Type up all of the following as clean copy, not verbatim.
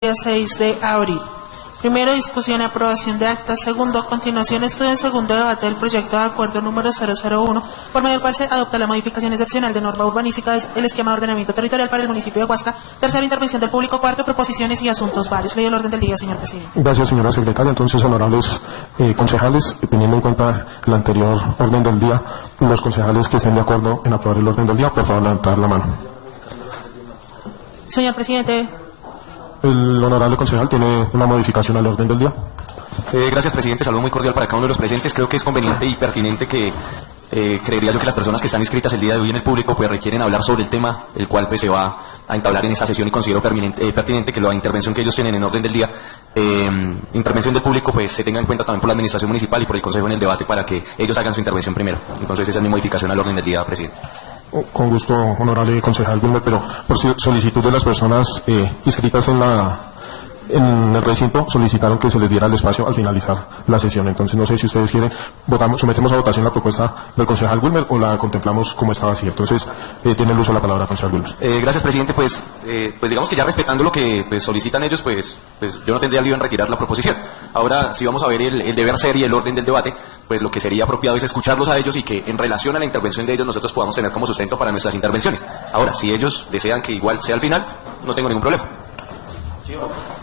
día 6 de abril. Primero, discusión y aprobación de actas. Segundo, continuación, estudio en segundo debate del proyecto de acuerdo número 001, por medio del cual se adopta la modificación excepcional de norma urbanística del esquema de ordenamiento territorial para el municipio de Huasca. Tercera, intervención del público. Cuarto, proposiciones y asuntos varios. Ley del orden del día, señor presidente. Gracias, señora secretaria. Entonces, honorables concejales, teniendo en cuenta el anterior orden del día, los concejales que estén de acuerdo en aprobar el orden del día, por favor, levantar la mano. Señor presidente. El honorable concejal tiene una modificación al orden del día. Gracias, presidente. Saludo muy cordial para cada uno de los presentes. Creo que es conveniente y pertinente que creería yo que las personas que están inscritas el día de hoy en el público pues requieren hablar sobre el tema, el cual pues se va a entablar en esta sesión, y considero pertinente que la intervención que ellos tienen en orden del día, intervención del público, pues se tenga en cuenta también por la administración municipal y por el consejo en el debate para que ellos hagan su intervención primero. Entonces esa es mi modificación al orden del día, presidente. Con gusto, honorable concejal Wilmer, pero por solicitud de las personas inscritas en el recinto, solicitaron que se les diera el espacio al finalizar la sesión. Entonces, no sé si ustedes quieren, sometemos a votación la propuesta del concejal Wilmer o la contemplamos como estaba así. Entonces, tiene el uso de la palabra, concejal Wilmer. Gracias, presidente. Pues digamos que ya respetando lo que solicitan ellos, pues yo no tendría lío en retirar la proposición. Ahora, si vamos a ver el deber ser y el orden del debate, pues lo que sería apropiado es escucharlos a ellos y que en relación a la intervención de ellos nosotros podamos tener como sustento para nuestras intervenciones. Ahora, si ellos desean que igual sea al final, no tengo ningún problema. ¿Sí o no?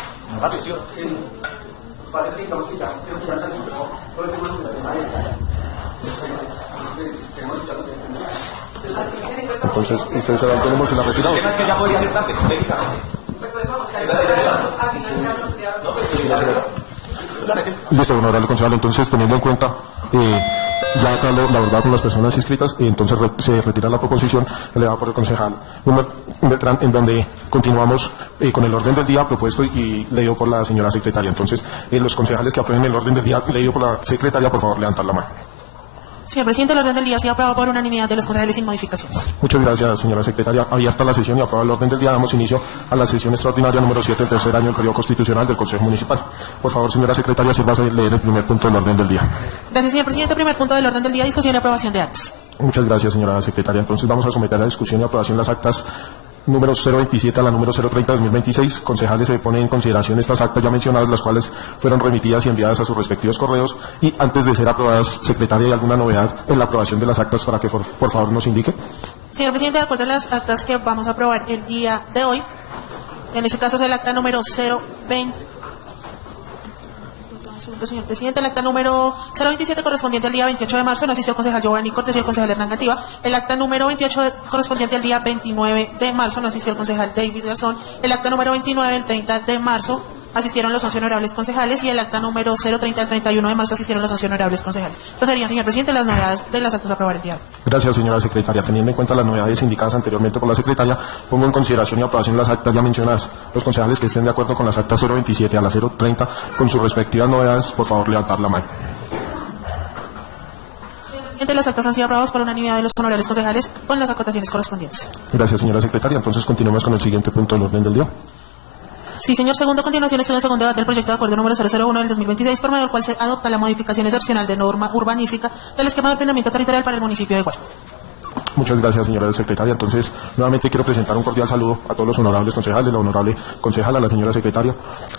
Entonces, ¿ustedes serán autónomos y la retiraron? Es que ya podría ser tarde, técnicamente. Listo, honorable concejal. Entonces, teniendo en cuenta ya acá la verdad con las personas inscritas, y entonces se retira la proposición elevada por el concejal Beltrán, en donde continuamos con el orden del día propuesto y leído por la señora secretaria. Entonces, los concejales que aprueben el orden del día leído por la secretaria, por favor, levantar la mano. Señor presidente, el orden del día se ha aprobado por unanimidad de los concejales sin modificaciones. Muchas gracias, señora secretaria. Abierta la sesión y aprobado el orden del día, damos inicio a la sesión extraordinaria número 7 del tercer año del periodo constitucional del Consejo Municipal. Por favor, señora secretaria, sírvase a leer el primer punto del orden del día. Gracias, señor presidente. Primer punto del orden del día, discusión y aprobación de actas. Muchas gracias, señora secretaria. Entonces vamos a someter a discusión y aprobación las actas número 027 a la número 030 de 2026. Concejales, se ponen en consideración estas actas ya mencionadas, las cuales fueron remitidas y enviadas a sus respectivos correos. Y antes de ser aprobadas, secretaria, ¿hay alguna novedad en la aprobación de las actas para que por favor nos indique? Señor presidente, de acuerdo a las actas que vamos a aprobar el día de hoy, en este caso es el acta número 020. Señor presidente, el acta número 027 correspondiente al día 28 de marzo, no asistió el concejal Giovanni Cortés y el concejal Hernán Cantiva. El acta número 28 correspondiente al día 29 de marzo, no asistió el concejal Davis Garzón. El acta número 29 del 30 de marzo, asistieron los 11 honorables concejales, y el acta número 030 al 31 de marzo asistieron los 11 honorables concejales. Estas serían, señor presidente, las novedades de las actas a aprobar el día. Gracias, señora secretaria. Teniendo en cuenta las novedades indicadas anteriormente por la secretaria, pongo en consideración y aprobación las actas ya mencionadas. Los concejales que estén de acuerdo con las actas 027 a la 030 con sus respectivas novedades, por favor, levantar la mano. Las actas han sido aprobadas por unanimidad de los honorables concejales con las acotaciones correspondientes. Gracias, señora secretaria. Entonces continuemos con el siguiente punto del orden del día. Sí, señor. Segundo, continuación, estudio en segundo debate del proyecto de acuerdo número 001 del 2026, por medio del cual se adopta la modificación excepcional de norma urbanística del esquema de ordenamiento territorial para el municipio de Huasca. Muchas gracias, señora secretaria. Entonces, nuevamente quiero presentar un cordial saludo a todos los honorables concejales, la honorable concejala, la señora secretaria,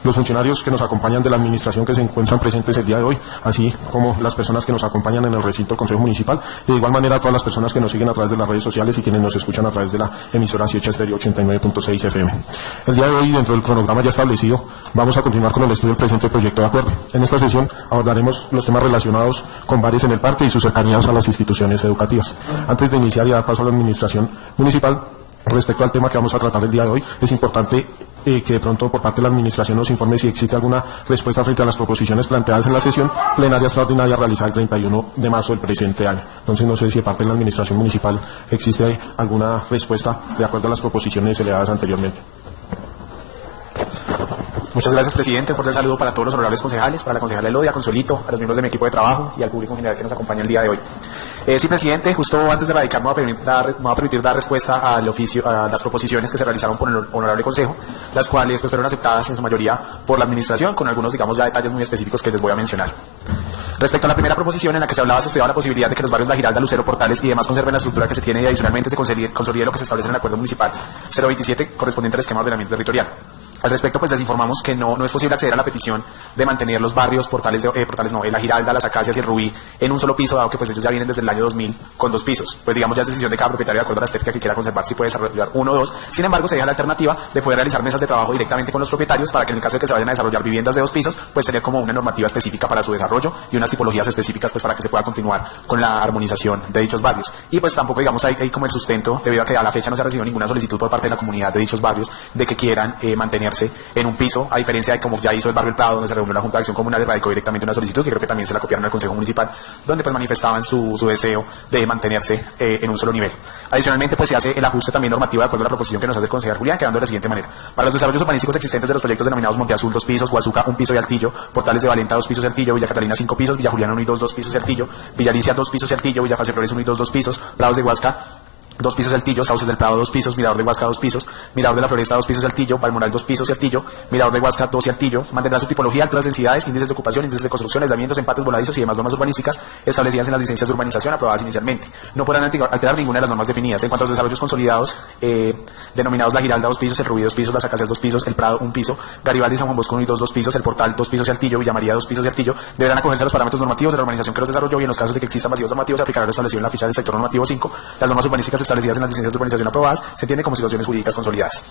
los funcionarios que nos acompañan de la administración que se encuentran presentes el día de hoy, así como las personas que nos acompañan en el recinto del Consejo Municipal, y de igual manera a todas las personas que nos siguen a través de las redes sociales y quienes nos escuchan a través de la emisora Siecha Estéreo 89.6 FM. El día de hoy, dentro del cronograma ya establecido, vamos a continuar con el estudio del presente proyecto de acuerdo. En esta sesión abordaremos los temas relacionados con bares en el parque y sus cercanías a las instituciones educativas. Antes de iniciar y dar paso a la administración municipal, respecto al tema que vamos a tratar el día de hoy, es importante que de pronto por parte de la administración nos informe si existe alguna respuesta frente a las proposiciones planteadas en la sesión plenaria extraordinaria realizada el 31 de marzo del presente año. Entonces, no sé si de parte de la administración municipal existe alguna respuesta de acuerdo a las proposiciones elevadas anteriormente. Muchas gracias, presidente. Un cordial saludo para todos los honorables concejales, para la concejala Elodia, Consolito, a los miembros de mi equipo de trabajo y al público en general que nos acompaña el día de hoy. Sí, presidente, justo antes de radicar me va a permitir dar respuesta al oficio, a las proposiciones que se realizaron por el honorable consejo, las cuales pues, fueron aceptadas en su mayoría por la administración, con algunos, digamos, ya detalles muy específicos que les voy a mencionar. Respecto a la primera proposición en la que se hablaba, se estudiaba la posibilidad de que los barrios La Giralda, Lucero, Portales y demás conserven la estructura que se tiene y adicionalmente se consolide lo que se establece en el acuerdo municipal 027 correspondiente al esquema de ordenamiento territorial. Al respecto, pues les informamos que no es posible acceder a la petición de mantener los barrios La Giralda, Las Acacias y el Rubí en un solo piso, dado que pues ellos ya vienen desde el año 2000 con 2 pisos. Pues digamos ya es decisión de cada propietario de acuerdo a la estética que quiera conservar si puede desarrollar 1 o 2. Sin embargo, se deja la alternativa de poder realizar mesas de trabajo directamente con los propietarios para que en el caso de que se vayan a desarrollar viviendas de 2 pisos, pues tener como una normativa específica para su desarrollo y unas tipologías específicas pues para que se pueda continuar con la armonización de dichos barrios. Y pues tampoco digamos hay como el sustento, debido a que a la fecha no se ha recibido ninguna solicitud por parte de la comunidad de dichos barrios de que quieran mantenerse en un piso, a diferencia de como ya hizo el barrio El Prado, donde se reunió la Junta de Acción Comunal y radicó directamente una solicitud, que creo que también se la copiaron al Consejo Municipal, donde pues manifestaban su deseo de mantenerse en un solo nivel. Adicionalmente, pues se hace el ajuste también normativo de acuerdo a la proposición que nos hace el concejal Julián, quedando de la siguiente manera. Para los desarrollos urbanísticos existentes de los proyectos denominados Monte Azul 2 pisos, Guazuca 1 piso y Altillo, Portales de Valenta 2 pisos y Altillo, Villa Catalina 5 pisos, Villa Juliana 1 y 2 2 pisos y Altillo, Villa Alicia 2 pisos y Altillo, Villa Fase Flores 1 y 2 2 pisos, Prados de Huasca 2 pisos de Altillo, Sauces del Prado 2 pisos, Mirador de Huasca 2 pisos, Mirador de la Floresta 2 pisos de Altillo, Balmoral 2 pisos y Altillo, Mirador de Huasca 2 y Altillo, mantendrá su tipología, alturas, densidades, índices de ocupación, índices de construcción, aislamientos, empates, voladizos y demás normas urbanísticas establecidas en las licencias de urbanización aprobadas inicialmente. No podrán alterar ninguna de las normas definidas. En cuanto a los desarrollos consolidados, denominados La Giralda 2 pisos, el Rubí 2 pisos, Las Acacias 2 pisos, el Prado 1 piso, Garibaldi, San Juan Bosco 1 y 2 2 pisos, el Portal 2 pisos y Altillo, Villa María 2 pisos y Altillo, deberán acogerse a los parámetros normativos de la urbanización que los desarrolló y en los casos de que existan vacíos normativos se aplicará lo establecido en la ficha del sector normativo 5, las normas urbanísticas establecidas en las licencias de urbanización aprobadas se entiende como situaciones jurídicas consolidadas.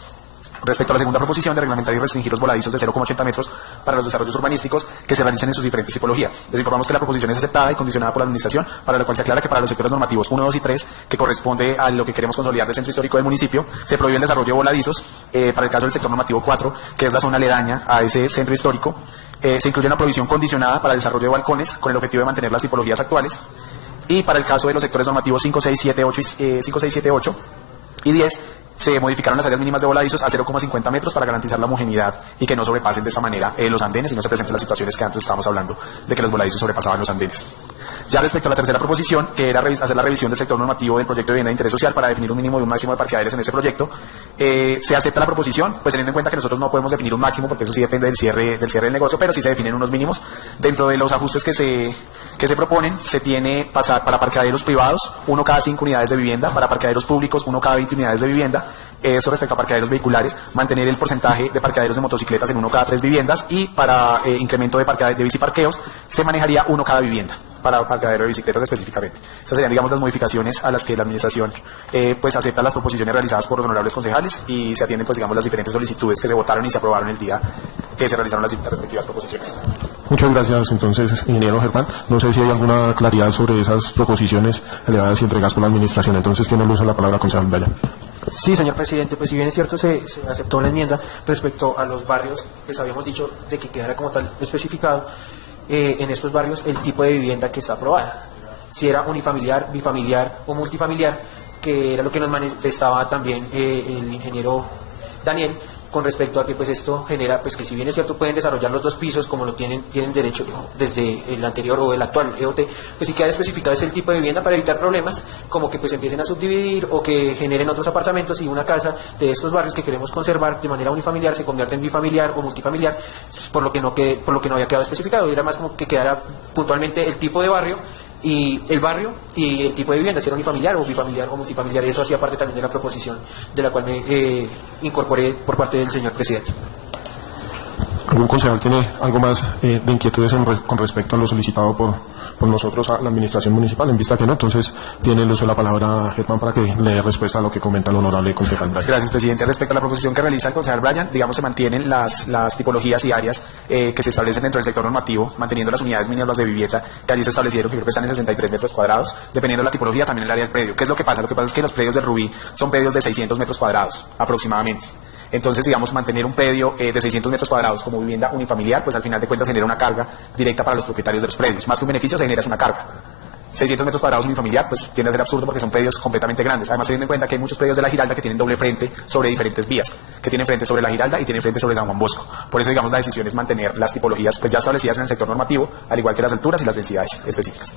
Respecto a la segunda proposición de reglamentar y restringir los voladizos de 0,80 metros para los desarrollos urbanísticos que se realicen en sus diferentes tipologías. Les informamos que la proposición es aceptada y condicionada por la Administración, para la cual se aclara que para los sectores normativos 1, 2 y 3, que corresponde a lo que queremos consolidar del centro histórico del municipio, se prohíbe el desarrollo de voladizos. Para el caso del sector normativo 4, que es la zona aledaña a ese centro histórico, se incluye una provisión condicionada para el desarrollo de balcones con el objetivo de mantener las tipologías actuales. Y para el caso de los sectores normativos 5, 6, 7, 8 y 10, se modificaron las áreas mínimas de voladizos a 0,50 metros para garantizar la homogeneidad y que no sobrepasen de esta manera los andenes y no se presenten las situaciones que antes estábamos hablando de que los voladizos sobrepasaban los andenes. Ya respecto a la tercera proposición, que era hacer la revisión del sector normativo del proyecto de vivienda de interés social para definir un mínimo y un máximo de parqueaderos en ese proyecto, se acepta la proposición, pues teniendo en cuenta que nosotros no podemos definir un máximo porque eso sí depende del cierre del negocio, pero sí se definen unos mínimos. Dentro de los ajustes que se proponen, se tiene para parqueaderos privados 1 cada 5 unidades de vivienda, para parqueaderos públicos 1 cada 20 unidades de vivienda. Eso respecto a parqueaderos vehiculares, mantener el porcentaje de parqueaderos de motocicletas en 1 cada 3 viviendas, y para incremento de biciparqueos se manejaría 1 cada vivienda, para parqueadero de bicicletas específicamente. Esas serían, digamos, las modificaciones a las que la Administración pues acepta las proposiciones realizadas por los honorables concejales y se atienden, pues digamos, las diferentes solicitudes que se votaron y se aprobaron el día que se realizaron las respectivas proposiciones. Muchas gracias, entonces, ingeniero Germán. No sé si hay alguna claridad sobre esas proposiciones elevadas y entregadas por la Administración. Entonces, tiene el uso de la palabra, concejal Bryan. Sí, señor presidente, pues si bien es cierto, se aceptó la enmienda respecto a los barrios, pues habíamos dicho de que quedara como tal especificado en estos barrios el tipo de vivienda que está aprobada. Si era unifamiliar, bifamiliar o multifamiliar, que era lo que nos manifestaba también el ingeniero Daniel, con respecto a que pues esto genera, pues que si bien es cierto pueden desarrollar los 2 pisos como lo tienen derecho desde el anterior o el actual EOT, pues sí queda especificado es el tipo de vivienda para evitar problemas como que pues empiecen a subdividir o que generen otros apartamentos y una casa de estos barrios que queremos conservar de manera unifamiliar se convierte en bifamiliar o multifamiliar, por lo que no había quedado especificado, y era más como que quedara puntualmente el tipo de barrio y el barrio y el tipo de vivienda, si era unifamiliar o bifamiliar o multifamiliar, y eso hacía parte también de la proposición de la cual me incorporé por parte del señor presidente. ¿Algún concejal tiene algo más de inquietudes con respecto a lo solicitado por nosotros a la Administración Municipal? En vista que no, entonces tiene el uso de la palabra Germán para que le dé respuesta a lo que comenta el honorable concejal Bryan. Gracias, presidente. Respecto a la proposición que realiza el concejal Bryan, digamos, se mantienen las tipologías y áreas que se establecen dentro del sector normativo, manteniendo las unidades mínimas de vivienda que allí se establecieron, que creo que están en 63 metros cuadrados, dependiendo de la tipología, también el área del predio. ¿Qué es lo que pasa? Lo que pasa es que los predios del Rubí son predios de 600 metros cuadrados, aproximadamente. Entonces, digamos, mantener un predio de 600 metros cuadrados como vivienda unifamiliar, pues al final de cuentas genera una carga directa para los propietarios de los predios. Más que un beneficio, se genera una carga. 600 metros cuadrados unifamiliar, pues tiende a ser absurdo porque son predios completamente grandes. Además, teniendo en cuenta que hay muchos predios de La Giralda que tienen doble frente sobre diferentes vías, que tienen frente sobre La Giralda y tienen frente sobre San Juan Bosco. Por eso, digamos, la decisión es mantener las tipologías pues ya establecidas en el sector normativo, al igual que las alturas y las densidades específicas.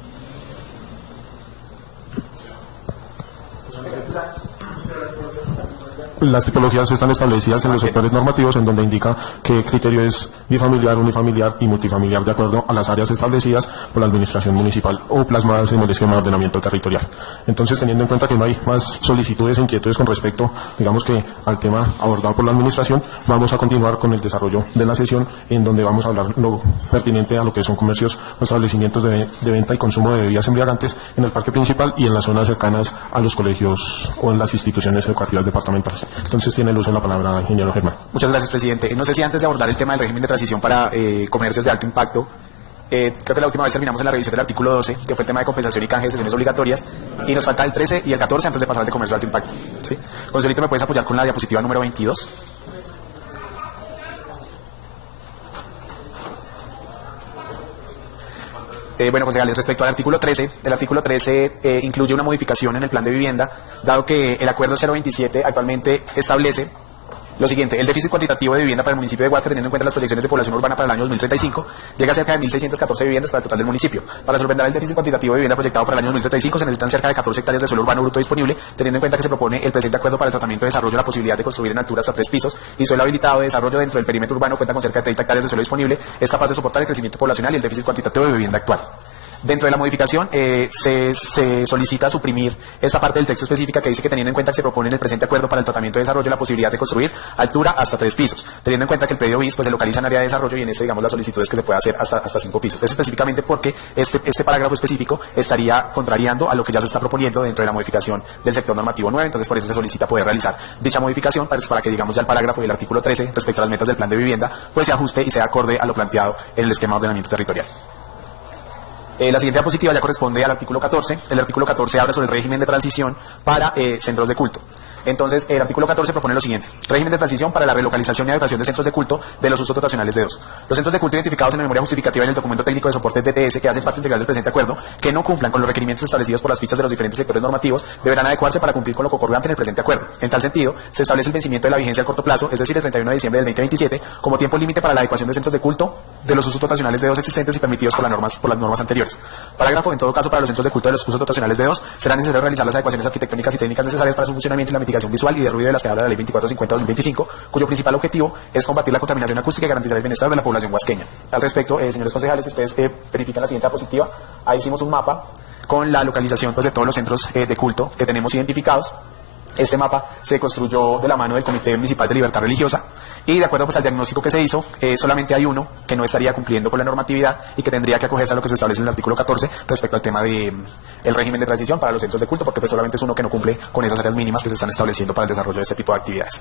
Las tipologías están establecidas en los sectores normativos, en donde indica qué criterio es bifamiliar, unifamiliar y multifamiliar, de acuerdo a las áreas establecidas por la administración municipal o plasmadas en el esquema de ordenamiento territorial. Entonces, teniendo en cuenta que no hay más solicitudes e inquietudes con respecto, digamos que al tema abordado por la administración, vamos a continuar con el desarrollo de la sesión, en donde vamos a hablar lo pertinente a lo que son comercios o establecimientos de venta y consumo de bebidas embriagantes en el parque principal y en las zonas cercanas a los colegios o en las instituciones educativas departamentales. Entonces tiene el uso de la palabra, ingeniero Germán. Muchas gracias, presidente. No sé si antes de abordar el tema del régimen de transición para comercios de alto impacto, creo que la última vez terminamos en la revisión del artículo 12, que fue el tema de compensación y canje de sesiones obligatorias, y nos falta el 13 y el 14 antes de pasar al de comercio de alto impacto. ¿Sí? Consuelito, ¿me puedes apoyar con la diapositiva número 22? Bueno, concejales, respecto al artículo 13, el artículo 13 incluye una modificación en el plan de vivienda, dado que el acuerdo 027 actualmente establece lo siguiente: el déficit cuantitativo de vivienda para el municipio de Guasca, teniendo en cuenta las proyecciones de población urbana para el año 2035, llega a cerca de 1.614 viviendas para el total del municipio. Para solventar el déficit cuantitativo de vivienda proyectado para el año 2035 se necesitan cerca de 14 hectáreas de suelo urbano bruto disponible, teniendo en cuenta que se propone el presente acuerdo para el tratamiento de desarrollo la posibilidad de construir en altura hasta 3 pisos, y suelo habilitado de desarrollo dentro del perímetro urbano cuenta con cerca de 30 hectáreas de suelo disponible, es capaz de soportar el crecimiento poblacional y el déficit cuantitativo de vivienda actual. Dentro de la modificación se solicita suprimir esta parte del texto específica que dice que, teniendo en cuenta que se propone en el presente acuerdo para el tratamiento de desarrollo la posibilidad de construir altura hasta 3 pisos, teniendo en cuenta que el predio BIS pues se localiza en área de desarrollo, y en este, digamos, la solicitud es que se pueda hacer hasta 5 pisos. Es específicamente porque este parágrafo específico estaría contrariando a lo que ya se está proponiendo dentro de la modificación del sector normativo 9, entonces por eso se solicita poder realizar dicha modificación para que, digamos, ya el parágrafo del artículo 13 respecto a las metas del plan de vivienda pues se ajuste y sea acorde a lo planteado en el esquema de ordenamiento territorial. La siguiente diapositiva ya corresponde al artículo 14. El artículo 14 habla sobre el régimen de transición para centros de culto. Entonces, el artículo 14 propone lo siguiente: régimen de transición para la relocalización y adecuación de centros de culto de los usos dotacionales de dos. Los centros de culto identificados en la memoria justificativa y en el documento técnico de soporte DTS, que hacen parte integral del presente acuerdo, que no cumplan con los requerimientos establecidos por las fichas de los diferentes sectores normativos, deberán adecuarse para cumplir con lo concordante en el presente acuerdo. En tal sentido, se establece el vencimiento de la vigencia a corto plazo, es decir, el 31 de diciembre del 2027, como tiempo límite para la adecuación de centros de culto de los usos dotacionales de dos existentes y permitidos por las normas anteriores. Parágrafo: en todo caso, para los centros de culto de los usos dotacionales de dos, será necesario realizar las adecuaciones arquitectónicas y técnicas necesarias para su funcionamiento y la mitigación visual y de ruido de las que habla la Ley 2450/2025, cuyo principal objetivo es combatir la contaminación acústica y garantizar el bienestar de la población huasqueña. Al respecto, señores concejales, si ustedes verifican la siguiente diapositiva, ahí hicimos un mapa con la localización pues, de todos los centros de culto que tenemos identificados. Este mapa se construyó de la mano del Comité Municipal de Libertad Religiosa, y de acuerdo pues, al diagnóstico que se hizo, solamente hay uno que no estaría cumpliendo con la normatividad y que tendría que acogerse a lo que se establece en el artículo 14 respecto al tema de el régimen de transición para los centros de culto, porque pues, solamente es uno que no cumple con esas áreas mínimas que se están estableciendo para el desarrollo de este tipo de actividades.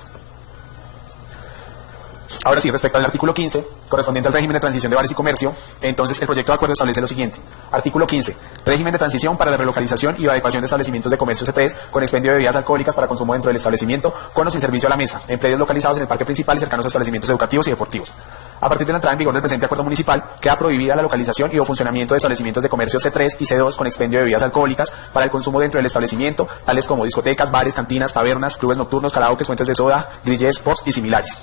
Ahora sí, respecto al artículo 15, correspondiente al régimen de transición de bares y comercio, entonces el proyecto de acuerdo establece lo siguiente. Artículo 15. Régimen de transición para la relocalización y adecuación de establecimientos de comercio C3 con expendio de bebidas alcohólicas para consumo dentro del establecimiento, con o sin servicio a la mesa, en predios localizados en el parque principal y cercanos a establecimientos educativos y deportivos. A partir de la entrada en vigor del presente acuerdo municipal, queda prohibida la localización y o funcionamiento de establecimientos de comercio C3 y C2 con expendio de bebidas alcohólicas para el consumo dentro del establecimiento, tales como discotecas, bares, cantinas, tabernas, clubes nocturnos, karaoke, fuentes de soda, grille sports y similares.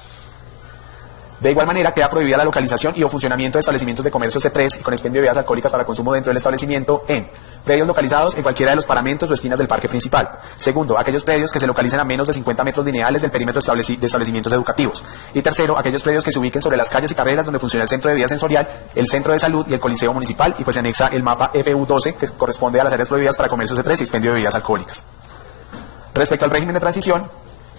De igual manera, queda prohibida la localización y o funcionamiento de establecimientos de comercio C3 y con expendio de bebidas alcohólicas para consumo dentro del establecimiento en predios localizados en cualquiera de los paramentos o esquinas del parque principal. Segundo, aquellos predios que se localicen a menos de 50 metros lineales del perímetro de establecimientos educativos. Y tercero, aquellos predios que se ubiquen sobre las calles y carreras donde funciona el centro de vida sensorial, el centro de salud y el coliseo municipal, y pues se anexa el mapa FU12 que corresponde a las áreas prohibidas para comercio C3 y expendio de bebidas alcohólicas. Respecto al régimen de transición,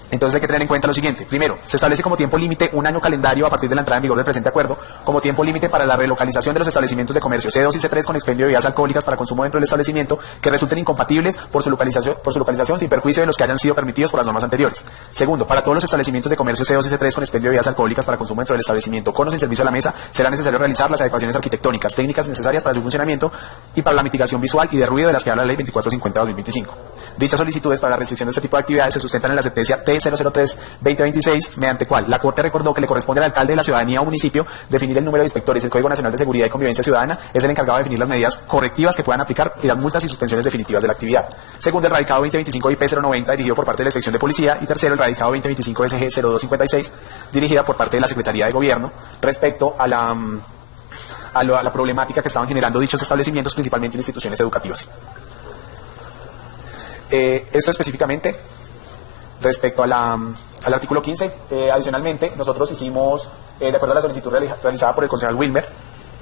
entonces hay que tener en cuenta lo siguiente. Primero, se establece como tiempo límite un año calendario a partir de la entrada en vigor del presente acuerdo, como tiempo límite para la relocalización de los establecimientos de comercio C2 y C3 con expendio de bebidas alcohólicas para consumo dentro del establecimiento que resulten incompatibles por su localización sin perjuicio de los que hayan sido permitidos por las normas anteriores. Segundo, para todos los establecimientos de comercio C2 y C3 con expendio de bebidas alcohólicas para consumo dentro del establecimiento con o sin servicio a la mesa, será necesario realizar las adecuaciones arquitectónicas, técnicas necesarias para su funcionamiento y para la mitigación visual y de ruido de las que habla la Ley 2450/2025. Dichas solicitudes para la restricción de este tipo de actividades se sustentan en la sentencia T003/2026, mediante cual la Corte recordó que le corresponde al alcalde de la ciudadanía o municipio definir el número de inspectores. El Código Nacional de Seguridad y Convivencia Ciudadana es el encargado de definir las medidas correctivas que puedan aplicar y las multas y suspensiones definitivas de la actividad. Segundo, el radicado 2025 IP 090 dirigido por parte de la Inspección de Policía, y tercero, el radicado 2025 SG 0256 dirigida por parte de la Secretaría de Gobierno respecto a la problemática que estaban generando dichos establecimientos, principalmente en instituciones educativas. Esto específicamente respecto a la Al artículo 15, adicionalmente, nosotros hicimos, de acuerdo a la solicitud realizada por el concejal Wilmer,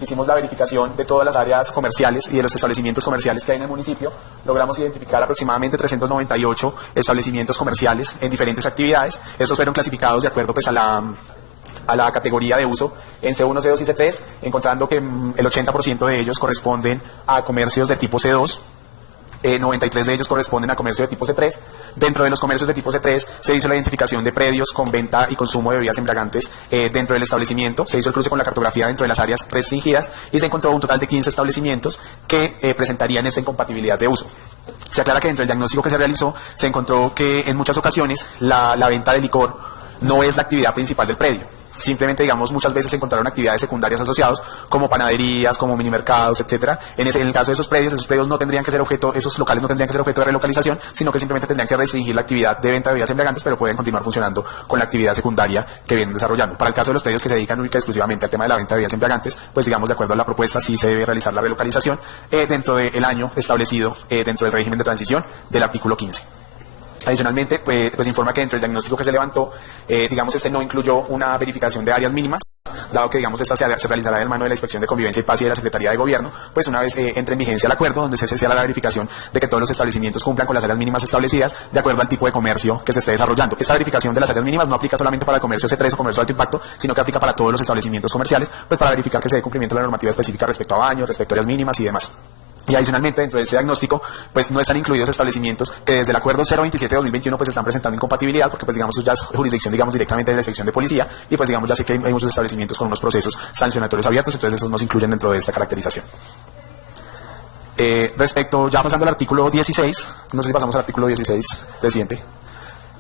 hicimos la verificación de todas las áreas comerciales y de los establecimientos comerciales que hay en el municipio. Logramos identificar aproximadamente 398 establecimientos comerciales en diferentes actividades. Estos fueron clasificados de acuerdo pues, a la categoría de uso en C1, C2 y C3, encontrando que el 80% de ellos corresponden a comercios de tipo C2, 93 de ellos corresponden a comercio de tipo C3. Dentro de los comercios de tipo C3 se hizo la identificación de predios con venta y consumo de bebidas embriagantes dentro del establecimiento, se hizo el cruce con la cartografía dentro de las áreas restringidas y se encontró un total de 15 establecimientos que presentarían esta incompatibilidad de uso. Se aclara que dentro del diagnóstico que se realizó se encontró que en muchas ocasiones la venta de licor no es la actividad principal del predio. Simplemente, digamos, muchas veces se encontraron actividades secundarias asociadas, como panaderías, como minimercados, etcétera. En el caso de esos predios no tendrían que ser objeto, esos locales no tendrían que ser objeto de relocalización, sino que simplemente tendrían que restringir la actividad de venta de bebidas embriagantes, pero pueden continuar funcionando con la actividad secundaria que vienen desarrollando. Para el caso de los predios que se dedican única y exclusivamente al tema de la venta de bebidas embriagantes, pues digamos, de acuerdo a la propuesta, sí se debe realizar la relocalización dentro del año establecido dentro del régimen de transición del artículo 15. Adicionalmente, pues informa que dentro del diagnóstico que se levantó, digamos, no incluyó una verificación de áreas mínimas, dado que, digamos, esta se realizará de mano de la Inspección de Convivencia y Paz y de la Secretaría de Gobierno, pues una vez entre en vigencia el acuerdo, donde se hará la verificación de que todos los establecimientos cumplan con las áreas mínimas establecidas de acuerdo al tipo de comercio que se esté desarrollando. Esta verificación de las áreas mínimas no aplica solamente para el comercio C3 o comercio de alto impacto, sino que aplica para todos los establecimientos comerciales, pues para verificar que se dé cumplimiento de la normativa específica respecto a baños, respecto a áreas mínimas y demás. Y adicionalmente, dentro de ese diagnóstico, pues no están incluidos establecimientos que desde el acuerdo 027-2021 pues están presentando incompatibilidad, porque pues digamos ya es jurisdicción digamos directamente de la inspección de policía, y pues digamos ya sé que hay muchos establecimientos con unos procesos sancionatorios abiertos, entonces esos no se incluyen dentro de esta caracterización. Respecto, ya pasando al artículo 16, no sé si pasamos al artículo 16, presidente.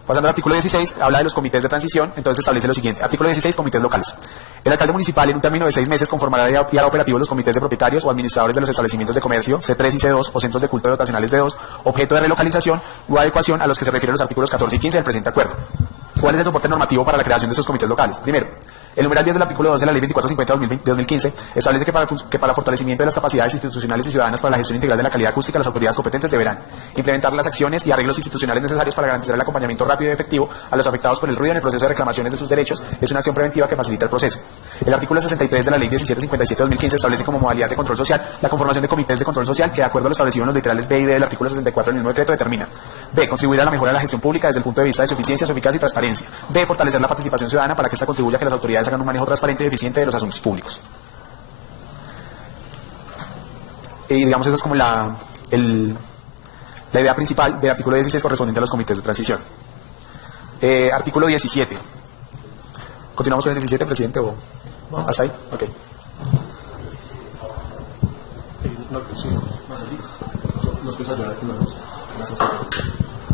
Pasando al artículo 16, habla de los comités de transición, entonces establece lo siguiente. Artículo 16, comités locales. El alcalde municipal en un término de 6 meses conformará y hará operativos los comités de propietarios o administradores de los establecimientos de comercio C3 y C2 o centros de culto dotacionales D2, objeto de relocalización o adecuación a los que se refieren los artículos 14 y 15 del presente acuerdo. ¿Cuál es el soporte normativo para la creación de estos comités locales? Primero, el numeral 10 del artículo 2 de la Ley 2450 de 2015 establece que para el fortalecimiento de las capacidades institucionales y ciudadanas para la gestión integral de la calidad acústica, las autoridades competentes deberán implementar las acciones y arreglos institucionales necesarios para garantizar el acompañamiento rápido y efectivo a los afectados por el ruido en el proceso de reclamaciones de sus derechos. Es una acción preventiva que facilita el proceso. El artículo 63 de la Ley 1757 de 2015 establece como modalidad de control social la conformación de comités de control social que, de acuerdo a lo establecido en los literales B y D del artículo 64 del mismo decreto, determina: B. Contribuir a la mejora de la gestión pública desde el punto de vista de su eficiencia, su eficacia y transparencia. B. Fortalecer la participación ciudadana para que esta contribuya a que las autoridades hagan un manejo transparente y eficiente de los asuntos públicos. Y digamos, esa es como la idea principal del artículo 16 correspondiente a los comités de transición. Artículo 17. ¿Continuamos con el 17, presidente? ¿O hasta ahí? Ok.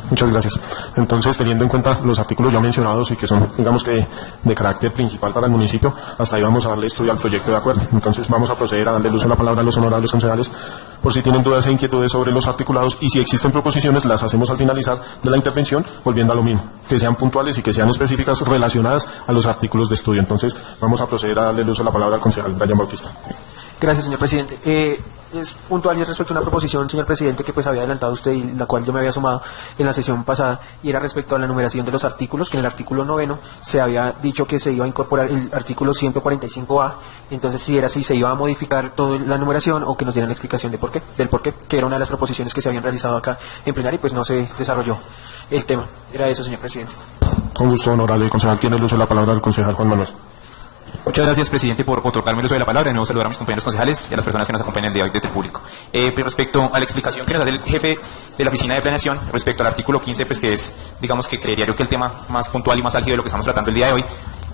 Muchas gracias. Entonces, teniendo en cuenta los artículos ya mencionados y que son, digamos que, de carácter principal para el municipio, hasta ahí vamos a darle estudio al proyecto de acuerdo. Entonces, vamos a proceder a darle el uso de la palabra a los honorables concejales por si tienen dudas e inquietudes sobre los articulados, y si existen proposiciones, las hacemos al finalizar de la intervención, volviendo a lo mismo, que sean puntuales y que sean específicas relacionadas a los artículos de estudio. Entonces, vamos a proceder a darle el uso de la palabra al concejal Brian Bautista. Gracias, señor presidente. Es puntual y respecto a una proposición, señor presidente, que pues había adelantado usted y la cual yo me había sumado en la sesión pasada, y era respecto a la numeración de los artículos, que en el artículo 9 se había dicho que se iba a incorporar el artículo 145A. Entonces, si era así, se iba a modificar toda la numeración, o que nos dieran la explicación del por qué, que era una de las proposiciones que se habían realizado acá en plenario, y pues no se desarrolló el tema. Era eso, señor presidente. Con gusto, honorable concejal. Tiene el uso de la palabra al concejal Juan Manuel. Muchas gracias, presidente, por otorgarme el uso de la palabra. De nuevo, saludar a mis compañeros concejales y a las personas que nos acompañan el día de hoy desde el público. Pero respecto a la explicación que nos hace el jefe de la oficina de planeación, respecto al artículo 15, pues que es, digamos que creería yo que el tema más puntual y más álgido de lo que estamos tratando el día de hoy,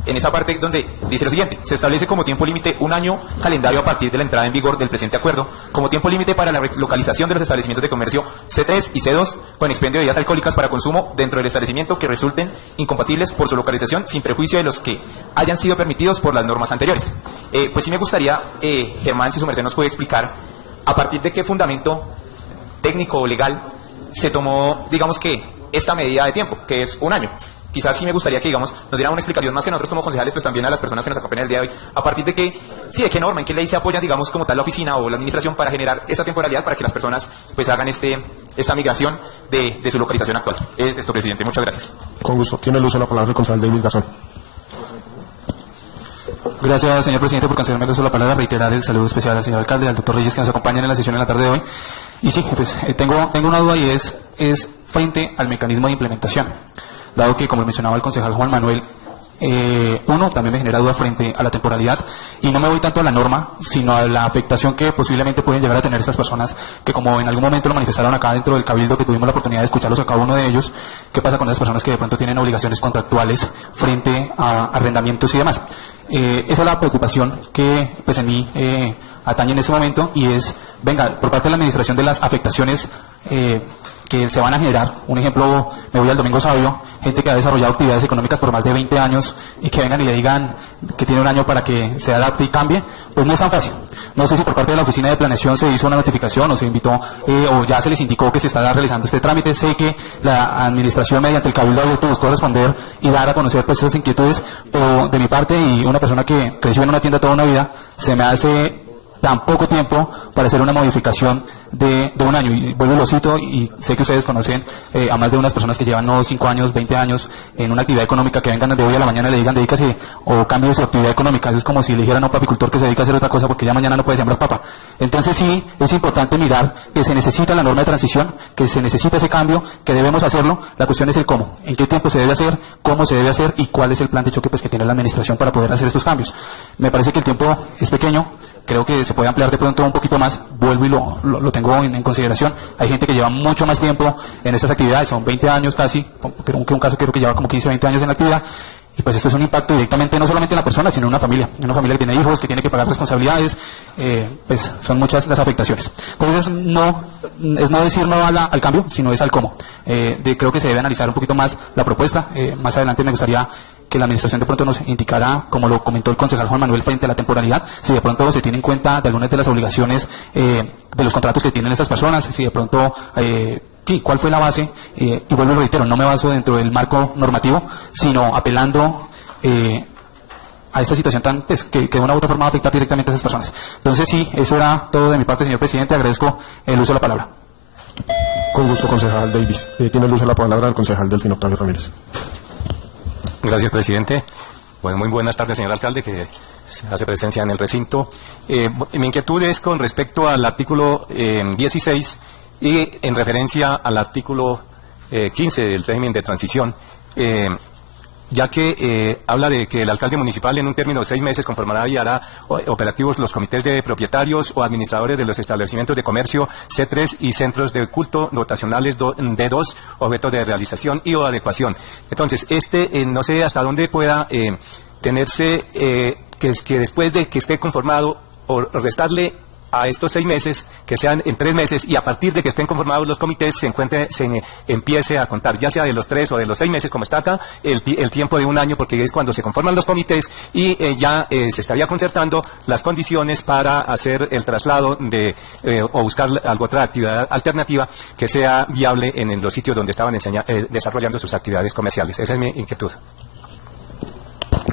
en esa parte donde dice lo siguiente: se establece como tiempo límite un año calendario a partir de la entrada en vigor del presente acuerdo, como tiempo límite para la localización de los establecimientos de comercio C3 y C2 con expendio de bebidas alcohólicas para consumo dentro del establecimiento que resulten incompatibles por su localización, sin prejuicio de los que hayan sido permitidos por las normas anteriores. Pues sí me gustaría, Germán, si su merced nos puede explicar a partir de qué fundamento técnico o legal se tomó, digamos que, esta medida de tiempo, que es un año, quizás sí me gustaría que, digamos, nos dieran una explicación más que nosotros como concejales, pues también a las personas que nos acompañan el día de hoy, a partir de qué, sí, de qué norma, en qué ley se apoyan, digamos, como tal la oficina o la administración para generar esa temporalidad para que las personas pues hagan esta migración de su localización actual. Es esto, presidente. Muchas gracias. Con gusto. Tiene el uso de la palabra el concejal David Garzón. Gracias, señor presidente, por concederme el uso de la palabra. Reiterar el saludo especial al señor alcalde, al doctor Reyes, que nos acompañan en la sesión en la tarde de hoy. Y sí, pues tengo una duda y es frente al mecanismo de implementación. Dado que, como lo mencionaba el concejal Juan Manuel, uno, también me genera duda frente a la temporalidad, y no me voy tanto a la norma, sino a la afectación que posiblemente pueden llegar a tener estas personas, que como en algún momento lo manifestaron acá dentro del cabildo, que tuvimos la oportunidad de escucharlos a cada uno de ellos, qué pasa con esas personas que de pronto tienen obligaciones contractuales frente a arrendamientos y demás. Esa es la preocupación que pues en mí atañe en este momento, y es, venga, por parte de la administración, de las afectaciones que se van a generar. Un ejemplo, me voy al Domingo Sabio, gente que ha desarrollado actividades económicas por más de 20 años y que vengan y le digan que tiene un año para que se adapte y cambie, pues no es tan fácil. No sé si por parte de la oficina de planeación se hizo una notificación o se invitó o ya se les indicó que se está realizando este trámite. Sé que la administración mediante el cabildo abierto buscó responder y dar a conocer pues esas inquietudes, pero de mi parte, y una persona que creció en una tienda toda una vida, se me hace tan poco tiempo para hacer una modificación de un año. Y vuelvo y lo cito, y sé que ustedes conocen a más de unas personas que llevan 5 años, 20 años en una actividad económica, que vengan de hoy a la mañana y le digan dedícase o cambie su actividad económica. Eso es como si le dijeran a un papicultor que se dedica a hacer otra cosa porque ya mañana no puede sembrar papa. Entonces sí, es importante mirar que se necesita la norma de transición, que se necesita ese cambio, que debemos hacerlo. La cuestión es el cómo, en qué tiempo se debe hacer, cómo se debe hacer y cuál es el plan de choque pues que tiene la administración para poder hacer estos cambios. Me parece que el tiempo es pequeño. Creo que se puede ampliar de pronto un poquito más. Vuelvo y lo tengo en consideración. Hay gente que lleva mucho más tiempo en estas actividades, son 20 años casi, aunque un caso creo que lleva como 15, 20 años en la actividad. Y pues esto es un impacto directamente no solamente en la persona, sino en una familia que tiene hijos, que tiene que pagar responsabilidades, pues son muchas las afectaciones. Entonces no decir no al cambio, sino es al cómo. Creo que se debe analizar un poquito más la propuesta. Más adelante me gustaría que la administración de pronto nos indicara, como lo comentó el concejal Juan Manuel, frente a la temporalidad, si de pronto se tiene en cuenta de algunas de las obligaciones de los contratos que tienen estas personas, si de pronto sí, cuál fue la base, y vuelvo y reitero, no me baso dentro del marco normativo, sino apelando a esta situación tan pues, que de una u otra forma va a afectar directamente a esas personas. Entonces sí, eso era todo de mi parte, señor presidente. Agradezco el uso de la palabra. Con gusto, concejal Davis. Tiene el uso de la palabra el concejal Delfín Octavio Ramírez. Gracias, presidente. Bueno, muy buenas tardes, señor alcalde, que se hace presencia en el recinto. Mi inquietud es con respecto al artículo 16 y en referencia al artículo 15 del régimen de transición, ya que habla de que el alcalde municipal en un término de 6 meses conformará y hará operativos los comités de propietarios o administradores de los establecimientos de comercio C3 y centros de culto dotacionales D2, objeto de realización y o adecuación. Entonces, no sé hasta dónde pueda tenerse que después de que esté conformado o restarle a estos 6 meses, que sean en 3 meses, y a partir de que estén conformados los comités se empiece a contar, ya sea de los 3 o de los 6 meses, como está acá, el tiempo de un año, porque es cuando se conforman los comités y ya se estaría concertando las condiciones para hacer el traslado o buscar otra actividad alternativa que sea viable en los sitios donde estaban desarrollando sus actividades comerciales. Esa es mi inquietud.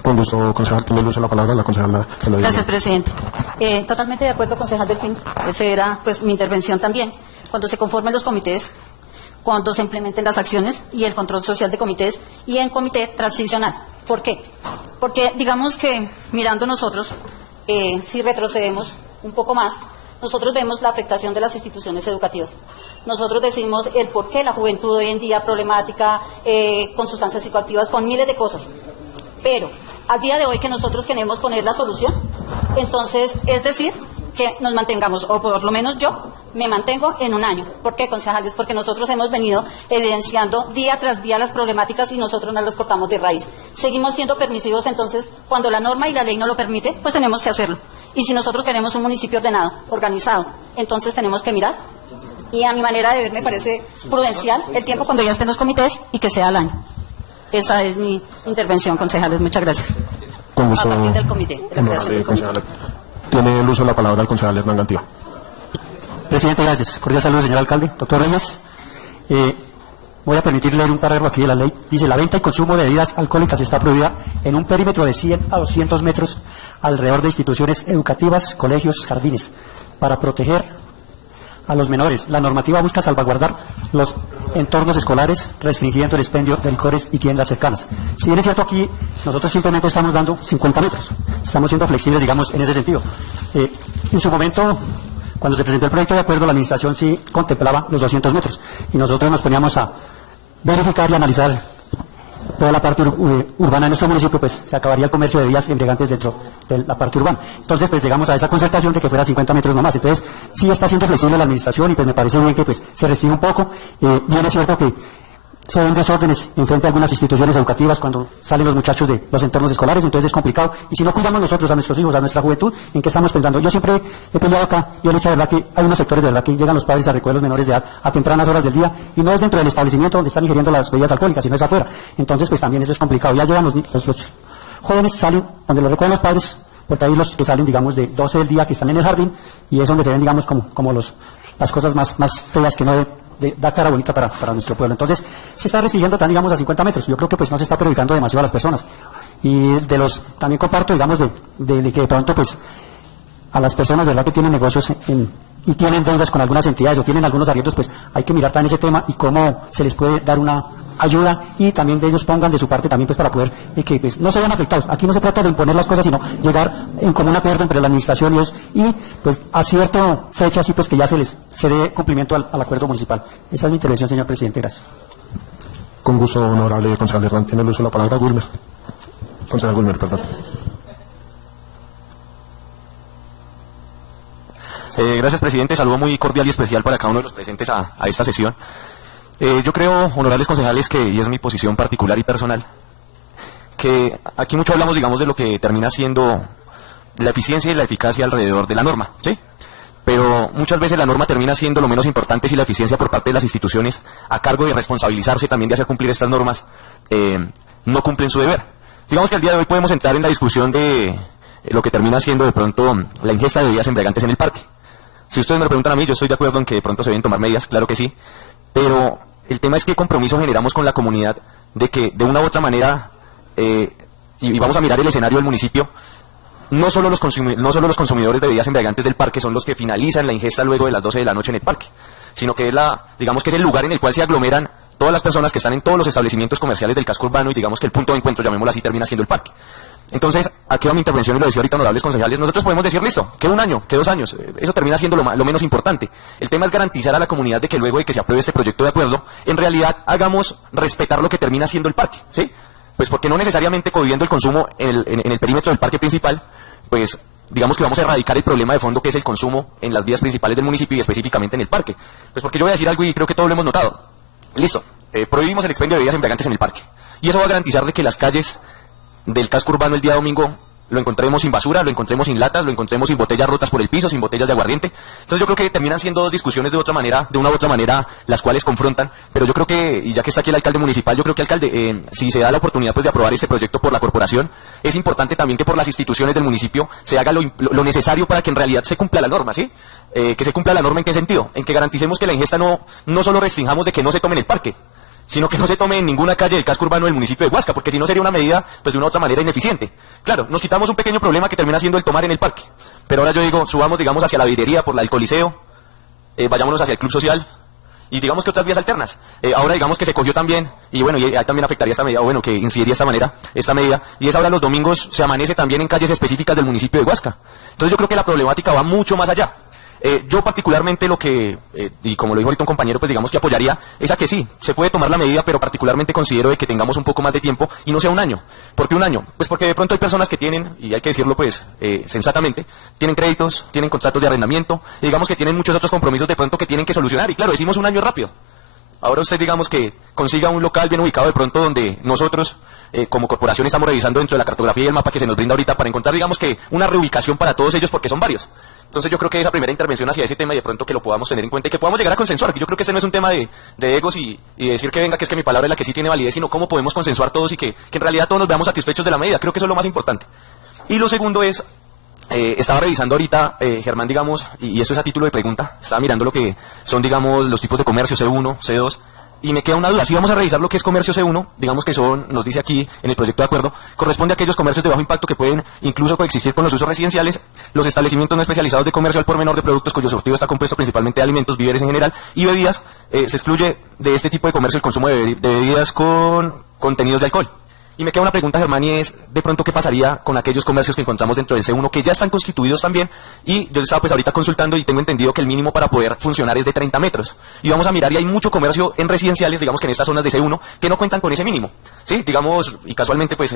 Con gusto, concejal. Tiene el uso de la palabra la concejala. Gracias, presidente. Totalmente de acuerdo, concejal Delfín. Esa era pues mi intervención también. Cuando se conformen los comités, cuando se implementen las acciones y el control social de comités y en comité transicional. ¿Por qué? Porque digamos que mirando nosotros, si retrocedemos un poco más, nosotros vemos la afectación de las instituciones educativas. Nosotros decimos el por qué la juventud hoy en día problemática, con sustancias psicoactivas, con miles de cosas. Pero al día de hoy que nosotros queremos poner la solución, entonces es decir que nos mantengamos, o por lo menos yo me mantengo en un año. ¿Por qué, concejales? Porque nosotros hemos venido evidenciando día tras día las problemáticas y nosotros no las cortamos de raíz. Seguimos siendo permisivos, entonces cuando la norma y la ley no lo permite, pues tenemos que hacerlo. Y si nosotros queremos un municipio ordenado, organizado, entonces tenemos que mirar. Y a mi manera de ver me parece prudencial el tiempo cuando ya estén los comités y que sea al año. Esa es mi intervención, concejales. Muchas gracias. Con gusto. A partir del comité. De la creación del comité. Tiene el uso de la palabra el concejal Hernán Gantiva. Presidente, gracias. Cordial saludo, señor alcalde. Doctor Reyes, Voy a permitir leer un párrafo aquí de la ley. Dice, la venta y consumo de bebidas alcohólicas está prohibida en un perímetro de 100 a 200 metros alrededor de instituciones educativas, colegios, jardines, para proteger a los menores. La normativa busca salvaguardar los entornos escolares, restringiendo el expendio de licores y tiendas cercanas. Si bien es cierto, aquí nosotros simplemente estamos dando 50 metros. Estamos siendo flexibles, digamos, en ese sentido. En su momento, cuando se presentó el proyecto de acuerdo, la administración sí contemplaba los 200 metros. Y nosotros nos poníamos a verificar y analizar toda la parte urbana de nuestro municipio, pues se acabaría el comercio de bebidas embriagantes dentro de la parte urbana. Entonces, pues llegamos a esa concertación de que fuera 50 metros nomás. Entonces, sí está siendo flexible la administración y pues me parece bien que pues se restringe un poco. Bien es cierto que se ven desórdenes en frente a algunas instituciones educativas cuando salen los muchachos de los entornos escolares, entonces es complicado. Y si no cuidamos nosotros a nuestros hijos, a nuestra juventud, ¿en qué estamos pensando? Yo siempre he peleado acá y he dicho de verdad que hay unos sectores de verdad que llegan los padres a recoger los menores de edad a tempranas horas del día y no es dentro del establecimiento donde están ingiriendo las bebidas alcohólicas, sino es afuera. Entonces pues también eso es complicado. Ya llegan los jóvenes, salen donde los recogen los padres, porque hay los que salen digamos de 12 del día que están en el jardín y es donde se ven digamos como las cosas más feas que no da cara bonita para nuestro pueblo. Entonces, se está restringiendo tan, digamos, a 50 metros. Yo creo que pues no se está perjudicando demasiado a las personas. Y también comparto, digamos, de que de pronto, pues, a las personas, ¿verdad?, que tienen negocios y tienen deudas con algunas entidades o tienen algunos arriendos, pues hay que mirar también ese tema y cómo se les puede dar una ayuda y también de ellos pongan de su parte también pues para poder que pues no se vean afectados. Aquí no se trata de imponer las cosas, sino llegar en común acuerdo entre la administración y ellos y pues a cierta fecha así pues que ya se dé cumplimiento al acuerdo municipal. Esa es mi intervención, señor presidente. Gracias. Con gusto, honorable concejal Hernán. Tiene el uso de la palabra Wilmer. Concejal Wilmer, perdón. Gracias, presidente. Saludo muy cordial y especial para cada uno de los presentes a esta sesión. Yo creo, honorables concejales, y es mi posición particular y personal, que aquí mucho hablamos, digamos, de lo que termina siendo la eficiencia y la eficacia alrededor de la norma, ¿sí? Pero muchas veces la norma termina siendo lo menos importante si la eficiencia por parte de las instituciones, a cargo de responsabilizarse también de hacer cumplir estas normas, no cumplen su deber. Digamos que al día de hoy podemos entrar en la discusión de lo que termina siendo de pronto la ingesta de bebidas embriagantes en el parque. Si ustedes me lo preguntan a mí, yo estoy de acuerdo en que de pronto se deben tomar medidas, claro que sí, pero el tema es qué compromiso generamos con la comunidad de que de una u otra manera, y vamos a mirar el escenario del municipio, no solo los consumidores de bebidas embriagantes del parque son los que finalizan la ingesta luego de las 12 de la noche en el parque, sino que es digamos que es el lugar en el cual se aglomeran todas las personas que están en todos los establecimientos comerciales del casco urbano y digamos que el punto de encuentro, llamémoslo así, termina siendo el parque. Entonces, aquí va mi intervención y lo decía ahorita, honorables concejales, nosotros podemos decir, listo, que un año, que 2 años, eso termina siendo lo menos importante. El tema es garantizar a la comunidad de que luego de que se apruebe este proyecto de acuerdo, en realidad hagamos respetar lo que termina siendo el parque, ¿sí? Pues porque no necesariamente cohibiendo el consumo en el perímetro del parque principal, pues digamos que vamos a erradicar el problema de fondo que es el consumo en las vías principales del municipio y específicamente en el parque. Pues porque yo voy a decir algo y creo que todos lo hemos notado. Listo, prohibimos el expendio de bebidas embriagantes en el parque. Y eso va a garantizar de que las calles del casco urbano el día domingo lo encontremos sin basura, lo encontremos sin latas, lo encontremos sin botellas rotas por el piso, sin botellas de aguardiente. Entonces yo creo que terminan siendo dos discusiones de una u otra manera, las cuales confrontan, pero yo creo que, y ya que está aquí el alcalde municipal, yo creo que alcalde, si se da la oportunidad pues de aprobar este proyecto por la corporación, es importante también que por las instituciones del municipio se haga lo necesario para que en realidad se cumpla la norma, ¿sí? Que se cumpla la norma ¿en qué sentido? En que garanticemos que la ingesta no solo restringamos de que no se tome en el parque, sino que no se tome en ninguna calle del casco urbano del municipio de Huasca, porque si no sería una medida, pues de una u otra manera ineficiente. Claro, nos quitamos un pequeño problema que termina siendo el tomar en el parque, pero ahora yo digo, subamos, digamos, hacia la vidrería por la del Coliseo, vayámonos hacia el club social, y digamos que otras vías alternas. Ahora digamos que se cogió también, y bueno, y ahí también afectaría esta medida, o bueno, que incidiría esta medida, y es ahora los domingos se amanece también en calles específicas del municipio de Huasca. Entonces yo creo que la problemática va mucho más allá. Yo particularmente lo que, y como lo dijo ahorita un compañero, pues digamos que apoyaría, es a que sí, se puede tomar la medida, pero particularmente considero de que tengamos un poco más de tiempo y no sea un año. ¿Por qué un año? Pues porque de pronto hay personas que tienen, y hay que decirlo pues sensatamente, tienen créditos, tienen contratos de arrendamiento, y digamos que tienen muchos otros compromisos de pronto que tienen que solucionar, y claro, decimos un año rápido. Ahora usted digamos que consiga un local bien ubicado de pronto donde nosotros como corporación estamos revisando dentro de la cartografía y el mapa que se nos brinda ahorita para encontrar digamos que una reubicación para todos ellos porque son varios. Entonces yo creo que esa primera intervención hacia ese tema y de pronto que lo podamos tener en cuenta y que podamos llegar a consensuar. Yo creo que este no es un tema de egos y decir que venga, que es que mi palabra es la que sí tiene validez, sino cómo podemos consensuar todos y que en realidad todos nos veamos satisfechos de la medida. Creo que eso es lo más importante. Y lo segundo es, estaba revisando ahorita, Germán, digamos, y eso es a título de pregunta, estaba mirando lo que son, digamos, los tipos de comercio, C1, C2, y me queda una duda. Si vamos a revisar lo que es comercio C1, digamos que son, nos dice aquí en el proyecto de acuerdo, corresponde a aquellos comercios de bajo impacto que pueden incluso coexistir con los usos residenciales, los establecimientos no especializados de comercio al por menor de productos cuyo sortido está compuesto principalmente de alimentos, víveres en general y bebidas. Se excluye de este tipo de comercio el consumo de bebidas con contenidos de alcohol. Y me queda una pregunta, Germán, y es, de pronto, ¿qué pasaría con aquellos comercios que encontramos dentro del C1 que ya están constituidos también? Y yo estaba pues ahorita consultando y tengo entendido que el mínimo para poder funcionar es de 30 metros. Y vamos a mirar, y hay mucho comercio en residenciales, digamos que en estas zonas de C1, que no cuentan con ese mínimo. Sí, digamos, y casualmente pues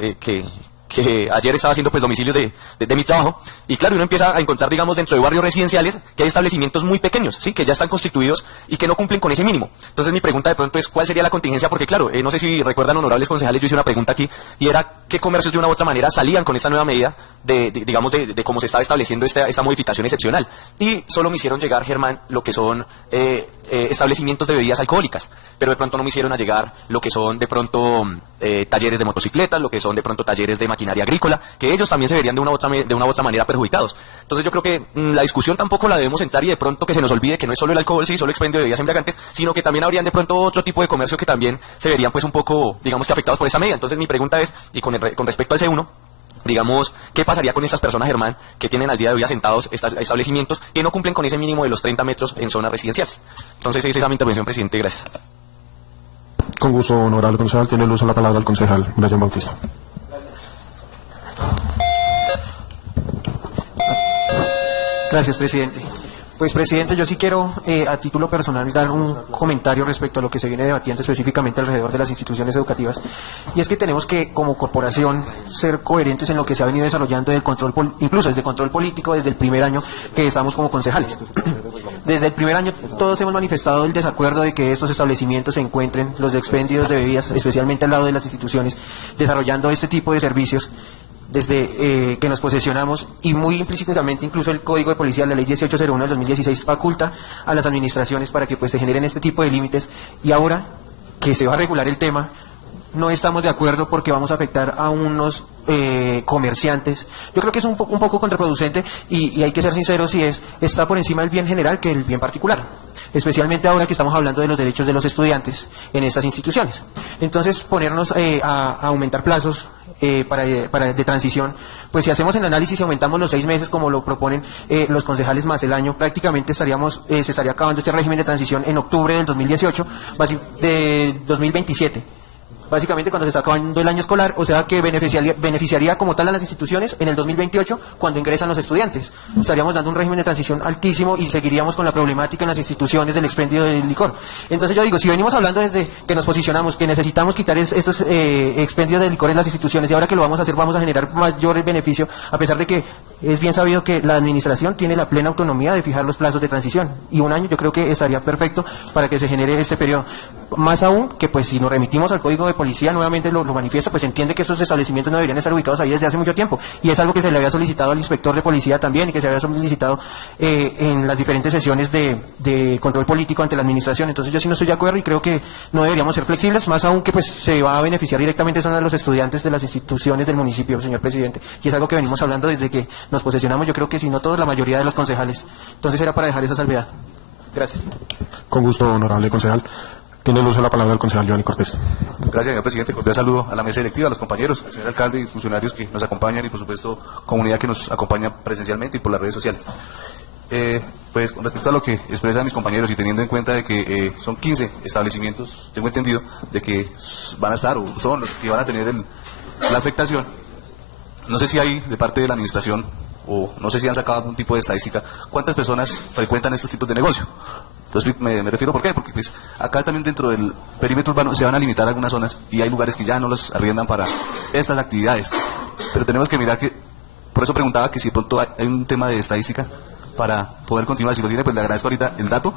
que ayer estaba haciendo pues domicilios de mi trabajo, y claro, uno empieza a encontrar, digamos, dentro de barrios residenciales que hay establecimientos muy pequeños, sí, que ya están constituidos y que no cumplen con ese mínimo. Entonces mi pregunta de pronto es, ¿cuál sería la contingencia? Porque claro, no sé si recuerdan, honorables concejales, yo hice una pregunta aquí, y era qué comercios de una u otra manera salían con esta nueva medida de cómo se estaba estableciendo esta modificación excepcional. Y solo me hicieron llegar, Germán, lo que son establecimientos de bebidas alcohólicas, pero de pronto no me hicieron llegar lo que son de pronto talleres de motocicletas, lo que son de pronto talleres de maquinaria agrícola, que ellos también se verían de una u otra manera perjudicados. Entonces yo creo que la discusión tampoco la debemos entrar y de pronto que se nos olvide que no es solo el alcohol, sí, solo expendio de bebidas embriagantes, sino que también habrían de pronto otro tipo de comercio que también se verían pues un poco, digamos que afectados por esa medida. Entonces mi pregunta es, y con respecto al C1, digamos, ¿qué pasaría con estas personas, Germán, que tienen al día de hoy asentados establecimientos que no cumplen con ese mínimo de los 30 metros en zonas residenciales? Entonces esa es mi intervención, presidente, gracias. Con gusto, honorable concejal. Tiene el uso de la palabra el concejal Brian Bautista. Gracias, presidente. Pues, presidente, yo sí quiero, a título personal, dar un comentario respecto a lo que se viene debatiendo específicamente alrededor de las instituciones educativas. Y es que tenemos que, como corporación, ser coherentes en lo que se ha venido desarrollando del control, incluso desde el control político, desde el primer año que estamos como concejales. Desde el primer año todos hemos manifestado el desacuerdo de que estos establecimientos se encuentren, los de expendios de bebidas, especialmente al lado de las instituciones, desarrollando este tipo de servicios. Desde que nos posesionamos, y muy implícitamente incluso el Código de Policía, la Ley 1801 del 2016, faculta a las administraciones para que pues se generen este tipo de límites, y ahora que se va a regular el tema, no estamos de acuerdo porque vamos a afectar a unos comerciantes. Yo creo que es un poco contraproducente y hay que ser sinceros, si está por encima del bien general que el bien particular, especialmente ahora que estamos hablando de los derechos de los estudiantes en estas instituciones. Entonces, ponernos a aumentar plazos de transición, pues si hacemos el análisis y aumentamos los 6 meses como lo proponen los concejales más el año, prácticamente se estaría acabando este régimen de transición en octubre del 2018, de 2027. Básicamente cuando se está acabando el año escolar, o sea que beneficiaría como tal a las instituciones en el 2028 cuando ingresan los estudiantes. Estaríamos dando un régimen de transición altísimo y seguiríamos con la problemática en las instituciones del expendio del licor. Entonces yo digo, si venimos hablando desde que nos posicionamos que necesitamos quitar estos expendios de licor en las instituciones, y ahora que lo vamos a hacer vamos a generar mayor beneficio, a pesar de que es bien sabido que la administración tiene la plena autonomía de fijar los plazos de transición, y un año yo creo que estaría perfecto para que se genere este periodo. Más aún que pues si nos remitimos al Código de Policía, nuevamente lo manifiesta, pues entiende que esos establecimientos no deberían estar ubicados ahí desde hace mucho tiempo, y es algo que se le había solicitado al inspector de policía también, y que se había solicitado en las diferentes sesiones de control político ante la administración. Entonces yo sí no estoy de acuerdo y creo que no deberíamos ser flexibles, más aún que pues se va a beneficiar directamente son a los estudiantes de las instituciones del municipio, señor presidente, y es algo que venimos hablando desde que nos posesionamos, yo creo que si no todos, la mayoría de los concejales. Entonces era para dejar esa salvedad. Gracias. Con gusto, honorable concejal. Tiene el uso de la palabra el concejal Giovanni Cortés. Gracias, señor presidente. Cordial saludo a la mesa directiva, a los compañeros, al señor alcalde y funcionarios que nos acompañan, y por supuesto comunidad que nos acompaña presencialmente y por las redes sociales. Pues con respecto a lo que expresan mis compañeros y teniendo en cuenta de que son 15 establecimientos, tengo entendido de que van a estar o son los que van a tener la afectación. No sé si hay de parte de la administración, o no sé si han sacado algún tipo de estadística, cuántas personas frecuentan estos tipos de negocio. Entonces me refiero, ¿por qué? Porque pues acá también dentro del perímetro urbano se van a limitar algunas zonas y hay lugares que ya no los arriendan para estas actividades. Pero tenemos que mirar que, por eso preguntaba que si de pronto hay un tema de estadística para poder continuar. Si lo tiene, pues le agradezco ahorita el dato.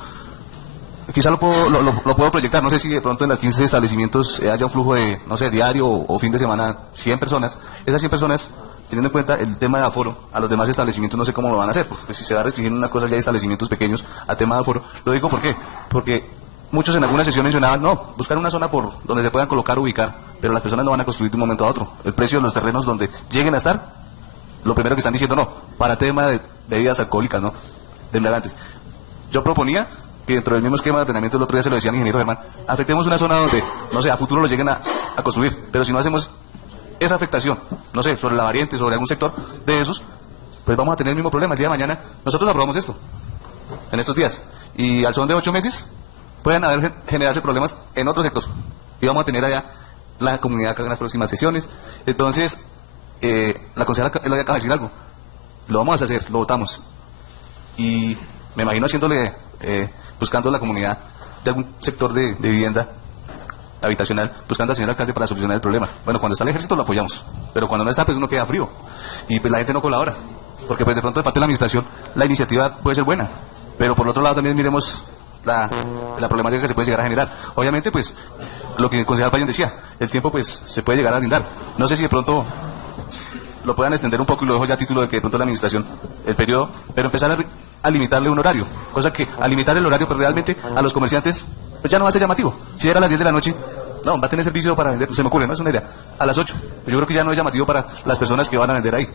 Quizá lo puedo proyectar, no sé si de pronto en los 15 establecimientos haya un flujo de, no sé, diario o fin de semana, 100 personas. Esas 100 personas, teniendo en cuenta el tema de aforo, a los demás establecimientos no sé cómo lo van a hacer, porque si se va a restringir unas cosas ya hay establecimientos pequeños a tema de aforo. Lo digo ¿por qué? Porque muchos en alguna sesión mencionaban, no, buscar una zona por donde se puedan colocar, ubicar, pero las personas no van a construir de un momento a otro. El precio de los terrenos donde lleguen a estar, lo primero que están diciendo, no, para tema de bebidas alcohólicas, no, de embriagantes. Yo proponía que dentro del mismo esquema de ordenamiento, el otro día se lo decía al ingeniero Germán, afectemos una zona donde, no sé, a futuro lo lleguen a construir, pero si no hacemos esa afectación, no sé, sobre la variante, sobre algún sector de esos, pues vamos a tener el mismo problema. El día de mañana nosotros aprobamos esto, en estos días, y al son de 8 meses pueden generarse problemas en otro sector, y vamos a tener allá la comunidad acá en las próximas sesiones. Entonces, la concejala acaba de decir algo, lo vamos a hacer, lo votamos, y me imagino haciéndole, buscando la comunidad de algún sector de vivienda habitacional, buscando al señor alcalde para solucionar el problema. Bueno, cuando está el ejército lo apoyamos, pero cuando no está, pues uno queda frío, y pues la gente no colabora, porque pues de pronto de parte de la administración la iniciativa puede ser buena, pero por otro lado también miremos la problemática que se puede llegar a generar. Obviamente, pues, lo que el concejal Payán decía, el tiempo pues se puede llegar a brindar. No sé si de pronto lo puedan extender un poco, y lo dejo ya a título de que de pronto la administración, el periodo, pero empezar a limitarle un horario, cosa que al limitar el horario, pero realmente a los comerciantes pues ya no va a ser llamativo. Si era a las 10 de la noche, no, va a tener servicio para vender, pues se me ocurre, no es una idea, a las 8, pues yo creo que ya no es llamativo para las personas que van a vender ahí,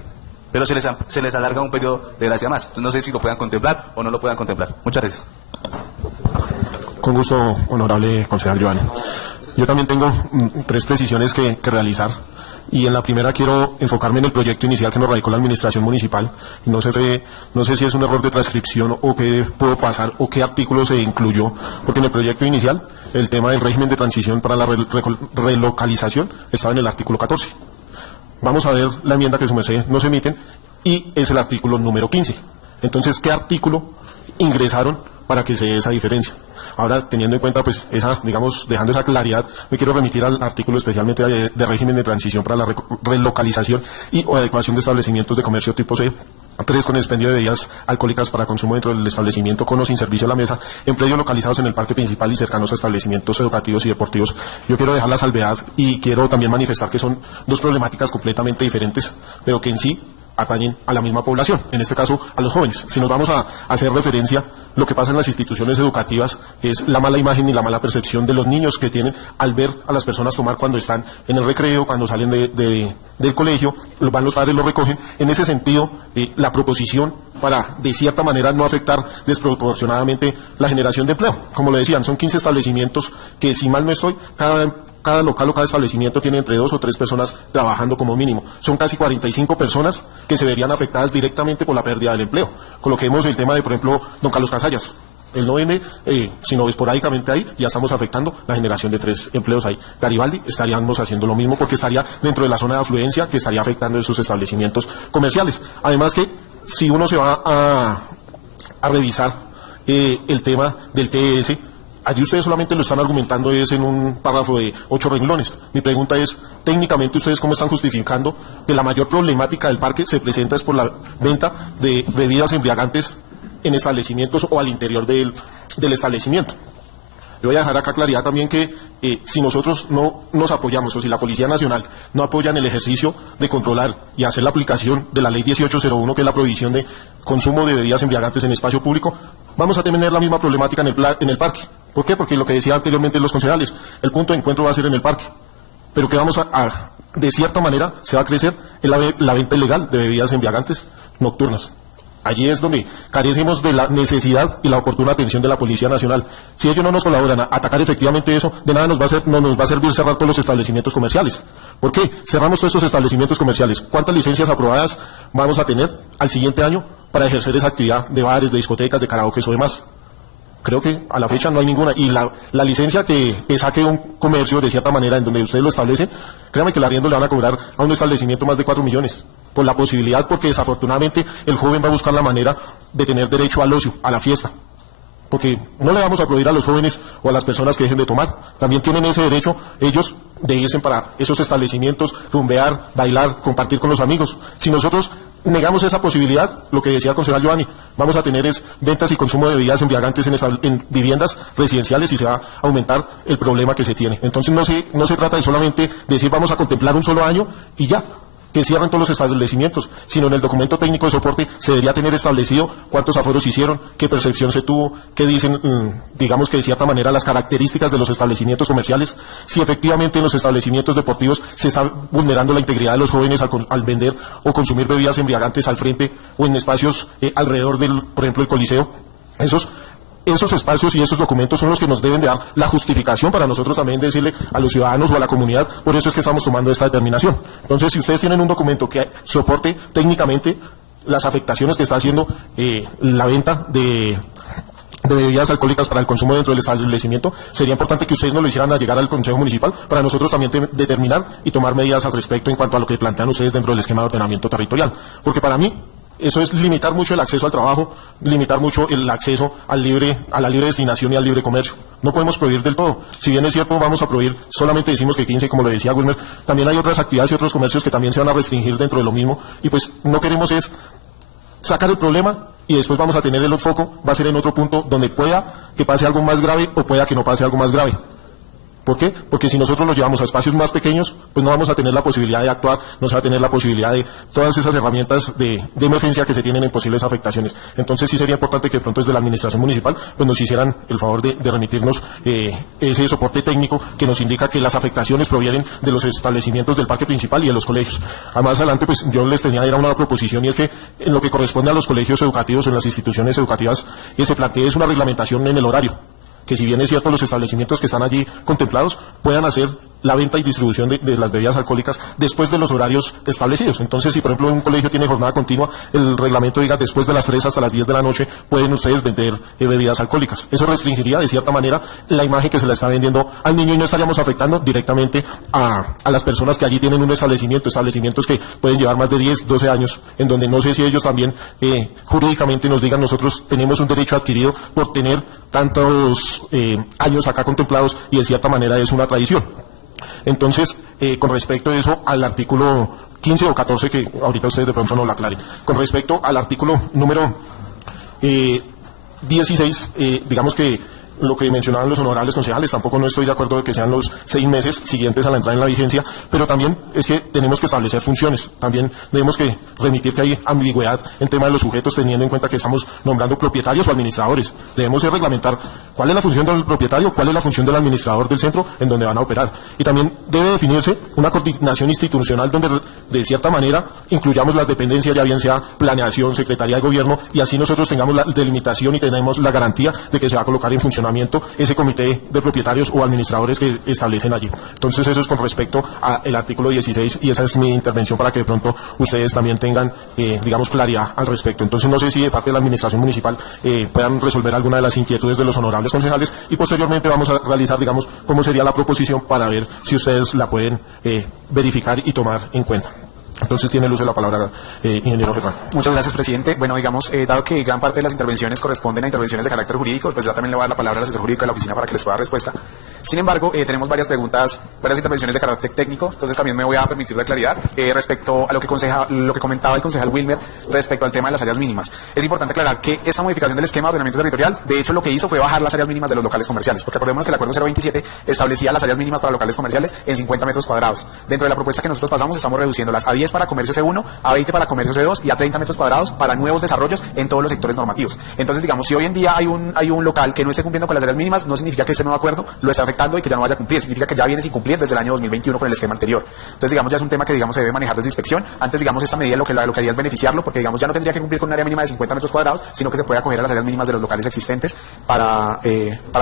pero se les alarga un periodo de gracia más. Entonces, no sé si lo puedan contemplar o no lo puedan contemplar. Muchas gracias. Con gusto, honorable concejal Giovanni. Yo también tengo 3 precisiones que realizar. Y en la primera quiero enfocarme en el proyecto inicial que nos radicó la administración municipal. No sé si es un error de transcripción o qué pudo pasar o qué artículo se incluyó, porque en el proyecto inicial el tema del régimen de transición para la relocalización estaba en el artículo 14. Vamos a ver la enmienda que su merced nos emiten y es el artículo número 15. Entonces, ¿qué artículo ingresaron para que se dé esa diferencia? Ahora, teniendo en cuenta, pues, dejando esa claridad, me quiero remitir al artículo especialmente de régimen de transición para la relocalización y o adecuación de establecimientos de comercio tipo C. 3, con expendio de bebidas alcohólicas para consumo dentro del establecimiento con o sin servicio a la mesa, en predios localizados en el parque principal y cercanos a establecimientos educativos y deportivos. Yo quiero dejar la salvedad y quiero también manifestar que son 2 problemáticas completamente diferentes, pero que en sí atañen a la misma población, en este caso a los jóvenes. Si nos vamos a hacer referencia, lo que pasa en las instituciones educativas es la mala imagen y la mala percepción de los niños que tienen al ver a las personas tomar cuando están en el recreo, cuando salen del colegio, van los padres, los recogen. En ese sentido, la proposición para, de cierta manera, no afectar desproporcionadamente la generación de empleo. Como le decían, son 15 establecimientos que, si mal no estoy, cada local o cada establecimiento tiene entre 2 o 3 personas trabajando como mínimo. Son casi 45 personas que se verían afectadas directamente por la pérdida del empleo. Coloquemos el tema de, por ejemplo, don Carlos Casallas. Él no vende, sino esporádicamente ahí, ya estamos afectando la generación de 3 empleos ahí. Garibaldi estaríamos haciendo lo mismo porque estaría dentro de la zona de afluencia que estaría afectando esos establecimientos comerciales. Además que, si uno se va a revisar el tema del TES, allí ustedes solamente lo están argumentando es en un párrafo de 8 renglones. Mi pregunta es, técnicamente, ¿ustedes cómo están justificando que la mayor problemática del parque se presenta es por la venta de bebidas embriagantes en establecimientos o al interior del establecimiento? Le voy a dejar acá claridad también que si nosotros no nos apoyamos o si la Policía Nacional no apoya en el ejercicio de controlar y hacer la aplicación de la Ley 1801, que es la prohibición de consumo de bebidas embriagantes en espacio público, vamos a tener la misma problemática en el parque. ¿Por qué? Porque lo que decía anteriormente los concejales, el punto de encuentro va a ser en el parque, pero que vamos de cierta manera, se va a crecer en la venta ilegal de bebidas embriagantes nocturnas. Allí es donde carecemos de la necesidad y la oportuna atención de la Policía Nacional. Si ellos no nos colaboran a atacar efectivamente eso, de nada nos va a servir cerrar todos los establecimientos comerciales. ¿Por qué? Cerramos todos esos establecimientos comerciales. ¿Cuántas licencias aprobadas vamos a tener al siguiente año para ejercer esa actividad de bares, de discotecas, de karaoke o demás? Creo que a la fecha no hay ninguna. Y la licencia que saque un comercio de cierta manera en donde ustedes lo establecen, créanme que el arriendo le van a cobrar a un establecimiento más de 4 millones. Por la posibilidad, porque desafortunadamente el joven va a buscar la manera de tener derecho al ocio, a la fiesta. Porque no le vamos a prohibir a los jóvenes o a las personas que dejen de tomar. También tienen ese derecho ellos de irse para esos establecimientos, rumbear, bailar, compartir con los amigos. Si nosotros negamos esa posibilidad, lo que decía el concejal Giovanni, vamos a tener es ventas y consumo de bebidas embriagantes en viviendas residenciales y se va a aumentar el problema que se tiene. Entonces no se trata de solamente decir vamos a contemplar un solo año y ya, que cierren todos los establecimientos, sino en el documento técnico de soporte se debería tener establecido cuántos aforos hicieron, qué percepción se tuvo, qué dicen, digamos que de cierta manera las características de los establecimientos comerciales, si efectivamente en los establecimientos deportivos se está vulnerando la integridad de los jóvenes al vender o consumir bebidas embriagantes al frente o en espacios alrededor del, por ejemplo, el Coliseo. Esos esos espacios y esos documentos son los que nos deben de dar la justificación para nosotros también decirle a los ciudadanos o a la comunidad, por eso es que estamos tomando esta determinación. Entonces, si ustedes tienen un documento que soporte técnicamente las afectaciones que está haciendo la venta de bebidas alcohólicas para el consumo dentro del establecimiento, sería importante que ustedes nos lo hicieran a llegar al Consejo Municipal para nosotros también determinar y tomar medidas al respecto en cuanto a lo que plantean ustedes dentro del esquema de ordenamiento territorial. Porque para mí, eso es limitar mucho el acceso al trabajo, limitar mucho el acceso a la libre destinación y al libre comercio. No podemos prohibir del todo. Si bien es cierto, vamos a prohibir, solamente decimos que 15, como lo decía Wilmer, también hay otras actividades y otros comercios que también se van a restringir dentro de lo mismo. Y pues no queremos es sacar el problema y después vamos a tener el foco, va a ser en otro punto donde pueda que pase algo más grave o pueda que no pase algo más grave. ¿Por qué? Porque si nosotros los llevamos a espacios más pequeños, pues no vamos a tener la posibilidad de actuar, no se va a tener la posibilidad de todas esas herramientas de emergencia que se tienen en posibles afectaciones. Entonces sí sería importante que de pronto desde la administración municipal pues nos hicieran el favor de remitirnos ese soporte técnico que nos indica que las afectaciones provienen de los establecimientos del parque principal y de los colegios. Más adelante pues yo les tenía era una proposición y es que en lo que corresponde a los colegios educativos, en las instituciones educativas, se plantea es una reglamentación en el horario, que si bien es cierto los establecimientos que están allí contemplados puedan hacer la venta y distribución de las bebidas alcohólicas después de los horarios establecidos. Entonces, si por ejemplo un colegio tiene jornada continua, el reglamento diga después de las 3 hasta las 10 de la noche pueden ustedes vender bebidas alcohólicas. Eso restringiría de cierta manera la imagen que se le está vendiendo al niño y no estaríamos afectando directamente a las personas que allí tienen un establecimientos que pueden llevar más de 10, 12 años, en donde no sé si ellos también jurídicamente nos digan nosotros tenemos un derecho adquirido por tener tantos años acá contemplados y de cierta manera es una tradición. Entonces, con respecto a eso, al artículo 15 o 14, que ahorita ustedes de pronto no lo aclaren, con respecto al artículo número 16, digamos que lo que mencionaban los honorables concejales, tampoco no estoy de acuerdo de que sean los 6 meses siguientes a la entrada en la vigencia, pero también es que tenemos que establecer funciones, también tenemos que remitir que hay ambigüedad en tema de los sujetos, teniendo en cuenta que estamos nombrando propietarios o administradores. Debemos reglamentar cuál es la función del propietario, cuál es la función del administrador del centro en donde van a operar. Y también debe definirse una coordinación institucional donde de cierta manera incluyamos las dependencias, ya bien sea planeación, secretaría de gobierno, y así nosotros tengamos la delimitación y tenemos la garantía de que se va a colocar en funcionamiento ese comité de propietarios o administradores que establecen allí. Entonces eso es con respecto al artículo 16 y esa es mi intervención para que de pronto ustedes también tengan, digamos, claridad al respecto. Entonces no sé si de parte de la administración municipal puedan resolver alguna de las inquietudes de los honorables concejales y posteriormente vamos a realizar, digamos, cómo sería la proposición para ver si ustedes la pueden verificar y tomar en cuenta. Entonces tiene el uso de la palabra, ingeniero Germán. Muchas gracias, presidente. Bueno, digamos, dado que gran parte de las intervenciones corresponden a intervenciones de carácter jurídico, pues ya también le voy a dar la palabra al asesor jurídico de la oficina para que les pueda dar respuesta. Sin embargo, tenemos varias preguntas, varias intervenciones de carácter técnico, entonces también me voy a permitir la claridad respecto a lo que comentaba el concejal Wilmer respecto al tema de las áreas mínimas. Es importante aclarar que esta modificación del esquema de ordenamiento territorial, de hecho, lo que hizo fue bajar las áreas mínimas de los locales comerciales, porque recordemos que el acuerdo 027 establecía las áreas mínimas para locales comerciales en 50 metros cuadrados. Dentro de la propuesta que nosotros pasamos, estamos reduciéndolas a 10 para comercio C1, a 20 para comercio C2 y a 30 metros cuadrados para nuevos desarrollos en todos los sectores normativos. Entonces, digamos, si hoy en día hay un local que no esté cumpliendo con las áreas mínimas, no significa que este nuevo acuerdo lo esté afectando y que ya no vaya a cumplir, significa que ya viene sin cumplir desde el año 2021 con el esquema anterior. Entonces, digamos, ya es un tema que, digamos, se debe manejar desde inspección. Antes, digamos, esta medida lo que haría es beneficiarlo, porque, digamos, ya no tendría que cumplir con un área mínima de 50 metros cuadrados, sino que se puede acoger a las áreas mínimas de los locales existentes para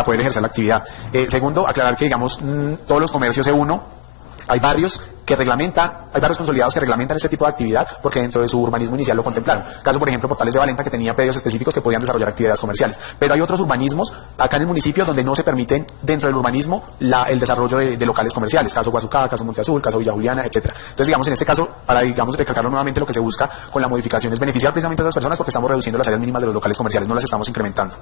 poder ejercer la actividad. Segundo, aclarar que, digamos, todos los comercios C1, hay barrios consolidados que reglamentan este tipo de actividad porque dentro de su urbanismo inicial lo contemplaron. Caso, por ejemplo, Portales de Valenta, que tenía predios específicos que podían desarrollar actividades comerciales. Pero hay otros urbanismos acá en el municipio donde no se permiten dentro del urbanismo el desarrollo de locales comerciales. Caso Guasucá, caso Monte Azul, caso Villa Juliana, etcétera. Entonces, digamos, en este caso, para, digamos, recalcarlo nuevamente, lo que se busca con la modificación es beneficiar precisamente a esas personas porque estamos reduciendo las áreas mínimas de los locales comerciales, no las estamos incrementando.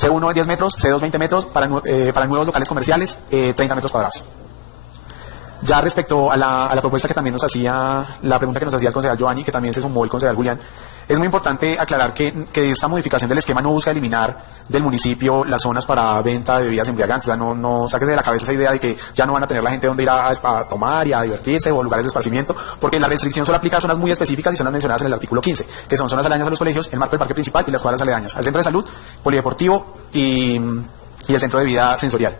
C1 10 metros, C2 20 metros, para nuevos locales comerciales 30 metros cuadrados. Ya respecto a la propuesta que también nos hacía, la pregunta que nos hacía el concejal Giovanni, que también se sumó el concejal Julián, es muy importante aclarar que esta modificación del esquema no busca eliminar del municipio las zonas para venta de bebidas embriagantes. O sea, no sáquese de la cabeza esa idea de que ya no van a tener la gente donde ir a tomar y a divertirse o lugares de esparcimiento, porque la restricción solo aplica a zonas muy específicas y son las mencionadas en el artículo 15, que son zonas aledañas a los colegios, el marco del parque principal y las cuadras aledañas al centro de salud, polideportivo y el centro de vida sensorial.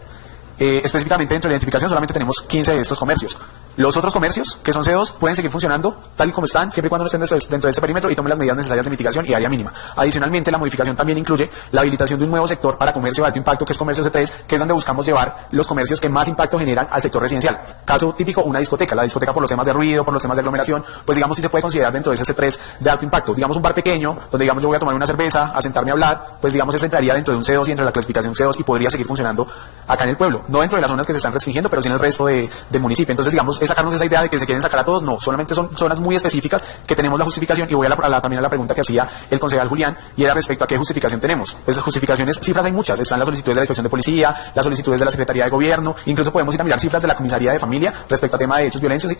Específicamente dentro de la identificación solamente tenemos 15 de estos comercios. Los otros comercios, que son C2, pueden seguir funcionando tal y como están, siempre y cuando no estén dentro de este perímetro y tomen las medidas necesarias de mitigación y área mínima. Adicionalmente, la modificación también incluye la habilitación de un nuevo sector para comercio de alto impacto, que es comercio C3, que es donde buscamos llevar los comercios que más impacto generan al sector residencial. Caso típico, una discoteca. La discoteca, por los temas de ruido, por los temas de aglomeración, pues digamos si se puede considerar dentro de ese C3 de alto impacto. Digamos un bar pequeño, donde digamos yo voy a tomar una cerveza, a sentarme a hablar, pues digamos ese entraría dentro de un C2 y dentro de la clasificación C2 y podría seguir funcionando acá en el pueblo. No dentro de las zonas que se están restringiendo, pero sí en el resto del municipio. Entonces, digamos, es sacarnos esa idea de que se quieren sacar a todos, no, solamente son zonas muy específicas que tenemos la justificación. Y voy también a la pregunta que hacía el concejal Julián, y era respecto a qué justificación tenemos. Pues las justificaciones, cifras hay muchas, están las solicitudes de la Inspección de Policía, las solicitudes de la Secretaría de Gobierno, incluso podemos ir a mirar cifras de la Comisaría de Familia respecto a tema de hechos violentos y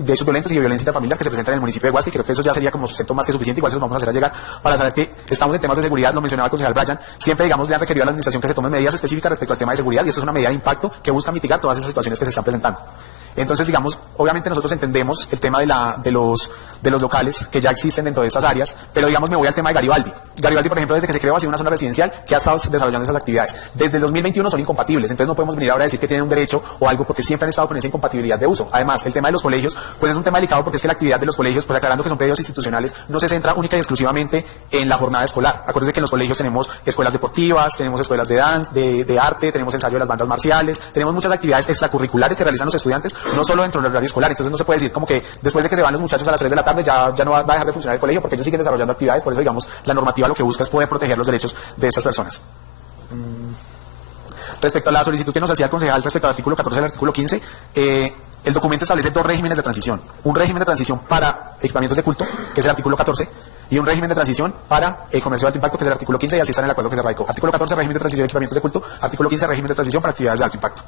de violencia intrafamiliar que se presentan en el municipio de Guasque. Creo que eso ya sería como sujeto más que suficiente, igual se los vamos a hacer llegar para saber que estamos en temas de seguridad. Lo mencionaba el concejal Brian, siempre digamos le han requerido a la administración que se tomen medidas específicas respecto al tema de seguridad, y esto es una medida de impacto que busca mitigar todas esas situaciones que se están presentando. Entonces, digamos, obviamente nosotros entendemos el tema de los locales que ya existen dentro de estas áreas, pero digamos me voy al tema de Garibaldi. Garibaldi, por ejemplo, desde que se creó ha sido una zona residencial que ha estado desarrollando esas actividades. Desde el 2021 son incompatibles, entonces no podemos venir ahora a decir que tienen un derecho o algo porque siempre han estado con esa incompatibilidad de uso. Además, el tema de los colegios, pues es un tema delicado porque es que la actividad de los colegios, pues aclarando que son predios institucionales, no se centra única y exclusivamente en la jornada escolar. Acuérdense que en los colegios tenemos escuelas deportivas, tenemos escuelas de de arte, tenemos ensayo de las bandas marciales, tenemos muchas actividades extracurriculares que realizan los estudiantes, no solo dentro del horario escolar. Entonces no se puede decir como que después de que se van los muchachos a las 3 de la tarde ya no va a dejar de funcionar el colegio, porque ellos siguen desarrollando actividades. Por eso, digamos, la normativa lo que busca es poder proteger los derechos de estas personas. Respecto a la solicitud que nos hacía el concejal respecto al artículo 14 y al artículo 15, el documento establece dos regímenes de transición. Un régimen de transición para equipamientos de culto, que es el artículo 14, y un régimen de transición para comercio de alto impacto, que es el artículo 15, y así está en el acuerdo que se radicó. Artículo 14, régimen de transición de equipamientos de culto. Artículo 15, régimen de transición para actividades de alto impacto.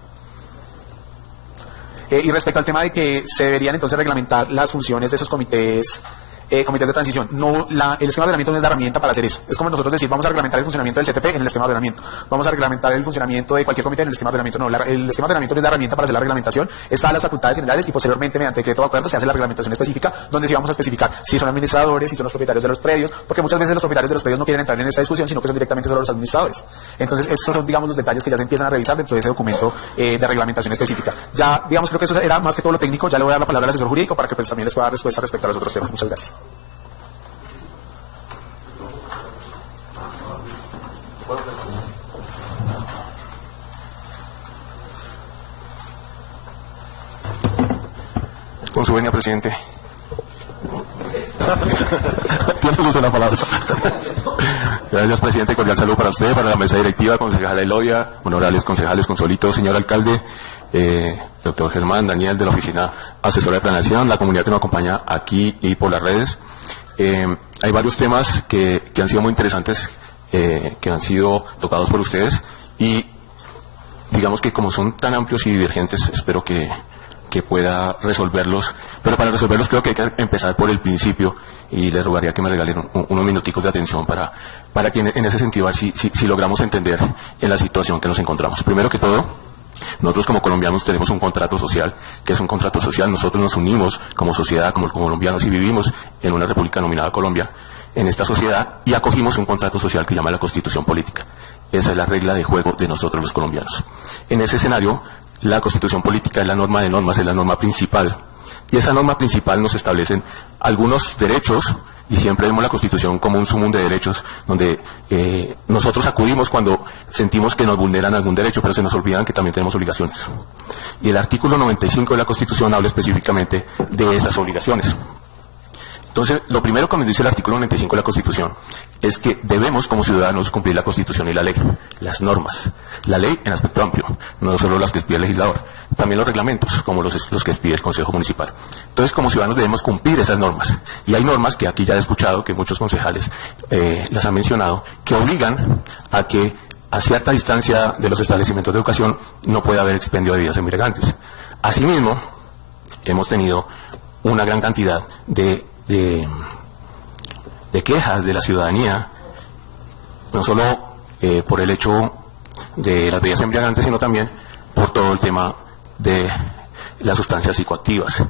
Y respecto al tema de que se deberían entonces reglamentar las funciones de esos comités de transición, el esquema de ordenamiento no es la herramienta para hacer eso. Es como nosotros decir, vamos a reglamentar el funcionamiento del CTP en el esquema de ordenamiento, vamos a reglamentar el funcionamiento de cualquier comité en el esquema de ordenamiento. No, el esquema de ordenamiento no es la herramienta para hacer la reglamentación, está a las facultades generales y posteriormente mediante decreto o acuerdo se hace la reglamentación específica, donde sí vamos a especificar si son administradores, si son los propietarios de los predios, porque muchas veces los propietarios de los predios no quieren entrar en esta discusión, sino que son directamente solo los administradores. Entonces estos son, digamos, los detalles que ya se empiezan a revisar dentro de ese documento de reglamentación específica. Ya, digamos, creo que eso era más que todo lo técnico. Ya le voy a dar la palabra al asesor jurídico para que pues también les pueda dar respuesta respecto a los otros temas. Muchas gracias. Con su venia, presidente. Tiempo uso la palabra. Gracias, presidente. Cordial saludo para usted, para la mesa directiva, concejala Elodia, honorables concejales, Consolito, señor alcalde, doctor Germán, Daniel de la Oficina Asesora de Planeación, la comunidad que nos acompaña aquí y por las redes. Hay varios temas que han sido muy interesantes, que han sido tocados por ustedes y digamos que como son tan amplios y divergentes, espero que pueda resolverlos, pero para resolverlos creo que hay que empezar por el principio y les rogaría que me regalen unos minuticos de atención para que en ese sentido si logramos entender en la situación que nos encontramos. Primero que todo, nosotros como colombianos tenemos un contrato social. ¿Qué es un contrato social? Nosotros nos unimos como sociedad, como colombianos, y vivimos en una república denominada Colombia, en esta sociedad, y acogimos un contrato social que llama la Constitución Política. Esa es la regla de juego de nosotros los colombianos. En ese escenario, la Constitución Política es la norma de normas, es la norma principal. Y esa norma principal nos establece algunos derechos, y siempre vemos la Constitución como un sumum de derechos, donde nosotros acudimos cuando sentimos que nos vulneran algún derecho, pero se nos olvidan que también tenemos obligaciones. Y el artículo 95 de la Constitución habla específicamente de esas obligaciones. Entonces, lo primero que nos dice el artículo 95 de la Constitución es que debemos como ciudadanos cumplir la Constitución y la ley, las normas. La ley en aspecto amplio, no solo las que expide el legislador, también los reglamentos, como los que expide el Consejo Municipal. Entonces, como ciudadanos debemos cumplir esas normas. Y hay normas que aquí ya he escuchado que muchos concejales las han mencionado, que obligan a que a cierta distancia de los establecimientos de educación no pueda haber expendio de bebidas embriagantes. Asimismo, hemos tenido una gran cantidad de quejas de la ciudadanía, no solo por el hecho de las bebidas embriagantes, sino también por todo el tema de las sustancias psicoactivas.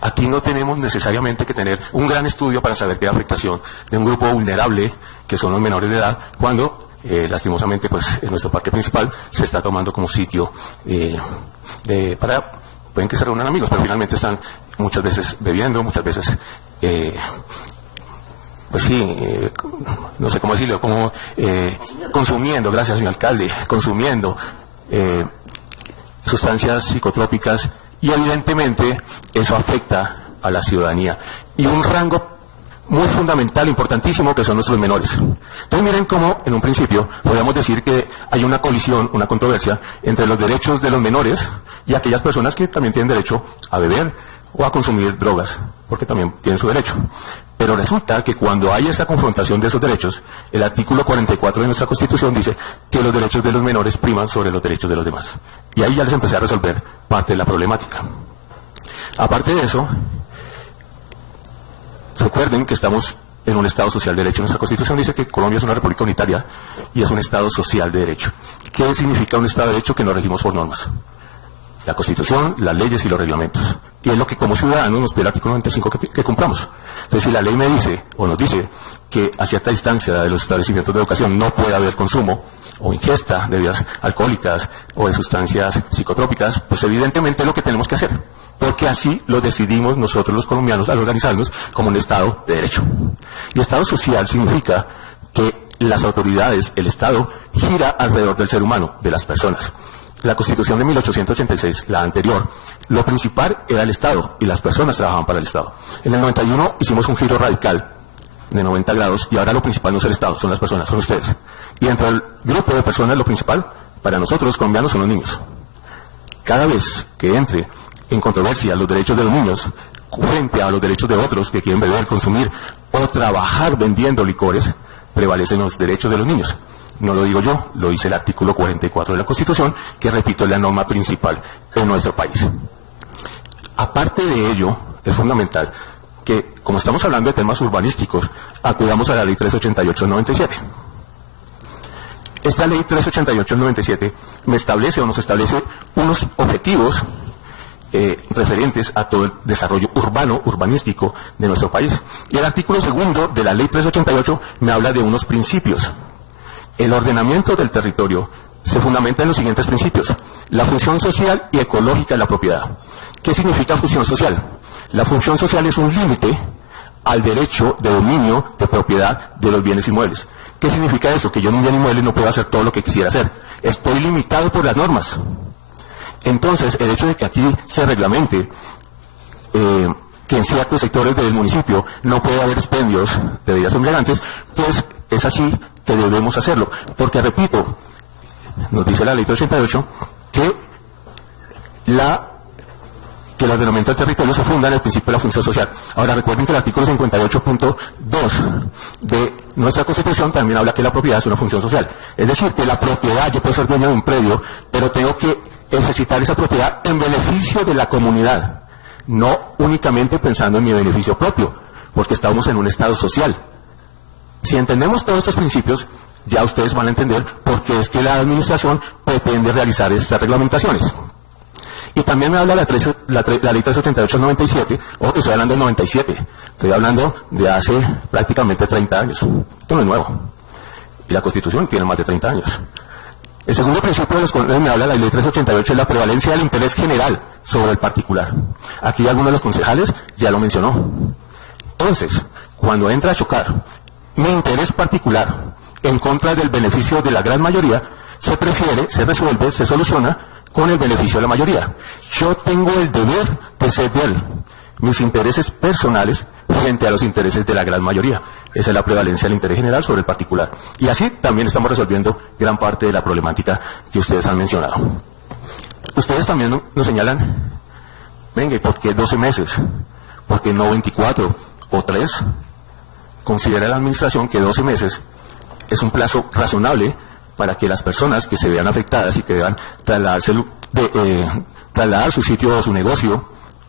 Aquí no tenemos necesariamente que tener un gran estudio para saber qué afectación de un grupo vulnerable, que son los menores de edad, cuando lastimosamente pues en nuestro parque principal se está tomando como sitio para pueden que se reúnan amigos, pero finalmente están muchas veces bebiendo, muchas veces, pues sí, no sé cómo decirlo, como consumiendo, gracias señor alcalde, consumiendo sustancias psicotrópicas, y evidentemente eso afecta a la ciudadanía. Y un rango muy fundamental, importantísimo, que son nuestros menores. Entonces miren cómo en un principio podríamos decir que hay una colisión, una controversia entre los derechos de los menores y aquellas personas que también tienen derecho a beber o a consumir drogas, porque también tienen su derecho. Pero resulta que cuando hay esa confrontación de esos derechos, el artículo 44 de nuestra Constitución dice que los derechos de los menores priman sobre los derechos de los demás. Y ahí ya les empecé a resolver parte de la problemática. Aparte de eso, recuerden que estamos en un Estado social de derecho. Nuestra Constitución dice que Colombia es una república unitaria y es un Estado social de derecho. ¿Qué significa un Estado de derecho? Que nos regimos por normas. La Constitución, las leyes y los reglamentos. Y es lo que como ciudadanos nos pide el artículo 95 que cumplamos. Entonces, si la ley me dice o nos dice que a cierta distancia de los establecimientos de educación no puede haber consumo o ingesta de bebidas alcohólicas o de sustancias psicotrópicas, pues evidentemente es lo que tenemos que hacer. Porque así lo decidimos nosotros los colombianos al organizarnos como un Estado de derecho. Y Estado social significa que las autoridades, el Estado, gira alrededor del ser humano, de las personas. La Constitución de 1886, la anterior, lo principal era el Estado y las personas trabajaban para el Estado. En el 91 hicimos un giro radical de 90 grados y ahora lo principal no es el Estado, son las personas, son ustedes. Y dentro del grupo de personas lo principal para nosotros los colombianos son los niños. Cada vez que entre en controversia los derechos de los niños frente a los derechos de otros que quieren beber, consumir o trabajar vendiendo licores, prevalecen los derechos de los niños. No lo digo yo, lo dice el artículo 44 de la Constitución, que repito es la norma principal en nuestro país. Aparte de ello, es fundamental que, como estamos hablando de temas urbanísticos, acudamos a la ley 388/97. Esta ley 388/97 me establece o nos establece unos objetivos referentes a todo el desarrollo urbano, urbanístico de nuestro país. Y el artículo 2 de la ley 388 me habla de unos principios. El ordenamiento del territorio se fundamenta en los siguientes principios: la función social y ecológica de la propiedad. ¿Qué significa función social? La función social es un límite al derecho de dominio de propiedad de los bienes inmuebles. ¿Qué significa eso? Que yo en un bien inmueble no puedo hacer todo lo que quisiera hacer. Estoy limitado por las normas. Entonces, el hecho de que aquí se reglamente que en ciertos sectores del municipio no puede haber expendios de bebidas embriagantes, pues es así que debemos hacerlo. Porque, repito, nos dice la ley 388 que el ordenamiento del territorio se funda en el principio de la función social. Ahora, recuerden que el artículo 58.2 de nuestra Constitución también habla que la propiedad es una función social. Es decir, que la propiedad, yo puedo ser dueño de un predio, pero tengo que ejercitar esa propiedad en beneficio de la comunidad, no únicamente pensando en mi beneficio propio, porque estamos en un Estado social. Si entendemos todos estos principios, ya ustedes van a entender por qué es que la administración pretende realizar estas reglamentaciones. Y también me habla la ley 388/97, o que estoy hablando del 97, estoy hablando de hace prácticamente 30 años. Esto no es nuevo. Y la Constitución tiene más de 30 años. El segundo principio de los cuales me habla la ley 388 es la prevalencia del interés general sobre el particular. Aquí alguno de los concejales ya lo mencionó. Entonces, cuando entra a chocar mi interés particular en contra del beneficio de la gran mayoría, se prefiere, se resuelve, se soluciona con el beneficio de la mayoría. Yo tengo el deber de ceder mis intereses personales frente a los intereses de la gran mayoría. Esa es la prevalencia del interés general sobre el particular. Y así también estamos resolviendo gran parte de la problemática que ustedes han mencionado. Ustedes también nos señalan, venga, ¿y por qué 12 meses? ¿Por qué no 24 o 3? Considera la administración que 12 meses es un plazo razonable para que las personas que se vean afectadas y que deban trasladar su sitio o su negocio,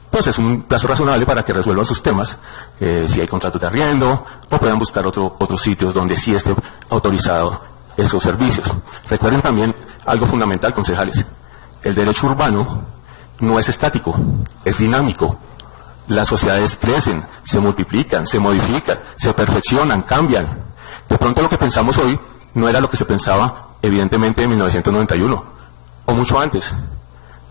pues es un plazo razonable para que resuelvan sus temas, si hay contratos de arriendo, o puedan buscar otros sitios donde sí esté autorizado esos servicios. Recuerden también algo fundamental, concejales: el derecho urbano no es estático, es dinámico. Las sociedades crecen, se multiplican, se modifican, se perfeccionan, cambian. De pronto lo que pensamos hoy no era lo que se pensaba, evidentemente, en 1991, o mucho antes.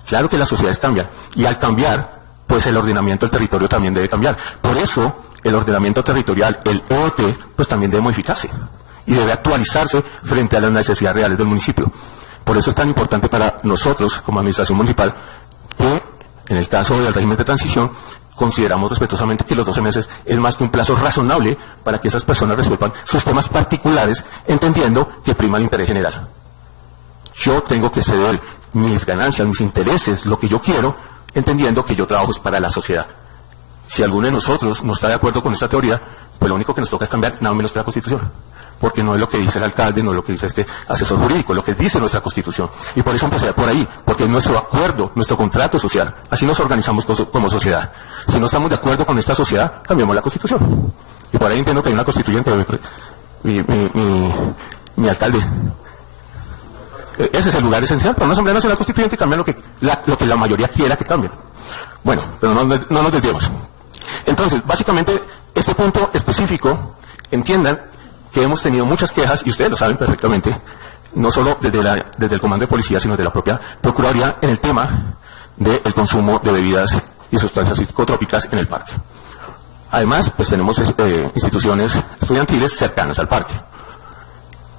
Claro que las sociedades cambian, y al cambiar, pues el ordenamiento del territorio también debe cambiar. Por eso, el ordenamiento territorial, el EOT, pues también debe modificarse y debe actualizarse frente a las necesidades reales del municipio. Por eso es tan importante para nosotros, como administración municipal, que en el caso del régimen de transición, consideramos respetuosamente que los 12 meses es más que un plazo razonable para que esas personas resuelvan sus temas particulares, entendiendo que prima el interés general. Yo tengo que ceder mis ganancias, mis intereses, lo que yo quiero, entendiendo que yo trabajo es para la sociedad. Si alguno de nosotros no está de acuerdo con esta teoría, pues lo único que nos toca es cambiar nada menos que la Constitución. Porque no es lo que dice el alcalde, no es lo que dice este asesor jurídico, es lo que dice nuestra Constitución. Y por eso empecé por ahí, porque es nuestro acuerdo, nuestro contrato social. Así nos organizamos como sociedad. Si no estamos de acuerdo con esta sociedad, cambiamos la Constitución. Y por ahí entiendo que hay una constituyente, mi alcalde. Ese es el lugar esencial, pero una Asamblea Nacional Constituyente cambia lo que la mayoría quiera que cambie. Bueno, pero no nos desviemos. Entonces, básicamente, este punto específico, entiendan que hemos tenido muchas quejas, y ustedes lo saben perfectamente, no solo desde el Comando de Policía, sino de la propia Procuraduría, en el tema del consumo de bebidas y sustancias psicotrópicas en el parque. Además, pues tenemos instituciones estudiantiles cercanas al parque.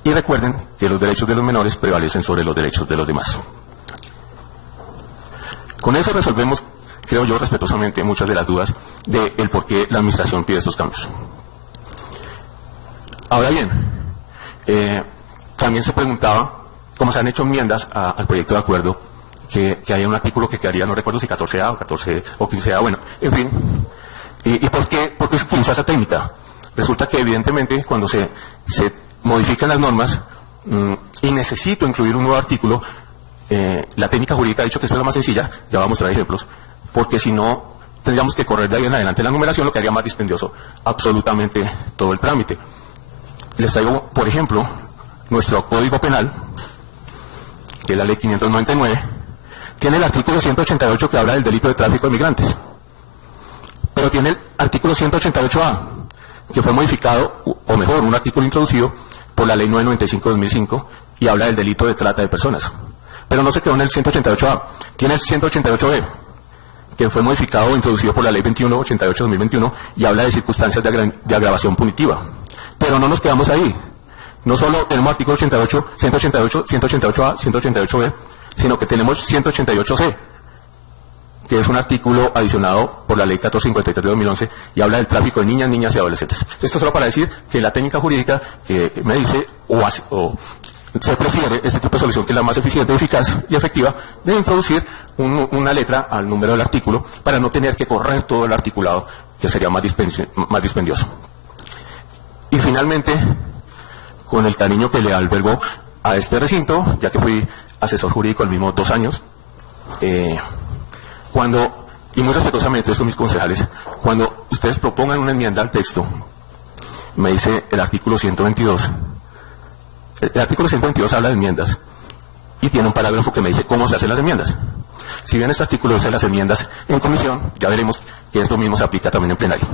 Y recuerden que los derechos de los menores prevalecen sobre los derechos de los demás. Con eso resolvemos, creo yo, respetuosamente, muchas de las dudas del por qué la administración pide estos cambios. Ahora bien, también se preguntaba, cómo se han hecho enmiendas al proyecto de acuerdo, que haya un artículo que quedaría, no recuerdo si 14A o 14 o 15A, bueno, en fin. ¿Y por qué se utiliza esa técnica? Resulta que evidentemente cuando se modifican las normas y necesito incluir un nuevo artículo, la técnica jurídica ha dicho que esta es la más sencilla, ya vamos a mostrar ejemplos, porque si no tendríamos que correr de ahí en adelante la numeración, lo que haría más dispendioso absolutamente todo el trámite. Les traigo, por ejemplo, nuestro Código Penal, que es la Ley 599, tiene el artículo 188 que habla del delito de tráfico de migrantes, pero tiene el artículo 188A, que fue modificado, o mejor, un artículo introducido por la Ley 995/2005 y habla del delito de trata de personas. Pero no se quedó en el 188A, tiene el 188B, que fue modificado o introducido por la Ley 2188/2021 y habla de circunstancias de agravación punitiva. Pero no nos quedamos ahí. No solo tenemos artículo 88, 188, 188A, 188B, sino que tenemos 188C, que es un artículo adicionado por la Ley 1453 de 2011 y habla del tráfico de niñas, niñas y adolescentes. Esto solo para decir que la técnica jurídica que me dice o se prefiere este tipo de solución, que es la más eficiente, eficaz y efectiva, de introducir una letra al número del artículo para no tener que correr todo el articulado, que sería más dispendioso. Y finalmente, con el cariño que le albergó a este recinto, ya que fui asesor jurídico al mismo 2 años, y muy respetuosamente, estos mis concejales, cuando ustedes propongan una enmienda al texto, me dice el artículo 122. El artículo 122 habla de enmiendas y tiene un parágrafo que me dice cómo se hacen las enmiendas. Si bien este artículo dice las enmiendas en comisión, ya veremos que esto mismo se aplica también en plenario.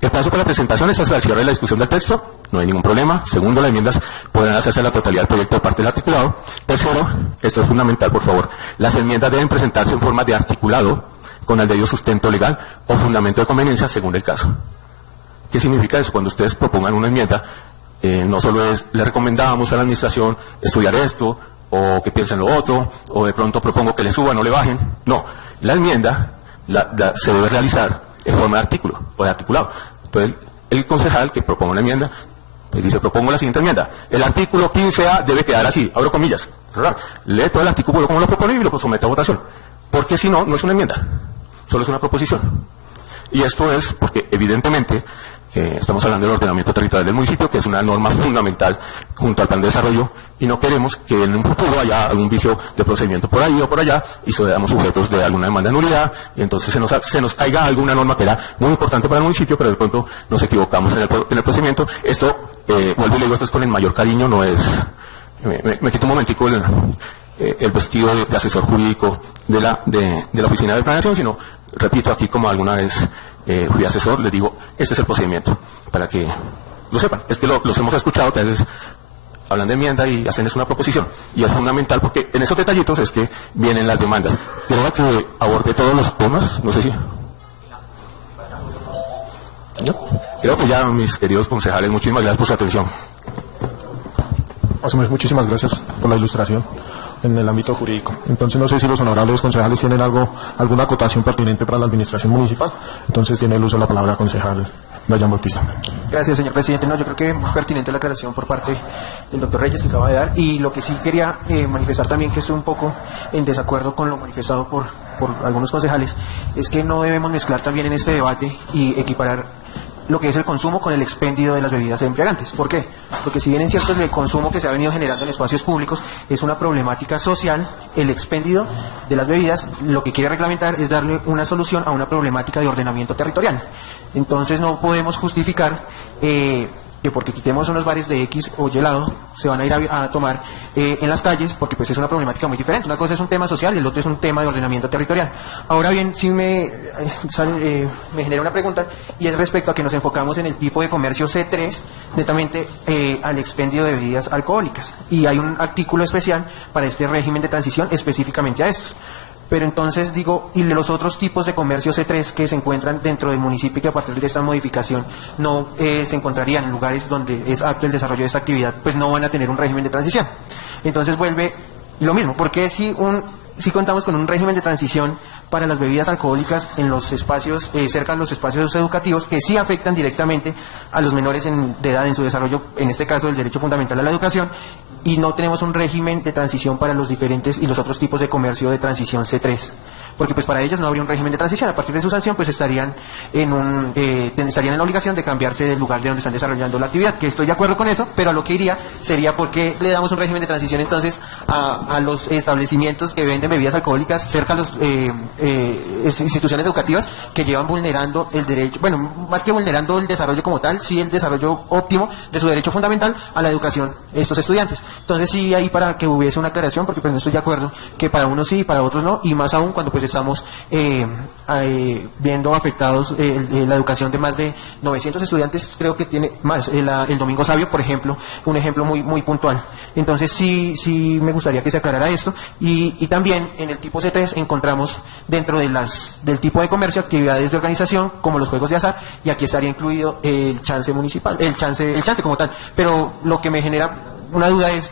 El plazo para la presentación es hasta el cierre de la discusión del texto, no hay ningún problema. Segundo, las enmiendas podrán hacerse a la totalidad del proyecto de parte del articulado. Tercero, esto es fundamental, por favor, las enmiendas deben presentarse en forma de articulado con el debido sustento legal o fundamento de conveniencia según el caso. ¿Qué significa eso? Cuando ustedes propongan una enmienda, no solo le recomendamos a la administración estudiar esto, o que piensen lo otro, o de pronto propongo que le suban o le bajen. No, la enmienda se debe realizar en forma de artículo o de articulado. Entonces, el concejal que proponga una enmienda, pues dice, propongo la siguiente enmienda. El artículo 15A debe quedar así, abro comillas. Lee todo el artículo como lo propone y lo somete a votación. Porque si no, no es una enmienda, solo es una proposición. Y esto es porque, evidentemente, estamos hablando del ordenamiento territorial del municipio, que es una norma fundamental junto al plan de desarrollo, y no queremos que en un futuro haya algún vicio de procedimiento por ahí o por allá, y seamos sujetos de alguna demanda de nulidad, y entonces se nos caiga alguna norma que era muy importante para el municipio, pero de pronto nos equivocamos en el procedimiento. Esto, vuelvo y le digo, esto es con el mayor cariño, no es... Me quito un momentico el vestido de asesor jurídico de la oficina de planeación, sino, repito, aquí como alguna vez fui asesor, les digo, este es el procedimiento, para que lo sepan. Es que los hemos escuchado, que a veces hablan de enmienda y hacen es una proposición. Y es fundamental porque en esos detallitos es que vienen las demandas. Creo que aborde todos los temas, no sé si... ¿No? Creo que ya, mis queridos concejales, muchísimas gracias por su atención. Muchísimas gracias por la ilustración en el ámbito jurídico. Entonces no sé si los honorables concejales tienen alguna acotación pertinente para la administración municipal. Entonces tiene el uso de la palabra concejal Brian Bautista. Gracias, señor presidente. No, yo creo que es pertinente la aclaración por parte del doctor Reyes que acaba de dar, y lo que sí quería manifestar también, que estoy un poco en desacuerdo con lo manifestado por algunos concejales, es que no debemos mezclar también en este debate y equiparar lo que es el consumo con el expendio de las bebidas embriagantes. ¿Por qué? Porque si bien es cierto el consumo que se ha venido generando en espacios públicos es una problemática social, el expendio de las bebidas lo que quiere reglamentar es darle una solución a una problemática de ordenamiento territorial. Entonces no podemos justificar que porque quitemos unos bares de X o Y lado se van a ir a tomar en las calles, porque pues es una problemática muy diferente. Una cosa es un tema social y el otro es un tema de ordenamiento territorial. Ahora bien, sí me genera una pregunta, y es respecto a que nos enfocamos en el tipo de comercio C3, netamente al expendio de bebidas alcohólicas, y hay un artículo especial para este régimen de transición específicamente a estos. Pero entonces digo, y los otros tipos de comercio C3 que se encuentran dentro del municipio y que a partir de esta modificación no se encontrarían en lugares donde es apto el desarrollo de esta actividad, pues no van a tener un régimen de transición. Entonces vuelve lo mismo, porque si contamos con un régimen de transición para las bebidas alcohólicas en los espacios, cerca de los espacios educativos, que sí afectan directamente a los menores de edad en su desarrollo, en este caso el derecho fundamental a la educación, y no tenemos un régimen de transición para los diferentes y los otros tipos de comercio de transición C3. Porque pues para ellos no habría un régimen de transición. A partir de su sanción pues estarían en la obligación de cambiarse del lugar de donde están desarrollando la actividad, que estoy de acuerdo con eso, pero a lo que iría sería porque le damos un régimen de transición entonces a los establecimientos que venden bebidas alcohólicas cerca de las instituciones educativas, que llevan vulnerando el derecho, bueno, más que vulnerando el desarrollo como tal, sí el desarrollo óptimo de su derecho fundamental a la educación estos estudiantes. Entonces sí, ahí para que hubiese una aclaración, porque pues no estoy de acuerdo que para unos sí y para otros no, y más aún cuando pues estamos viendo afectados la educación de más de 900 estudiantes, creo que tiene más, el Domingo Sabio, por ejemplo, un ejemplo muy puntual. Entonces sí me gustaría que se aclarara esto, y también en el tipo C3 encontramos dentro de del tipo de comercio actividades de organización como los juegos de azar, y aquí estaría incluido el chance municipal, el chance como tal, pero lo que me genera una duda es,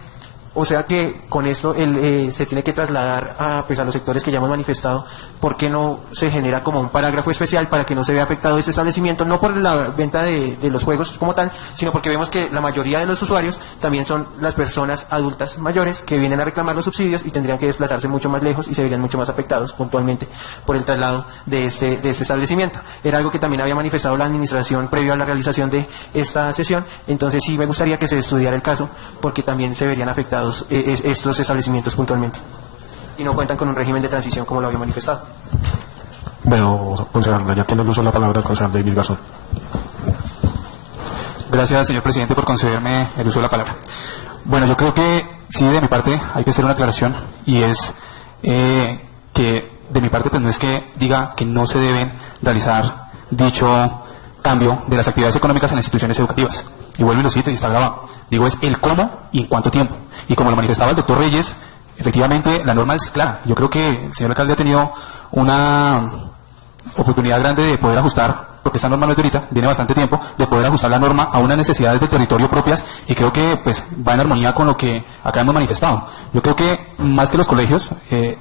o sea que con esto se tiene que trasladar a los sectores que ya hemos manifestado. ¿Por qué no se genera como un parágrafo especial para que no se vea afectado este establecimiento? No por la venta de los juegos como tal, sino porque vemos que la mayoría de los usuarios también son las personas adultas mayores que vienen a reclamar los subsidios y tendrían que desplazarse mucho más lejos y se verían mucho más afectados puntualmente por el traslado de este establecimiento. Era algo que también había manifestado la administración previo a la realización de esta sesión. Entonces sí me gustaría que se estudiara el caso, porque también se verían afectados estos establecimientos puntualmente, y no cuentan con un régimen de transición como lo había manifestado. Bueno, concejal, ya tiene el uso de la palabra el concejal David Garzón. Gracias, señor presidente, por concederme el uso de la palabra. Bueno, yo creo que sí, de mi parte hay que hacer una aclaración, y es que de mi parte pues no es que diga que no se deben realizar dicho cambio de las actividades económicas en las instituciones educativas. Y vuelvo y lo cito y está grabado. Digo, es el cómo y en cuánto tiempo. Y como lo manifestaba el doctor Reyes, efectivamente la norma es clara. Yo creo que el señor alcalde ha tenido una oportunidad grande de poder ajustar, porque esta norma no es de ahorita, viene bastante tiempo, de poder ajustar la norma a unas necesidades del territorio propias, y creo que pues va en armonía con lo que acá hemos manifestado. Yo creo que más que los colegios,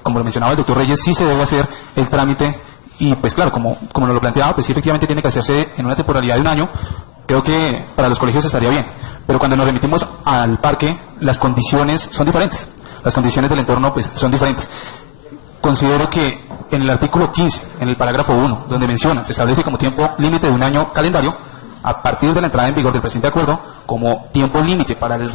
como lo mencionaba el doctor Reyes, sí se debe hacer el trámite, y pues claro, como nos lo planteaba, pues sí efectivamente tiene que hacerse en una temporalidad de un año. Creo que para los colegios estaría bien, pero cuando nos remitimos al parque, las condiciones son diferentes, las condiciones del entorno pues son diferentes. Considero que en el artículo 15, en el parágrafo 1, donde menciona, se establece como tiempo límite de un año calendario, a partir de la entrada en vigor del presente acuerdo, como tiempo límite para la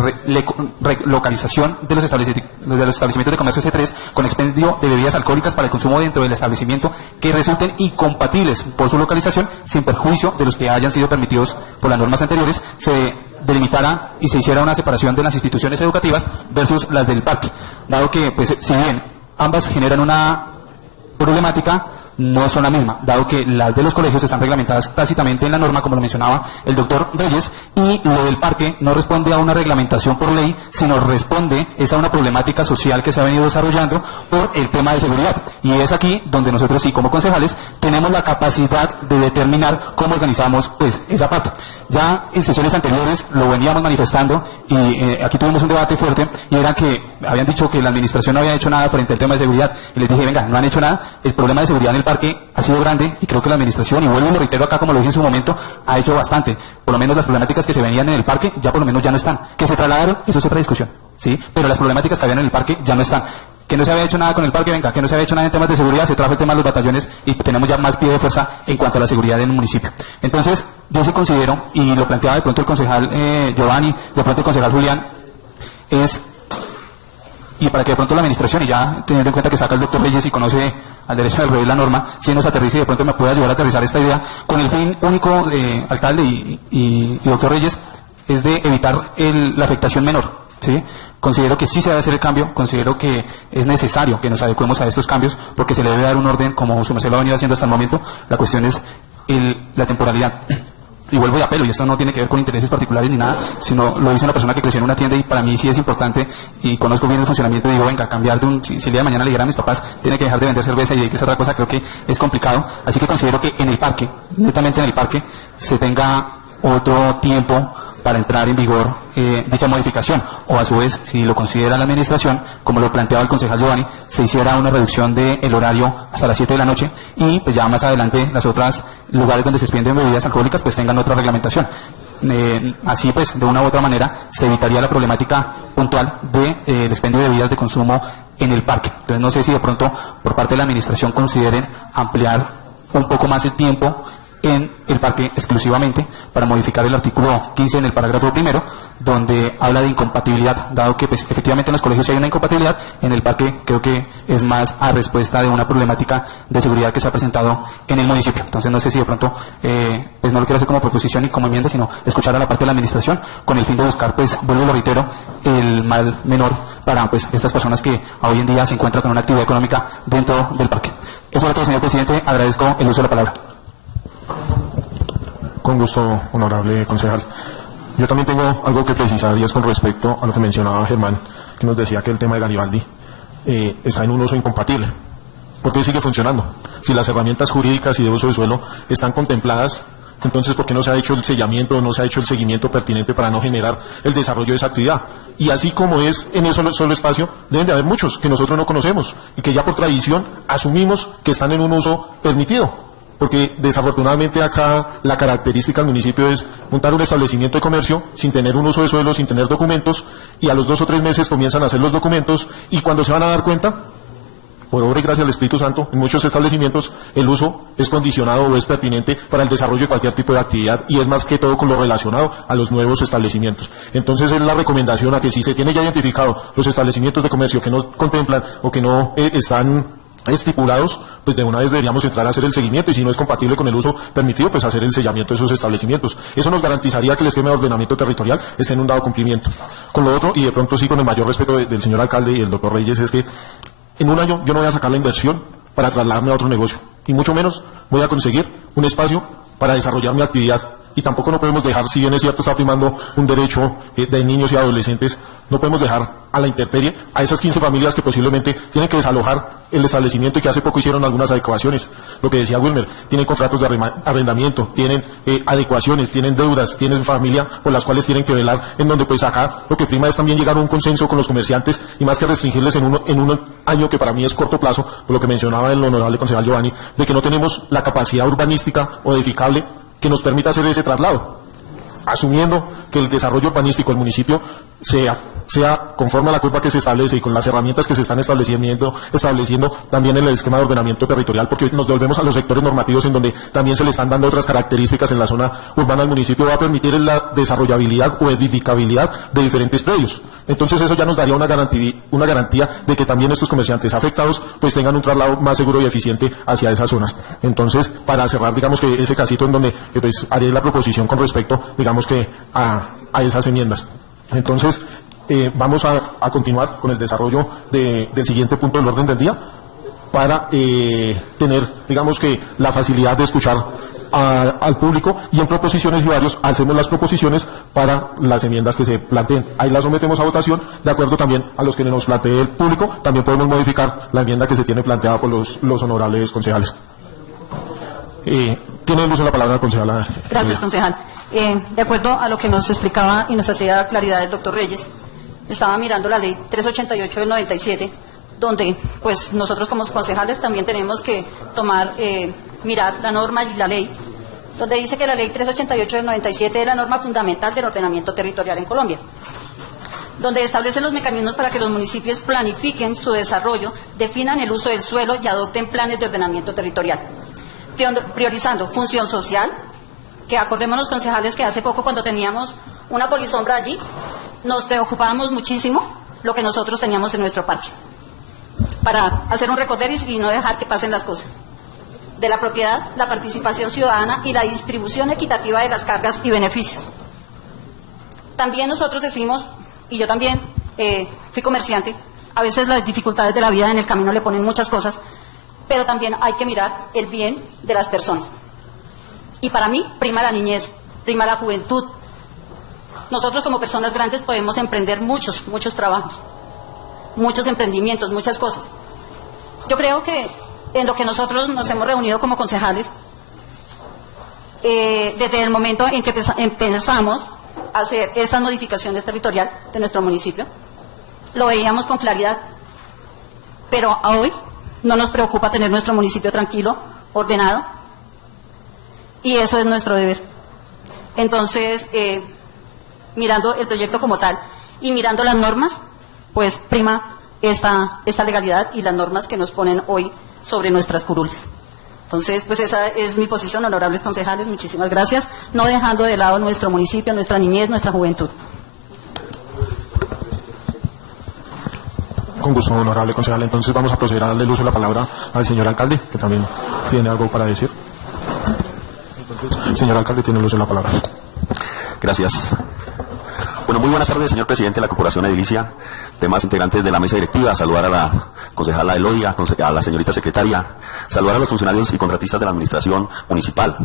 relocalización de los establecimientos de comercio C3 con expendio de bebidas alcohólicas para el consumo dentro del establecimiento que resulten incompatibles por su localización, sin perjuicio de los que hayan sido permitidos por las normas anteriores, se delimitara y se hiciera una separación de las instituciones educativas versus las del parque, dado que, pues, si bien ambas generan una problemática, no son la misma, dado que las de los colegios están reglamentadas tácitamente en la norma, como lo mencionaba el doctor Reyes, y lo del parque no responde a una reglamentación por ley, sino responde es a una problemática social que se ha venido desarrollando por el tema de seguridad. Y es aquí donde nosotros sí, como concejales, tenemos la capacidad de determinar cómo organizamos pues esa parte. Ya en sesiones anteriores lo veníamos manifestando y aquí tuvimos un debate fuerte, y era que habían dicho que la administración no había hecho nada frente al tema de seguridad, y les dije, venga, no han hecho nada, el problema de seguridad en el parque ha sido grande, y creo que la administración, y vuelvo y lo reitero acá como lo dije en su momento, ha hecho bastante. Por lo menos las problemáticas que se venían en el parque ya por lo menos ya no están. Que se trasladaron, eso es otra discusión, ¿sí? Pero las problemáticas que habían en el parque ya no están. Que no se había hecho nada con el parque, venga, que no se había hecho nada en temas de seguridad, se trajo el tema de los batallones y tenemos ya más pie de fuerza en cuanto a la seguridad en el municipio. Entonces, yo sí considero, y lo planteaba de pronto el concejal Giovanni, de pronto el concejal Julián, y para que de pronto la administración, y ya teniendo en cuenta que saca el doctor Reyes y conoce al derecho del revés la norma, si nos aterrice y de pronto me puede ayudar a aterrizar esta idea, con el fin único, alcalde y doctor Reyes, es de evitar la afectación menor, ¿sí? Considero que sí se debe hacer el cambio, considero que es necesario que nos adecuemos a estos cambios, porque se le debe dar un orden, como su merced lo ha venido haciendo hasta el momento. La cuestión es la temporalidad. Y vuelvo y apelo, y esto no tiene que ver con intereses particulares ni nada, sino lo dice una persona que creció en una tienda, y para mí sí es importante, y conozco bien el funcionamiento, y digo, venga, cambiar si el día de mañana le dijera a mis papás, tiene que dejar de vender cerveza y hay que hacer otra cosa, creo que es complicado. Así que considero que en el parque, netamente en el parque, se tenga otro tiempo para entrar en vigor dicha modificación, o a su vez, si lo considera la administración, como lo planteaba el concejal Giovanni, se hiciera una reducción del horario hasta las 7 de la noche, y pues ya más adelante las otras lugares donde se expenden bebidas alcohólicas pues tengan otra reglamentación. Así pues, de una u otra manera, se evitaría la problemática puntual del expendio de bebidas de consumo en el parque. Entonces no sé si de pronto por parte de la administración consideren ampliar un poco más el tiempo en el parque exclusivamente, para modificar el artículo 15 en el parágrafo primero, donde habla de incompatibilidad, dado que pues, efectivamente en los colegios hay una incompatibilidad, en el parque creo que es más a respuesta de una problemática de seguridad que se ha presentado en el municipio. Entonces no sé si de pronto, pues no lo quiero hacer como proposición ni como enmienda, sino escuchar a la parte de la administración, con el fin de buscar, pues vuelvo y lo reitero, el mal menor para pues estas personas que hoy en día se encuentran con una actividad económica dentro del parque. Eso es todo, señor presidente, agradezco el uso de la palabra. Con gusto, honorable concejal. Yo también tengo algo que precisar, y es con respecto a lo que mencionaba Germán, que nos decía que el tema de Garibaldi está en un uso incompatible. ¿Por qué sigue funcionando? Si las herramientas jurídicas y de uso de suelo están contempladas, entonces ¿por qué no se ha hecho el sellamiento, no se ha hecho el seguimiento pertinente para no generar el desarrollo de esa actividad? Y así como es en ese solo espacio, deben de haber muchos que nosotros no conocemos y que ya por tradición asumimos que están en un uso permitido. Porque desafortunadamente acá la característica del municipio es montar un establecimiento de comercio sin tener un uso de suelo, sin tener documentos, y a los 2 o 3 meses comienzan a hacer los documentos, y cuando se van a dar cuenta, por obra y gracia del Espíritu Santo, en muchos establecimientos el uso es condicionado o es pertinente para el desarrollo de cualquier tipo de actividad, y es más que todo con lo relacionado a los nuevos establecimientos. Entonces es la recomendación a que si se tiene ya identificado los establecimientos de comercio que no contemplan o que no están estipulados, pues de una vez deberíamos entrar a hacer el seguimiento, y si no es compatible con el uso permitido, pues hacer el sellamiento de esos establecimientos. Eso nos garantizaría que el esquema de ordenamiento territorial esté en un dado cumplimiento. Con lo otro, y de pronto sí con el mayor respeto del señor alcalde y el doctor Reyes, es que en un año yo no voy a sacar la inversión para trasladarme a otro negocio, y mucho menos voy a conseguir un espacio para desarrollar mi actividad. Y tampoco no podemos dejar, si bien es cierto está primando un derecho de niños y adolescentes, no podemos dejar a la intemperie a esas 15 familias que posiblemente tienen que desalojar el establecimiento y que hace poco hicieron algunas adecuaciones. Lo que decía Wilmer, tienen contratos de arrendamiento, tienen adecuaciones, tienen deudas, tienen familia por las cuales tienen que velar, en donde pues acá lo que prima es también llegar a un consenso con los comerciantes, y más que restringirles en un año que para mí es corto plazo, por lo que mencionaba el honorable concejal Giovanni, de que no tenemos la capacidad urbanística o edificable que nos permita hacer ese traslado, asumiendo que el desarrollo urbanístico del municipio sea conforme a la curva que se establece y con las herramientas que se están estableciendo también en el esquema de ordenamiento territorial, porque nos volvemos a los sectores normativos en donde también se le están dando otras características en la zona urbana del municipio, va a permitir la desarrollabilidad o edificabilidad de diferentes predios. Entonces eso ya nos daría una garantía de que también estos comerciantes afectados pues tengan un traslado más seguro y eficiente hacia esas zonas. Entonces, para cerrar, digamos que ese casito en donde pues haré la proposición con respecto, digamos que a esas enmiendas. Entonces, vamos a continuar con el desarrollo del siguiente punto del orden del día. para tener, digamos que, la facilidad de escuchar al público, y en proposiciones y varios hacemos las proposiciones para las enmiendas que se planteen. Ahí las sometemos a votación, de acuerdo también a los que nos plantee el público. También podemos modificar la enmienda que se tiene planteada por los honorables concejales. Tiene el uso de la palabra la concejala. Gracias, concejal. De acuerdo a lo que nos explicaba y nos hacía claridad el doctor Reyes, estaba mirando la ley 388 del 97, donde pues nosotros como concejales también tenemos que mirar la norma y la ley, donde dice que la ley 388 del 97 es la norma fundamental del ordenamiento territorial en Colombia, donde establece los mecanismos para que los municipios planifiquen su desarrollo, definan el uso del suelo y adopten planes de ordenamiento territorial, priorizando función social, que acordémonos, concejales, que hace poco, cuando teníamos una polisombra allí, nos preocupábamos muchísimo lo que nosotros teníamos en nuestro parque, para hacer un recorrido y no dejar que pasen las cosas. De la propiedad, la participación ciudadana y la distribución equitativa de las cargas y beneficios. También nosotros decimos, y yo también fui comerciante, a veces las dificultades de la vida en el camino le ponen muchas cosas, pero también hay que mirar el bien de las personas. Y para mí, prima la niñez, prima la juventud. Nosotros como personas grandes podemos emprender muchos trabajos, muchos emprendimientos, muchas cosas. Yo creo que en lo que nosotros nos hemos reunido como concejales, desde el momento en que empezamos a hacer estas modificaciones territoriales de nuestro municipio, lo veíamos con claridad, pero a hoy no nos preocupa tener nuestro municipio tranquilo, ordenado, y eso es nuestro deber. Entonces, mirando el proyecto como tal y mirando las normas, pues prima esta legalidad y las normas que nos ponen hoy sobre nuestras curules. Entonces, pues esa es mi posición, honorables concejales, muchísimas gracias, no dejando de lado nuestro municipio, nuestra niñez, nuestra juventud. Con gusto, honorable concejal. Entonces vamos a proceder a darle el uso de la palabra al señor alcalde, que también tiene algo para decir. Entonces, señor alcalde, tiene el uso de la palabra. Gracias. Bueno, muy buenas tardes, señor presidente de la Corporación Edilicia, demás integrantes de la mesa directiva, saludar a la concejala Elodia, a la señorita secretaria, saludar a los funcionarios y contratistas de la administración municipal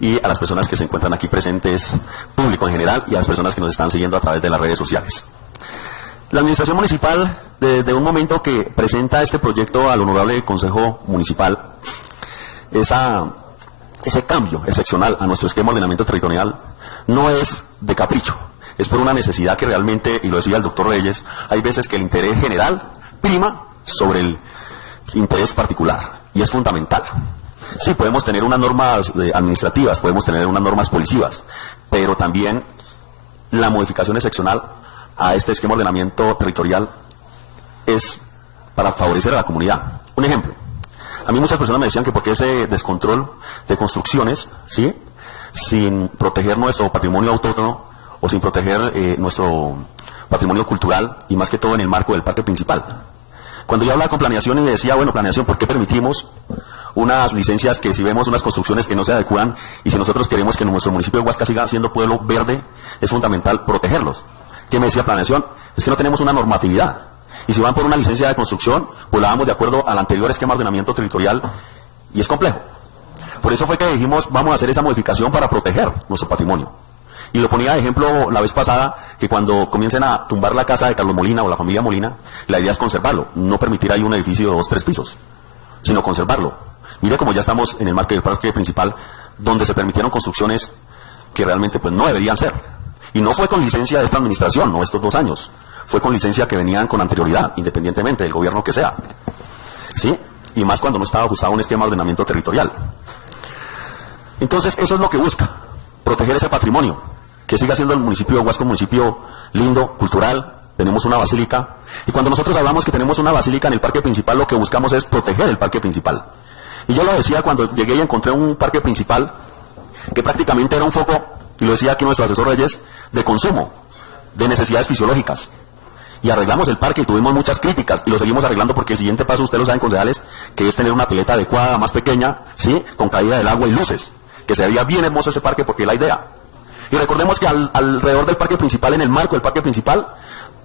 y a las personas que se encuentran aquí presentes, público en general, y a las personas que nos están siguiendo a través de las redes sociales. La administración municipal, desde un momento que presenta este proyecto al honorable Consejo Municipal, ese cambio excepcional a nuestro esquema de ordenamiento territorial no es de capricho, es por una necesidad que realmente, y lo decía el doctor Reyes, hay veces que el interés general prima sobre el interés particular, y es fundamental. Sí, podemos tener unas normas administrativas, podemos tener unas normas policivas, pero también la modificación excepcional a este esquema de ordenamiento territorial es para favorecer a la comunidad. Un ejemplo, a mí muchas personas me decían que por qué ese descontrol de construcciones, ¿sí?, sin proteger nuestro patrimonio autóctono o sin proteger nuestro patrimonio cultural, y más que todo en el marco del parque principal. Cuando yo hablaba con planeación y me decía, bueno, planeación, ¿por qué permitimos unas licencias que si vemos unas construcciones que no se adecuan, y si nosotros queremos que nuestro municipio de Huasca siga siendo pueblo verde, es fundamental protegerlos? ¿Qué me decía planeación? Es que no tenemos una normatividad, y si van por una licencia de construcción, pues la damos de acuerdo al anterior esquema de ordenamiento territorial, y es complejo. Por eso fue que dijimos, vamos a hacer esa modificación para proteger nuestro patrimonio. Y lo ponía de ejemplo la vez pasada, que cuando comiencen a tumbar la casa de Carlos Molina o la familia Molina, la idea es conservarlo, no permitir ahí un edificio de 2 o 3 pisos, sino conservarlo. Mire como ya estamos en el marco del parque principal, donde se permitieron construcciones que realmente pues no deberían ser. Y no fue con licencia de esta administración, no estos 2 años, fue con licencia que venían con anterioridad, independientemente del gobierno que sea. ¿Sí? Y más cuando no estaba ajustado un esquema de ordenamiento territorial. Entonces, eso es lo que busca, proteger ese patrimonio, que siga siendo el municipio de Huasca un municipio lindo, cultural. Tenemos una basílica, y cuando nosotros hablamos que tenemos una basílica en el parque principal, lo que buscamos es proteger el parque principal. Y yo lo decía cuando llegué y encontré un parque principal que prácticamente era un foco, y lo decía aquí nuestro asesor Reyes, de consumo, de necesidades fisiológicas. Y arreglamos el parque y tuvimos muchas críticas, y lo seguimos arreglando porque el siguiente paso, ustedes lo saben, concejales, que es tener una pileta adecuada, más pequeña, ¿sí?, con caída del agua y luces, que se vería bien hermoso ese parque, porque es la idea. Y recordemos que alrededor del parque principal, en el marco del parque principal,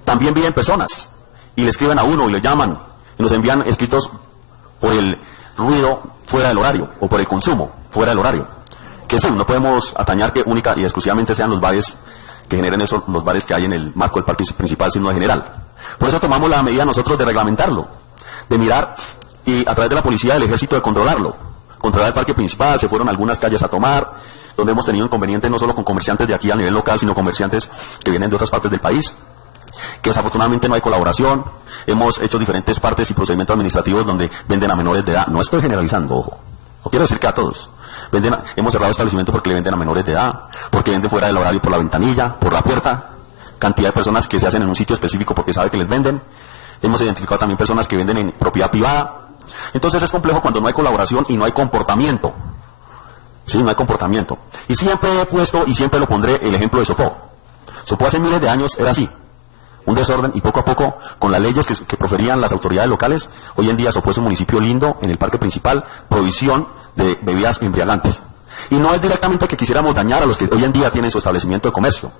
también viven personas, y le escriben a uno y le llaman, y nos envían escritos por el ruido fuera del horario o por el consumo fuera del horario. Que sí, no podemos atañar que única y exclusivamente sean los bares que generen eso, los bares que hay en el marco del parque principal, sino en general. Por eso tomamos la medida nosotros de reglamentarlo, de mirar y a través de la policía del ejército de controlarlo. Controlar el parque principal, se fueron a algunas calles a tomar, donde hemos tenido inconvenientes no solo con comerciantes de aquí a nivel local, sino comerciantes que vienen de otras partes del país, que desafortunadamente no hay colaboración. Hemos hecho diferentes partes y procedimientos administrativos donde venden a menores de edad. No estoy generalizando, ojo, no quiero decir que a todos. Hemos cerrado establecimientos porque le venden a menores de edad, porque venden fuera del horario por la ventanilla, por la puerta, cantidad de personas que se hacen en un sitio específico porque sabe que les venden. Hemos identificado también personas que venden en propiedad privada. Entonces es complejo cuando no hay colaboración y no hay comportamiento. Sí, no hay comportamiento. Y siempre he puesto y siempre lo pondré el ejemplo de Sopó. Sopó hace miles de años era así, un desorden, y poco a poco, con las leyes que proferían las autoridades locales, hoy en día Sopó es un municipio lindo, en el parque principal, prohibición de bebidas embriagantes. Y no es directamente que quisiéramos dañar a los que hoy en día tienen su establecimiento de comercio,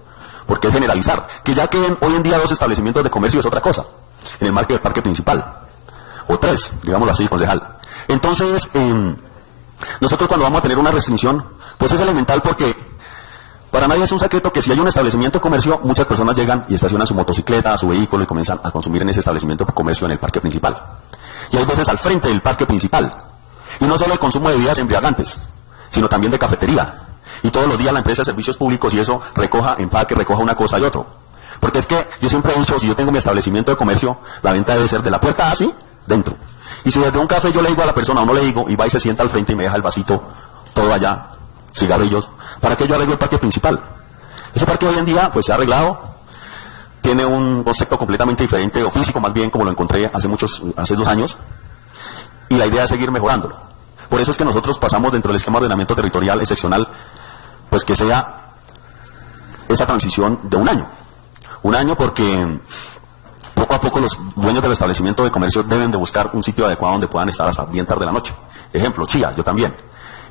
porque es generalizar, que ya queden hoy en día 2 establecimientos de comercio es otra cosa, en el marco del parque principal, o 3, digámoslo así, concejal. Entonces, nosotros cuando vamos a tener una restricción, pues es elemental porque para nadie es un secreto que si hay un establecimiento de comercio, muchas personas llegan y estacionan su motocicleta, su vehículo y comienzan a consumir en ese establecimiento de comercio en el parque principal. Y hay veces al frente del parque principal. Y no solo el consumo de bebidas embriagantes, sino también de cafetería. Y todos los días la empresa de servicios públicos y eso recoja, empaque, recoja una cosa y otro. Porque es que yo siempre he dicho, si yo tengo mi establecimiento de comercio, la venta debe ser de la puerta así, dentro. Y si desde un café yo le digo a la persona o no le digo, y va y se sienta al frente y me deja el vasito todo allá, cigarrillos, ¿para qué yo arreglo el parque principal? Ese parque hoy en día pues se ha arreglado, tiene un concepto completamente diferente, o físico más bien, como lo encontré hace 2 años, y la idea es seguir mejorándolo. Por eso es que nosotros pasamos dentro del esquema de ordenamiento territorial excepcional, pues que sea esa transición de 1 año. 1 año porque poco a poco los dueños del establecimiento de comercio deben de buscar un sitio adecuado donde puedan estar hasta bien tarde de la noche. Ejemplo, Chía, yo también.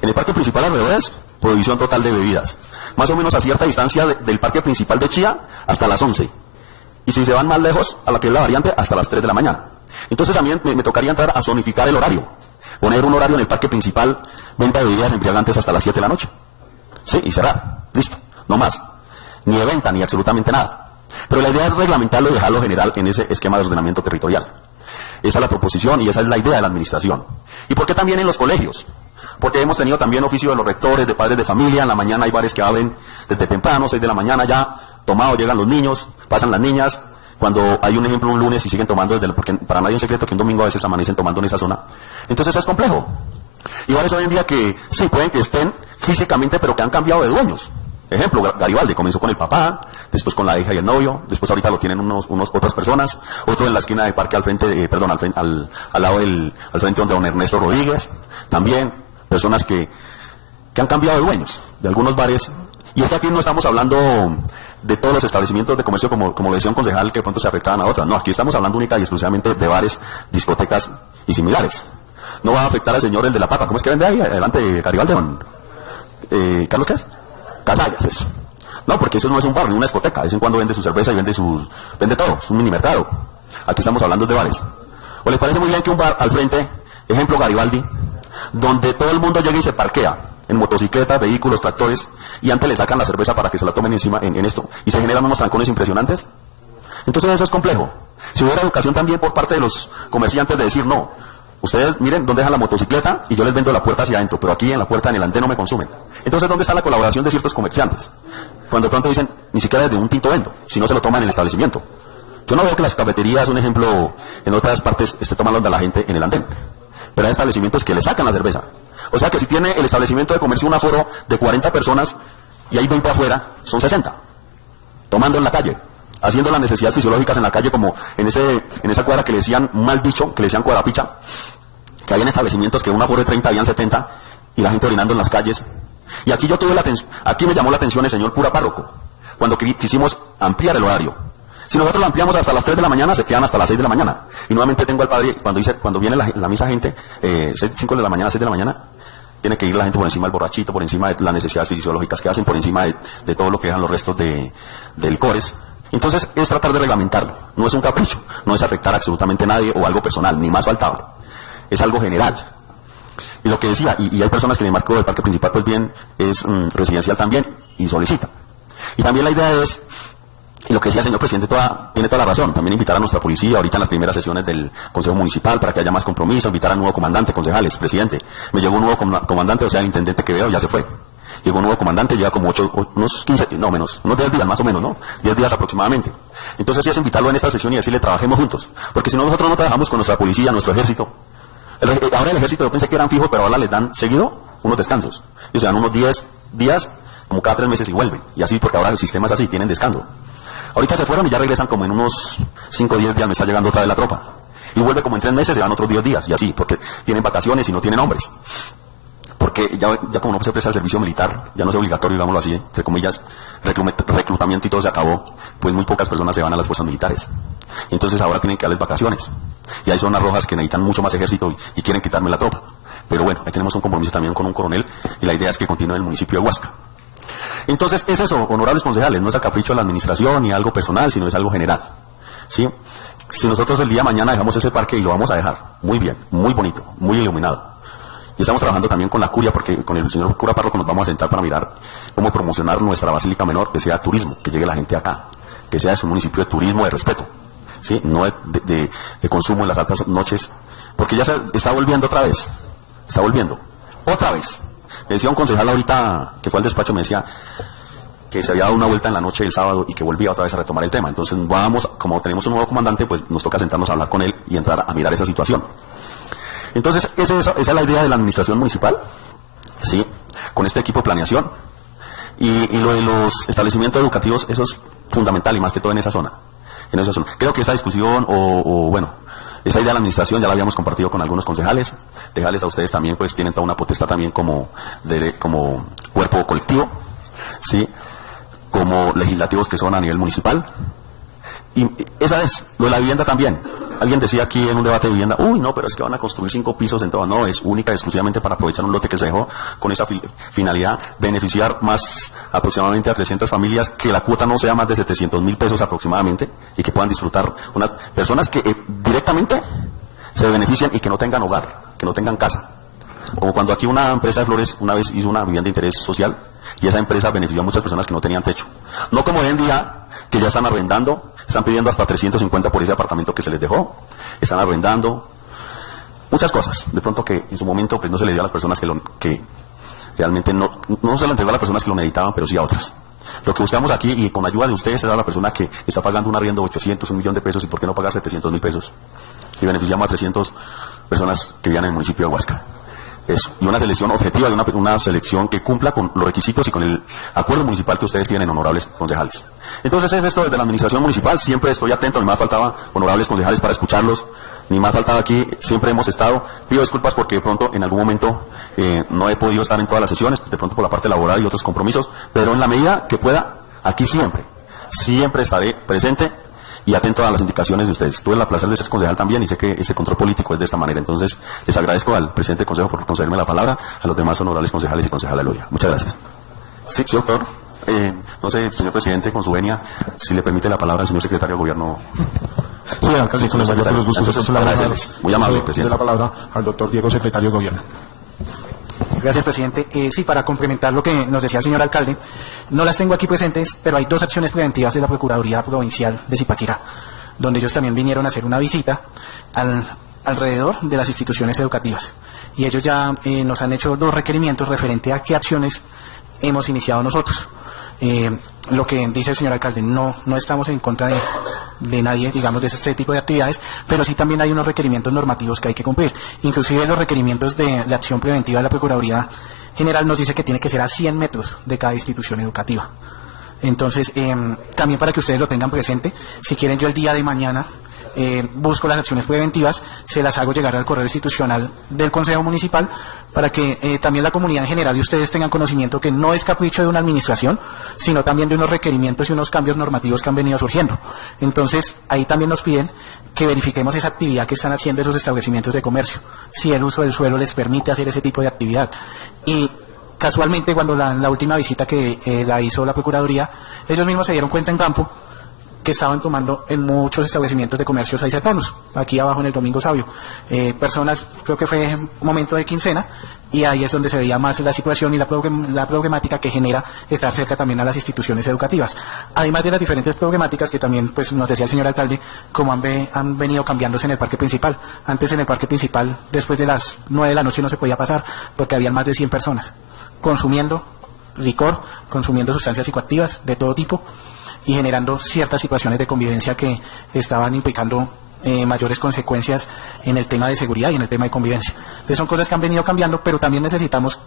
En el parque principal alrededor es prohibición total de bebidas. Más o menos a cierta distancia del parque principal de Chía hasta las 11. Y si se van más lejos, a la que es la variante, hasta las 3 de la mañana. Entonces también me tocaría entrar a zonificar el horario. Poner un horario en el parque principal, venta de bebidas embriagantes hasta las 7 de la noche. Sí, y cerrar. Listo. No más. Ni de venta, ni absolutamente nada. Pero la idea es reglamentarlo y dejarlo general en ese esquema de ordenamiento territorial. Esa es la proposición y esa es la idea de la administración. ¿Y por qué también en los colegios? Porque hemos tenido también oficio de los rectores, de padres de familia. En la mañana hay bares que abren desde temprano, 6 de la mañana ya, tomados, llegan los niños, pasan las niñas. Cuando hay un ejemplo un lunes y siguen tomando porque para nadie es un secreto que un domingo a veces amanecen tomando en esa zona. Entonces es complejo. Y bares hoy en día que sí pueden que estén físicamente, pero que han cambiado de dueños. Ejemplo, Garibaldi comenzó con el papá, después con la hija y el novio, después ahorita lo tienen otras personas, otro en la esquina del parque al frente, al lado al frente donde don Ernesto Rodríguez, también personas que han cambiado de dueños, de algunos bares. Y es que aquí no estamos hablando de todos los establecimientos de comercio como lo decía un concejal que de pronto se afectaban a otras. No, aquí estamos hablando única y exclusivamente de bares, discotecas y similares. No va a afectar al señor el de la papa. ¿Cómo es que vende ahí? Adelante, Garibaldi. ¿Carlos qué es? Casallas, eso. No, porque eso no es un bar ni una discoteca. De vez en cuando vende su cerveza y vende todo. Es un mini mercado. Aquí estamos hablando de bares. ¿O les parece muy bien que un bar al frente, ejemplo Garibaldi, donde todo el mundo llega y se parquea en motocicletas, vehículos, tractores, y antes le sacan la cerveza para que se la tomen encima en esto, y se generan unos trancones impresionantes? Entonces eso es complejo. Si hubiera educación también por parte de los comerciantes de decir, no, ustedes miren dónde dejan la motocicleta y yo les vendo la puerta hacia adentro, pero aquí en la puerta, en el andén no me consumen. Entonces, ¿dónde está la colaboración de ciertos comerciantes? Cuando de pronto dicen, ni siquiera desde un tinto vendo, si no se lo toman en el establecimiento. Yo no veo que las cafeterías, un ejemplo, en otras partes esté tomando a la gente en el andén, pero hay establecimientos que le sacan la cerveza. O sea que si tiene el establecimiento de comercio un aforo de 40 personas y hay 20 afuera, son 60, tomando en la calle, haciendo las necesidades fisiológicas en la calle, como en esa cuadra que le decían, mal dicho, que le decían cuadrapicha, que hay en establecimientos que un aforo de 30 habían 70 y la gente orinando en las calles. Y aquí aquí me llamó la atención el señor cura párroco, cuando quisimos ampliar el horario. Si nosotros lo ampliamos hasta las 3 de la mañana, se quedan hasta las 6 de la mañana. Y nuevamente tengo al padre, cuando viene la misa gente, 5 de la mañana, 6 de la mañana, tiene que ir la gente por encima del borrachito, por encima de las necesidades fisiológicas que hacen, por encima de todo lo que dejan los restos del cores. Entonces es tratar de reglamentarlo. No es un capricho, no es afectar a absolutamente nadie o algo personal, ni más faltaba. es algo general. Y lo que decía, y hay personas que en el marco del parque principal pues bien es residencial también y solicita. Y también la idea es, y lo que decía el señor presidente tiene toda la razón, también invitar a nuestra policía ahorita en las primeras sesiones del Consejo Municipal para que haya más compromiso, invitar al nuevo comandante, concejales, presidente. Me llegó un nuevo comandante, o sea, el intendente que veo ya se fue. Llegó un nuevo comandante, lleva como unos 15, no menos, unos 10 días más o menos, ¿no? 10 días aproximadamente. Entonces sí es invitarlo en esta sesión y decirle trabajemos juntos. Porque si no, nosotros no trabajamos con nuestra policía, nuestro ejército. Ahora el ejército yo pensé que eran fijos, pero ahora les dan seguido unos descansos. Y se dan unos 10 días, como cada 3 meses y vuelven. Y así, porque ahora el sistema es así, tienen descanso. Ahorita se fueron y ya regresan como en unos 5 o 10 días, me está llegando otra vez la tropa. Y vuelve como en 3 meses, se van otros 10 días, y así, porque tienen vacaciones y no tienen hombres. Porque ya como no se presta el servicio militar, ya no es obligatorio, digámoslo así, entre comillas, reclutamiento y todo se acabó, pues muy pocas personas se van a las fuerzas militares. Y entonces ahora tienen que darles vacaciones. Y hay zonas rojas que necesitan mucho más ejército y quieren quitarme la tropa. Pero bueno, ahí tenemos un compromiso también con un coronel y la idea es que continúe en el municipio de Huasca. Entonces es eso, honorables concejales, no es a capricho de la administración ni algo personal, sino es algo general. ¿Sí? Si nosotros el día de mañana dejamos ese parque y lo vamos a dejar muy bien, muy bonito, muy iluminado. Y estamos trabajando también con la curia, porque con el señor cura párroco nos vamos a sentar para mirar cómo promocionar nuestra Basílica Menor, que sea turismo, que llegue la gente acá, que sea un municipio de turismo de respeto, ¿sí? No de consumo en las altas noches, porque ya se está volviendo otra vez, otra vez. Me decía un concejal ahorita, que fue al despacho, me decía que se había dado una vuelta en la noche del sábado y que volvía otra vez a retomar el tema. Entonces vamos, como tenemos un nuevo comandante, pues nos toca sentarnos a hablar con él y entrar a mirar esa situación. Entonces, esa es la idea de la administración municipal, ¿sí? Con este equipo de planeación. Y lo de los establecimientos educativos, eso es fundamental y más que todo en esa zona. Creo que esa discusión, bueno, esa idea de la administración ya la habíamos compartido con algunos concejales. Dejarles a ustedes también, pues tienen toda una potestad también como cuerpo colectivo, ¿sí? Como legislativos que son a nivel municipal. Y esa es, lo de la vivienda también. Alguien decía aquí en un debate de vivienda, uy, no, pero es que van a construir 5 pisos en todo. No, es única y exclusivamente para aprovechar un lote que se dejó con esa finalidad, beneficiar más aproximadamente a 300 familias, que la cuota no sea más de 700.000 pesos aproximadamente, y que puedan disfrutar unas personas que directamente se benefician y que no tengan hogar, que no tengan casa. Como cuando aquí una empresa de flores una vez hizo una vivienda de interés social, y esa empresa benefició a muchas personas que no tenían techo. No como hoy en día, que ya están arrendando, están pidiendo hasta 350 por ese apartamento que se les dejó, están arrendando, muchas cosas, de pronto que en su momento pues no se le dio a las personas que realmente no se le entregó a las personas que lo necesitaban, pero sí a otras. Lo que buscamos aquí, y con ayuda de ustedes, es a la persona que está pagando un arriendo de 800, 1 millón de pesos, y por qué no pagar 700.000 pesos, y beneficiamos a 300 personas que vivan en el municipio de Huasca. Eso, y una selección objetiva, y una selección que cumpla con los requisitos y con el acuerdo municipal que ustedes tienen, honorables concejales. Entonces es esto desde la administración municipal, siempre estoy atento, ni más faltaba, honorables concejales, para escucharlos, ni más faltaba aquí, siempre hemos estado. Pido disculpas porque de pronto en algún momento no he podido estar en todas las sesiones, de pronto por la parte laboral y otros compromisos, pero en la medida que pueda, aquí siempre estaré presente y atento a las indicaciones de ustedes. Tuve el placer de ser concejal también y sé que ese control político es de esta manera. Entonces, les agradezco al presidente del Consejo por concederme la palabra, a los demás honorables concejales y concejales Elodia. Muchas gracias. Sí, doctor. No sé, señor presidente, con su venia, si le permite la palabra al señor secretario de Gobierno. Sí, alcalde, con el mayor de los gustos. Gracias. Muy amable, presidente. De la palabra al doctor Diego, secretario de Gobierno. Gracias, presidente. Sí, para complementar lo que nos decía el señor alcalde, no las tengo aquí presentes, pero hay 2 acciones preventivas de la Procuraduría Provincial de Zipaquirá, donde ellos también vinieron a hacer una visita alrededor de las instituciones educativas. Y ellos ya nos han hecho 2 requerimientos referente a qué acciones hemos iniciado nosotros. Lo que dice el señor alcalde, no estamos en contra de nadie, digamos, de este tipo de actividades, pero sí también hay unos requerimientos normativos que hay que cumplir. Inclusive los requerimientos de la acción preventiva de la Procuraduría General nos dice que tiene que ser a 100 metros de cada institución educativa. Entonces, también para que ustedes lo tengan presente, si quieren yo el día de mañana busco las acciones preventivas, se las hago llegar al correo institucional del Consejo Municipal para que también la comunidad en general y ustedes tengan conocimiento que no es capricho de una administración, sino también de unos requerimientos y unos cambios normativos que han venido surgiendo. Entonces, ahí también nos piden que verifiquemos esa actividad que están haciendo esos establecimientos de comercio, si el uso del suelo les permite hacer ese tipo de actividad. Y casualmente, cuando la última visita que la hizo la Procuraduría, ellos mismos se dieron cuenta en campo que estaban tomando en muchos establecimientos de comercios ahí cercanos, aquí abajo en el Domingo Sabio. Personas, creo que fue un momento de quincena, y ahí es donde se veía más la situación y la problemática que genera estar cerca también a las instituciones educativas. Además de las diferentes problemáticas que también pues nos decía el señor alcalde, como han venido cambiándose en el parque principal. Antes en el parque principal, después de las 9 de la noche no se podía pasar, porque habían más de 100 personas consumiendo licor, consumiendo sustancias psicoactivas de todo tipo, y generando ciertas situaciones de convivencia que estaban implicando mayores consecuencias en el tema de seguridad y en el tema de convivencia. Entonces son cosas que han venido cambiando, pero también necesitamos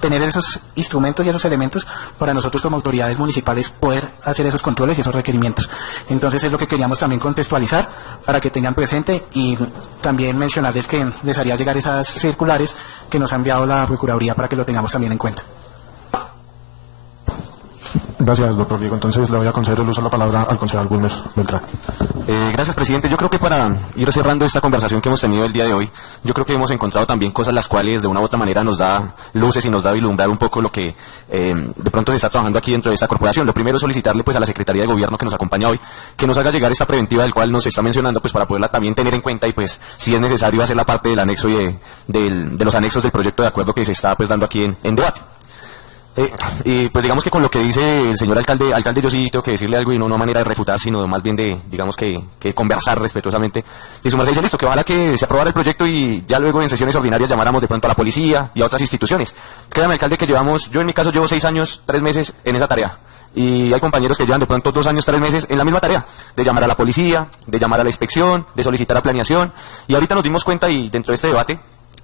tener esos instrumentos y esos elementos para nosotros como autoridades municipales poder hacer esos controles y esos requerimientos. Entonces es lo que queríamos también contextualizar para que tengan presente, y también mencionarles que les haría llegar esas circulares que nos ha enviado la Procuraduría para que lo tengamos también en cuenta. Gracias, doctor Diego. Entonces le voy a conceder el uso de la palabra al concejal Wilmer Beltrán. Gracias, presidente. Yo creo que para ir cerrando esta conversación que hemos tenido el día de hoy, yo creo que hemos encontrado también cosas las cuales de una u otra manera nos da luces y nos da a vislumbrar un poco lo que de pronto se está trabajando aquí dentro de esta corporación. Lo primero es solicitarle pues a la Secretaría de Gobierno que nos acompaña hoy, que nos haga llegar esta preventiva del cual nos está mencionando, pues para poderla también tener en cuenta y pues si es necesario hacer la parte del anexo y de los anexos del proyecto de acuerdo que se está pues dando aquí en debate. Y pues digamos que con lo que dice el señor alcalde, yo sí tengo que decirle algo, y no una manera de refutar, sino más bien de, digamos que conversar respetuosamente. Y su merced dice, listo, que ojalá que se aprobara el proyecto y ya luego en sesiones ordinarias llamáramos de pronto a la policía y a otras instituciones. Créame, alcalde, que yo en mi caso llevo 6 años, 3 meses en esa tarea. Y hay compañeros que llevan de pronto 2 años, 3 meses en la misma tarea, de llamar a la policía, de llamar a la inspección, de solicitar a planeación. Y ahorita nos dimos cuenta, y dentro de este debate,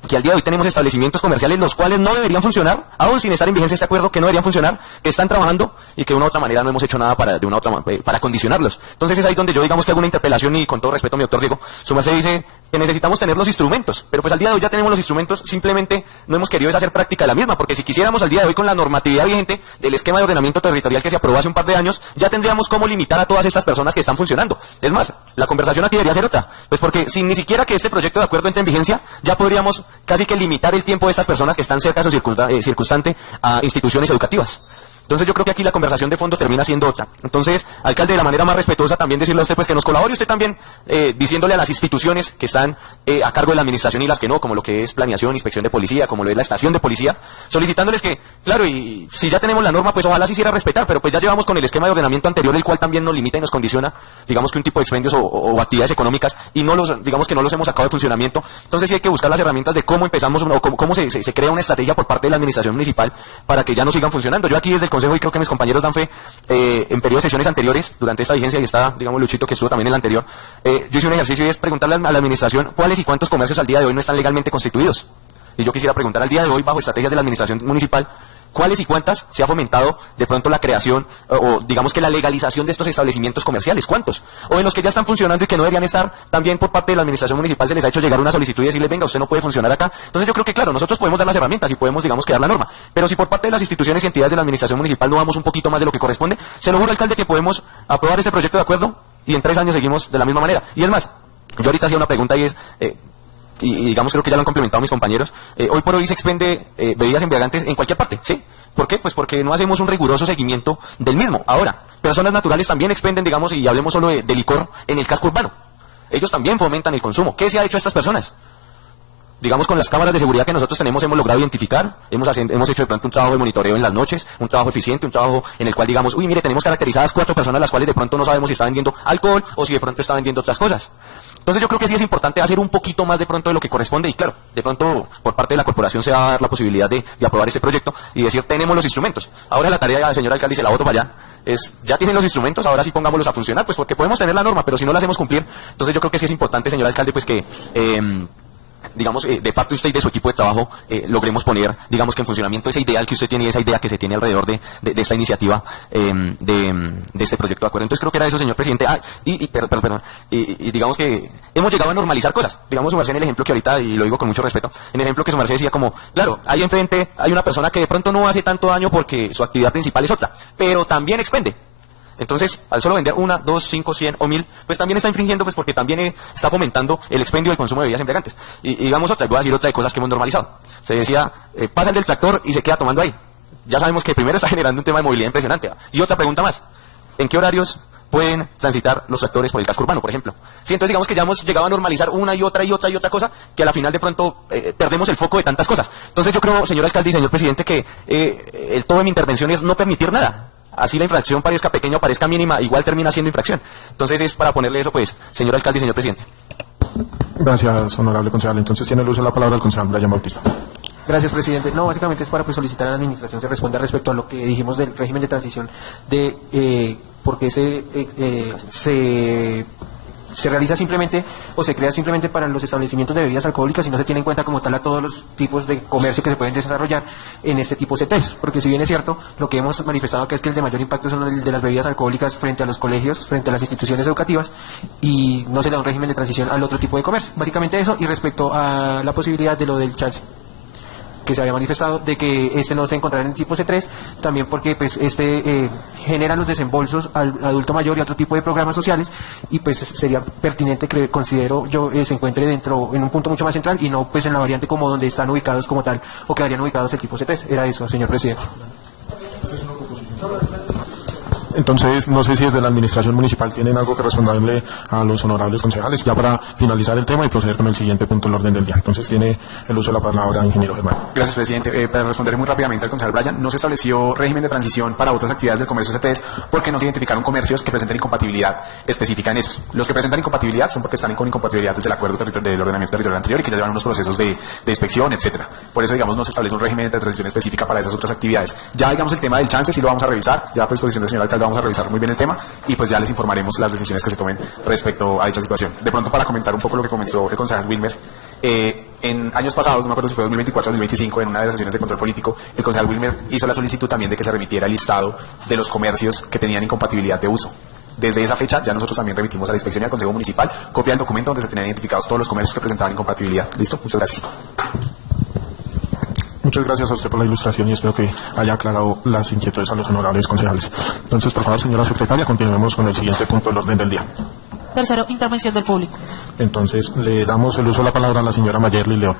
que al día de hoy tenemos establecimientos comerciales los cuales no deberían funcionar, aún sin estar en vigencia este acuerdo, que no deberían funcionar, que están trabajando y que de una u otra manera no hemos hecho nada para condicionarlos. Entonces es ahí donde yo digamos que hago una interpelación, y con todo respeto a mi doctor Diego, su merced dice que necesitamos tener los instrumentos, pero pues al día de hoy ya tenemos los instrumentos, simplemente no hemos querido hacer práctica de la misma, porque si quisiéramos al día de hoy con la normatividad vigente del esquema de ordenamiento territorial que se aprobó hace un par de años, ya tendríamos cómo limitar a todas estas personas que están funcionando. Es más, la conversación aquí debería ser otra, pues porque sin ni siquiera que este proyecto de acuerdo entre en vigencia, ya podríamos casi que limitar el tiempo de estas personas que están cerca o circunstante a instituciones educativas. Entonces yo creo que aquí la conversación de fondo termina siendo otra. Entonces, alcalde, de la manera más respetuosa también decirle a usted pues que nos colabore usted también diciéndole a las instituciones que están a cargo de la administración y las que no, como lo que es planeación, inspección de policía, como lo es la estación de policía, solicitándoles que, claro, y si ya tenemos la norma, pues ojalá se hiciera respetar, pero pues ya llevamos con el esquema de ordenamiento anterior, el cual también nos limita y nos condiciona, digamos que un tipo de expendios o actividades económicas, y no los, digamos que no los hemos sacado de funcionamiento. Entonces sí hay que buscar las herramientas de cómo empezamos o cómo se crea una estrategia por parte de la administración municipal para que ya no sigan funcionando. Yo aquí desde el Consejo, y creo que mis compañeros dan fe, en periodo de sesiones anteriores, durante esta vigencia, y está, digamos, Luchito, que estuvo también en la anterior, yo hice un ejercicio y es preguntarle a la administración cuáles y cuántos comercios al día de hoy no están legalmente constituidos. Y yo quisiera preguntar al día de hoy, bajo estrategias de la administración municipal, cuáles y cuántas se ha fomentado de pronto la creación o digamos que la legalización de estos establecimientos comerciales, cuántos, o en los que ya están funcionando y que no deberían estar, también por parte de la administración municipal se les ha hecho llegar una solicitud y decirles, venga, usted no puede funcionar acá. Entonces yo creo que claro, nosotros podemos dar las herramientas y podemos, digamos, crear la norma, pero si por parte de las instituciones y entidades de la administración municipal no vamos un poquito más de lo que corresponde, se lo juro, alcalde, que podemos aprobar este proyecto de acuerdo y en 3 años seguimos de la misma manera. Y es más, yo ahorita hacía una pregunta y es, y digamos creo que ya lo han complementado mis compañeros, hoy por hoy se expende bebidas embriagantes en cualquier parte, ¿sí? ¿Por qué? Pues porque no hacemos un riguroso seguimiento del mismo. Ahora, personas naturales también expenden, digamos, y hablemos solo de licor en el casco urbano. Ellos también fomentan el consumo. ¿Qué se ha hecho a estas personas? Digamos, con las cámaras de seguridad que nosotros tenemos hemos logrado identificar, hemos hecho de pronto un trabajo de monitoreo en las noches, un trabajo eficiente, un trabajo en el cual digamos, uy, mire, tenemos caracterizadas 4 personas las cuales de pronto no sabemos si está vendiendo alcohol o si de pronto está vendiendo otras cosas. Entonces yo creo que sí es importante hacer un poquito más de pronto de lo que corresponde y claro, de pronto por parte de la corporación se va a dar la posibilidad de aprobar este proyecto y decir, tenemos los instrumentos. Ahora la tarea del señor alcalde, y se la voto para allá, es, ya tienen los instrumentos, ahora sí pongámoslos a funcionar, pues porque podemos tener la norma, pero si no la hacemos cumplir, entonces yo creo que sí es importante, señor alcalde, pues que digamos, de parte de usted y de su equipo de trabajo, logremos poner, digamos, que en funcionamiento ese ideal que usted tiene y esa idea que se tiene alrededor de esta iniciativa, de este proyecto de acuerdo. Entonces creo que era eso, señor presidente. Perdón. Y digamos que hemos llegado a normalizar cosas. Digamos, su merced, en el ejemplo que ahorita, y lo digo con mucho respeto, en el ejemplo que su merced decía como, claro, ahí enfrente hay una persona que de pronto no hace tanto daño porque su actividad principal es otra, pero también expende. Entonces, al solo vender 1, 2, 5, 100 o 1000, pues también está infringiendo, pues porque también está fomentando el expendio del consumo de bebidas embriagantes. Y digamos otra, voy a decir otra de cosas que hemos normalizado. Se decía, pasa el del tractor y se queda tomando ahí. Ya sabemos que primero está generando un tema de movilidad impresionante. Y otra pregunta más, ¿en qué horarios pueden transitar los tractores por el casco urbano, por ejemplo. Sí, entonces digamos que ya hemos llegado a normalizar una y otra cosa, que a la final de pronto perdemos el foco de tantas cosas. Entonces yo creo, señor alcalde y señor presidente, que el todo de mi intervención es no permitir nada. Así la infracción parezca pequeña o parezca mínima, igual termina siendo infracción. Entonces es para ponerle eso, pues, señor alcalde y señor presidente. Gracias, honorable concejal. Entonces tiene el uso de la palabra el concejal Brian Bautista. Gracias, presidente. No, básicamente es para pues, solicitar a la administración se responda respecto a lo que dijimos del régimen de transición, de por qué se realiza simplemente o se crea simplemente para los establecimientos de bebidas alcohólicas y no se tiene en cuenta como tal a todos los tipos de comercio que se pueden desarrollar en este tipo de CTs. Porque si bien es cierto, lo que hemos manifestado acá es que el de mayor impacto son el de las bebidas alcohólicas frente a los colegios, frente a las instituciones educativas, y no se da un régimen de transición al otro tipo de comercio. Básicamente eso, y respecto a la posibilidad de lo del chance que se había manifestado de que este no se encontrará en el tipo C3, también porque pues genera los desembolsos al adulto mayor y otro tipo de programas sociales, y pues sería pertinente que considero yo se encuentre dentro en un punto mucho más central y no pues en la variante como donde están ubicados como tal o quedarían ubicados el tipo C3. Era eso, señor presidente. Entonces, no sé si desde la administración municipal tienen algo que responderle a los honorables concejales, ya para finalizar el tema y proceder con el siguiente punto del orden del día. Entonces, tiene el uso de la palabra ingeniero Germán. Gracias, presidente. Para responder muy rápidamente al concejal Brian, no se estableció régimen de transición para otras actividades del comercio CTS porque no se identificaron comercios que presenten incompatibilidad específica en esos. Los que presentan incompatibilidad son porque están con incompatibilidad desde el acuerdo del ordenamiento territorial anterior y que ya llevan unos procesos de inspección, etcétera. Por eso, digamos, no se establece un régimen de transición específica para esas otras actividades. Ya, digamos, el tema del chance sí lo vamos a revisar. Ya, pues, posición del señor alcalde, vamos a revisar muy bien el tema y pues ya les informaremos las decisiones que se tomen respecto a dicha situación. De pronto, para comentar un poco lo que comentó el concejal Wilmer, en años pasados, no me acuerdo si fue 2024 o 2025, en una de las sesiones de control político, el concejal Wilmer hizo la solicitud también de que se remitiera el listado de los comercios que tenían incompatibilidad de uso. Desde esa fecha ya nosotros también remitimos a la inspección y al Consejo Municipal copia del documento donde se tenían identificados todos los comercios que presentaban incompatibilidad. ¿Listo? Muchas gracias. Muchas gracias a usted por la ilustración y espero que haya aclarado las inquietudes a los honorables concejales. Entonces, por favor, señora secretaria, continuemos con el siguiente punto del orden del día. Tercero, intervención del público. Entonces, le damos el uso de la palabra a la señora Mayerly León.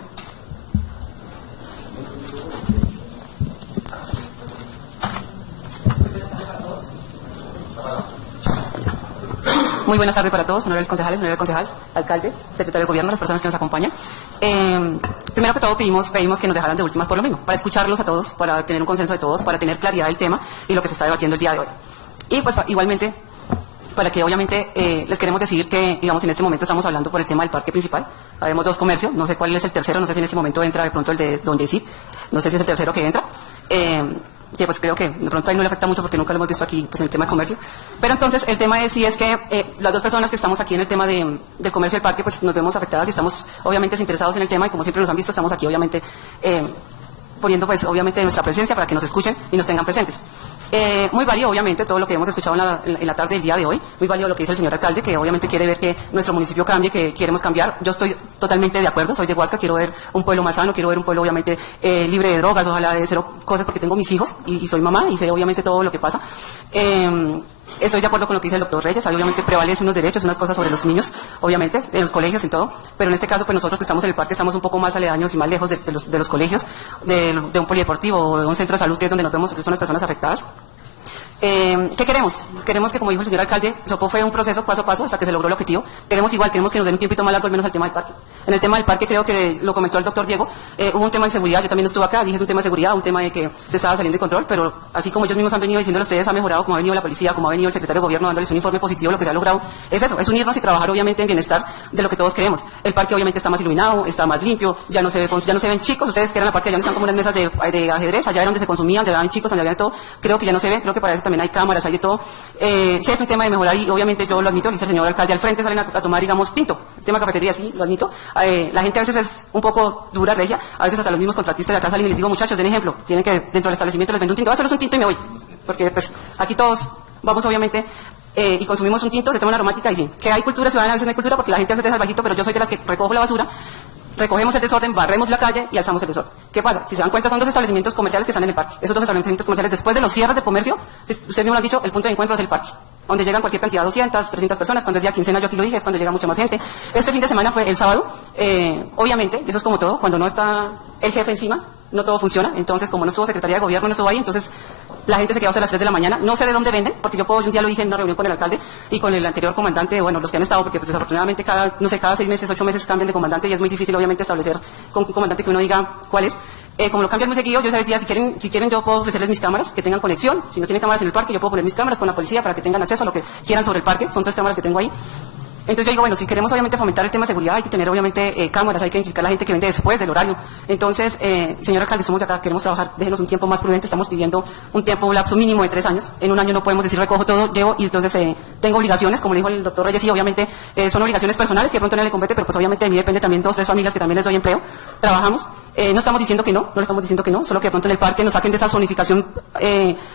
Muy buenas tardes para todos, honorables concejales, honorable concejal, alcalde, secretario de gobierno, las personas que nos acompañan. Primero que todo pedimos que nos dejaran de últimas por lo mismo, para escucharlos a todos, para tener un consenso de todos, para tener claridad del tema y lo que se está debatiendo el día de hoy. Y pues igualmente, para que obviamente les queremos decir que, digamos, en este momento estamos hablando por el tema del parque principal. Habemos dos comercios, no sé cuál es el tercero, no sé si en este momento entra de pronto el de Don Yesid, no sé si es el tercero que entra. Que pues creo que de pronto ahí no le afecta mucho porque nunca lo hemos visto aquí pues en el tema de comercio. Pero entonces el tema es que las dos personas que estamos aquí en el tema del comercio del parque pues nos vemos afectadas y estamos obviamente interesados en el tema y como siempre nos han visto estamos aquí obviamente poniendo pues obviamente nuestra presencia para que nos escuchen y nos tengan presentes. Muy válido, obviamente, todo lo que hemos escuchado en la tarde del día de hoy. Muy válido lo que dice el señor alcalde, que obviamente quiere ver que nuestro municipio cambie, que queremos cambiar. Yo estoy totalmente de acuerdo, soy de Huasca, quiero ver un pueblo más sano, quiero ver un pueblo, obviamente, libre de drogas, ojalá de cero cosas, porque tengo mis hijos y soy mamá y sé, obviamente, todo lo que pasa. Estoy de acuerdo con lo que dice el doctor Reyes, obviamente prevalecen unos derechos, unas cosas sobre los niños, obviamente, en los colegios y todo, pero en este caso, pues nosotros que estamos en el parque estamos un poco más aledaños y más lejos de los colegios, de un polideportivo o de un centro de salud, que es donde nos vemos, que son las personas afectadas. ¿Qué queremos? Queremos que, como dijo el señor alcalde, Sopo fue un proceso paso a paso hasta que se logró el objetivo. Queremos que nos den un tiempito más largo al menos al tema del parque. En el tema del parque creo que lo comentó el doctor Diego, hubo un tema de seguridad, yo también estuve acá, dije es un tema de seguridad, un tema de que se estaba saliendo de control, pero así como ellos mismos han venido diciéndolo, ustedes han mejorado, como ha venido la policía, como ha venido el secretario de gobierno dándoles un informe positivo, lo que se ha logrado es eso, es unirnos y trabajar obviamente en bienestar de lo que todos queremos. El parque obviamente está más iluminado, está más limpio, ya no se ven chicos, ustedes que eran la parte allá no están como unas mesas de ajedrez, allá era donde se consumían, donde daban chicos, donde había todo, creo que ya no se ven, creo que para eso también hay cámaras, hay de todo. Sí es un tema de mejorar y obviamente yo lo admito, dice el señor alcalde, al frente salen a tomar, digamos, tinto. El tema de cafetería, sí, lo admito. La gente a veces es un poco dura, regia, a veces hasta los mismos contratistas de acá salen y les digo, muchachos, den ejemplo, tienen que, dentro del establecimiento les vendo un tinto, solo es un tinto y me voy. Porque pues aquí todos vamos obviamente y consumimos un tinto, se toma una aromática y sí. Que hay cultura ciudadana, a veces no hay cultura porque la gente hace salvajito, pero yo soy de las que recojo la basura, recogemos el desorden, barremos la calle y alzamos el desorden. ¿Qué pasa? Si se dan cuenta, son dos establecimientos comerciales que están en el parque. Esos dos establecimientos comerciales, después de los cierres de comercio, ustedes mismos lo han dicho, el punto de encuentro es el parque, donde llegan cualquier cantidad, 200, 300 personas, cuando es día quincena, yo aquí lo dije, es cuando llega mucha más gente. Este fin de semana fue el sábado, obviamente, eso es como todo, cuando no está el jefe encima, no todo funciona, entonces como no estuvo Secretaría de Gobierno, no estuvo ahí, entonces la gente se quedó hasta las 3 de la mañana, no sé de dónde venden, porque yo un día lo dije en una reunión con el alcalde y con el anterior comandante, bueno, los que han estado, porque pues, desafortunadamente cada 6 meses, 8 meses cambian de comandante y es muy difícil obviamente establecer con un comandante que uno diga cuál es. Como lo cambian muy seguido, yo decía, si quieren yo puedo ofrecerles mis cámaras, que tengan conexión, si no tienen cámaras en el parque, yo puedo poner mis cámaras con la policía para que tengan acceso a lo que quieran sobre el parque, son 3 cámaras que tengo ahí. Entonces yo digo, bueno, si queremos obviamente fomentar el tema de seguridad, hay que tener obviamente cámaras, hay que identificar a la gente que vende después del horario. Entonces, señor alcalde, somos de acá, queremos trabajar, déjenos un tiempo más prudente, estamos pidiendo un tiempo, un lapso mínimo de 3 años. En un año no podemos decir recojo todo, llevo, y entonces tengo obligaciones, como le dijo el doctor Reyes, y obviamente son obligaciones personales que de pronto no le compete, pero pues obviamente de mí depende también 2 o 3 familias que también les doy empleo, trabajamos. No estamos diciendo que no le estamos diciendo que no, solo que de pronto en el parque nos saquen de esa zonificación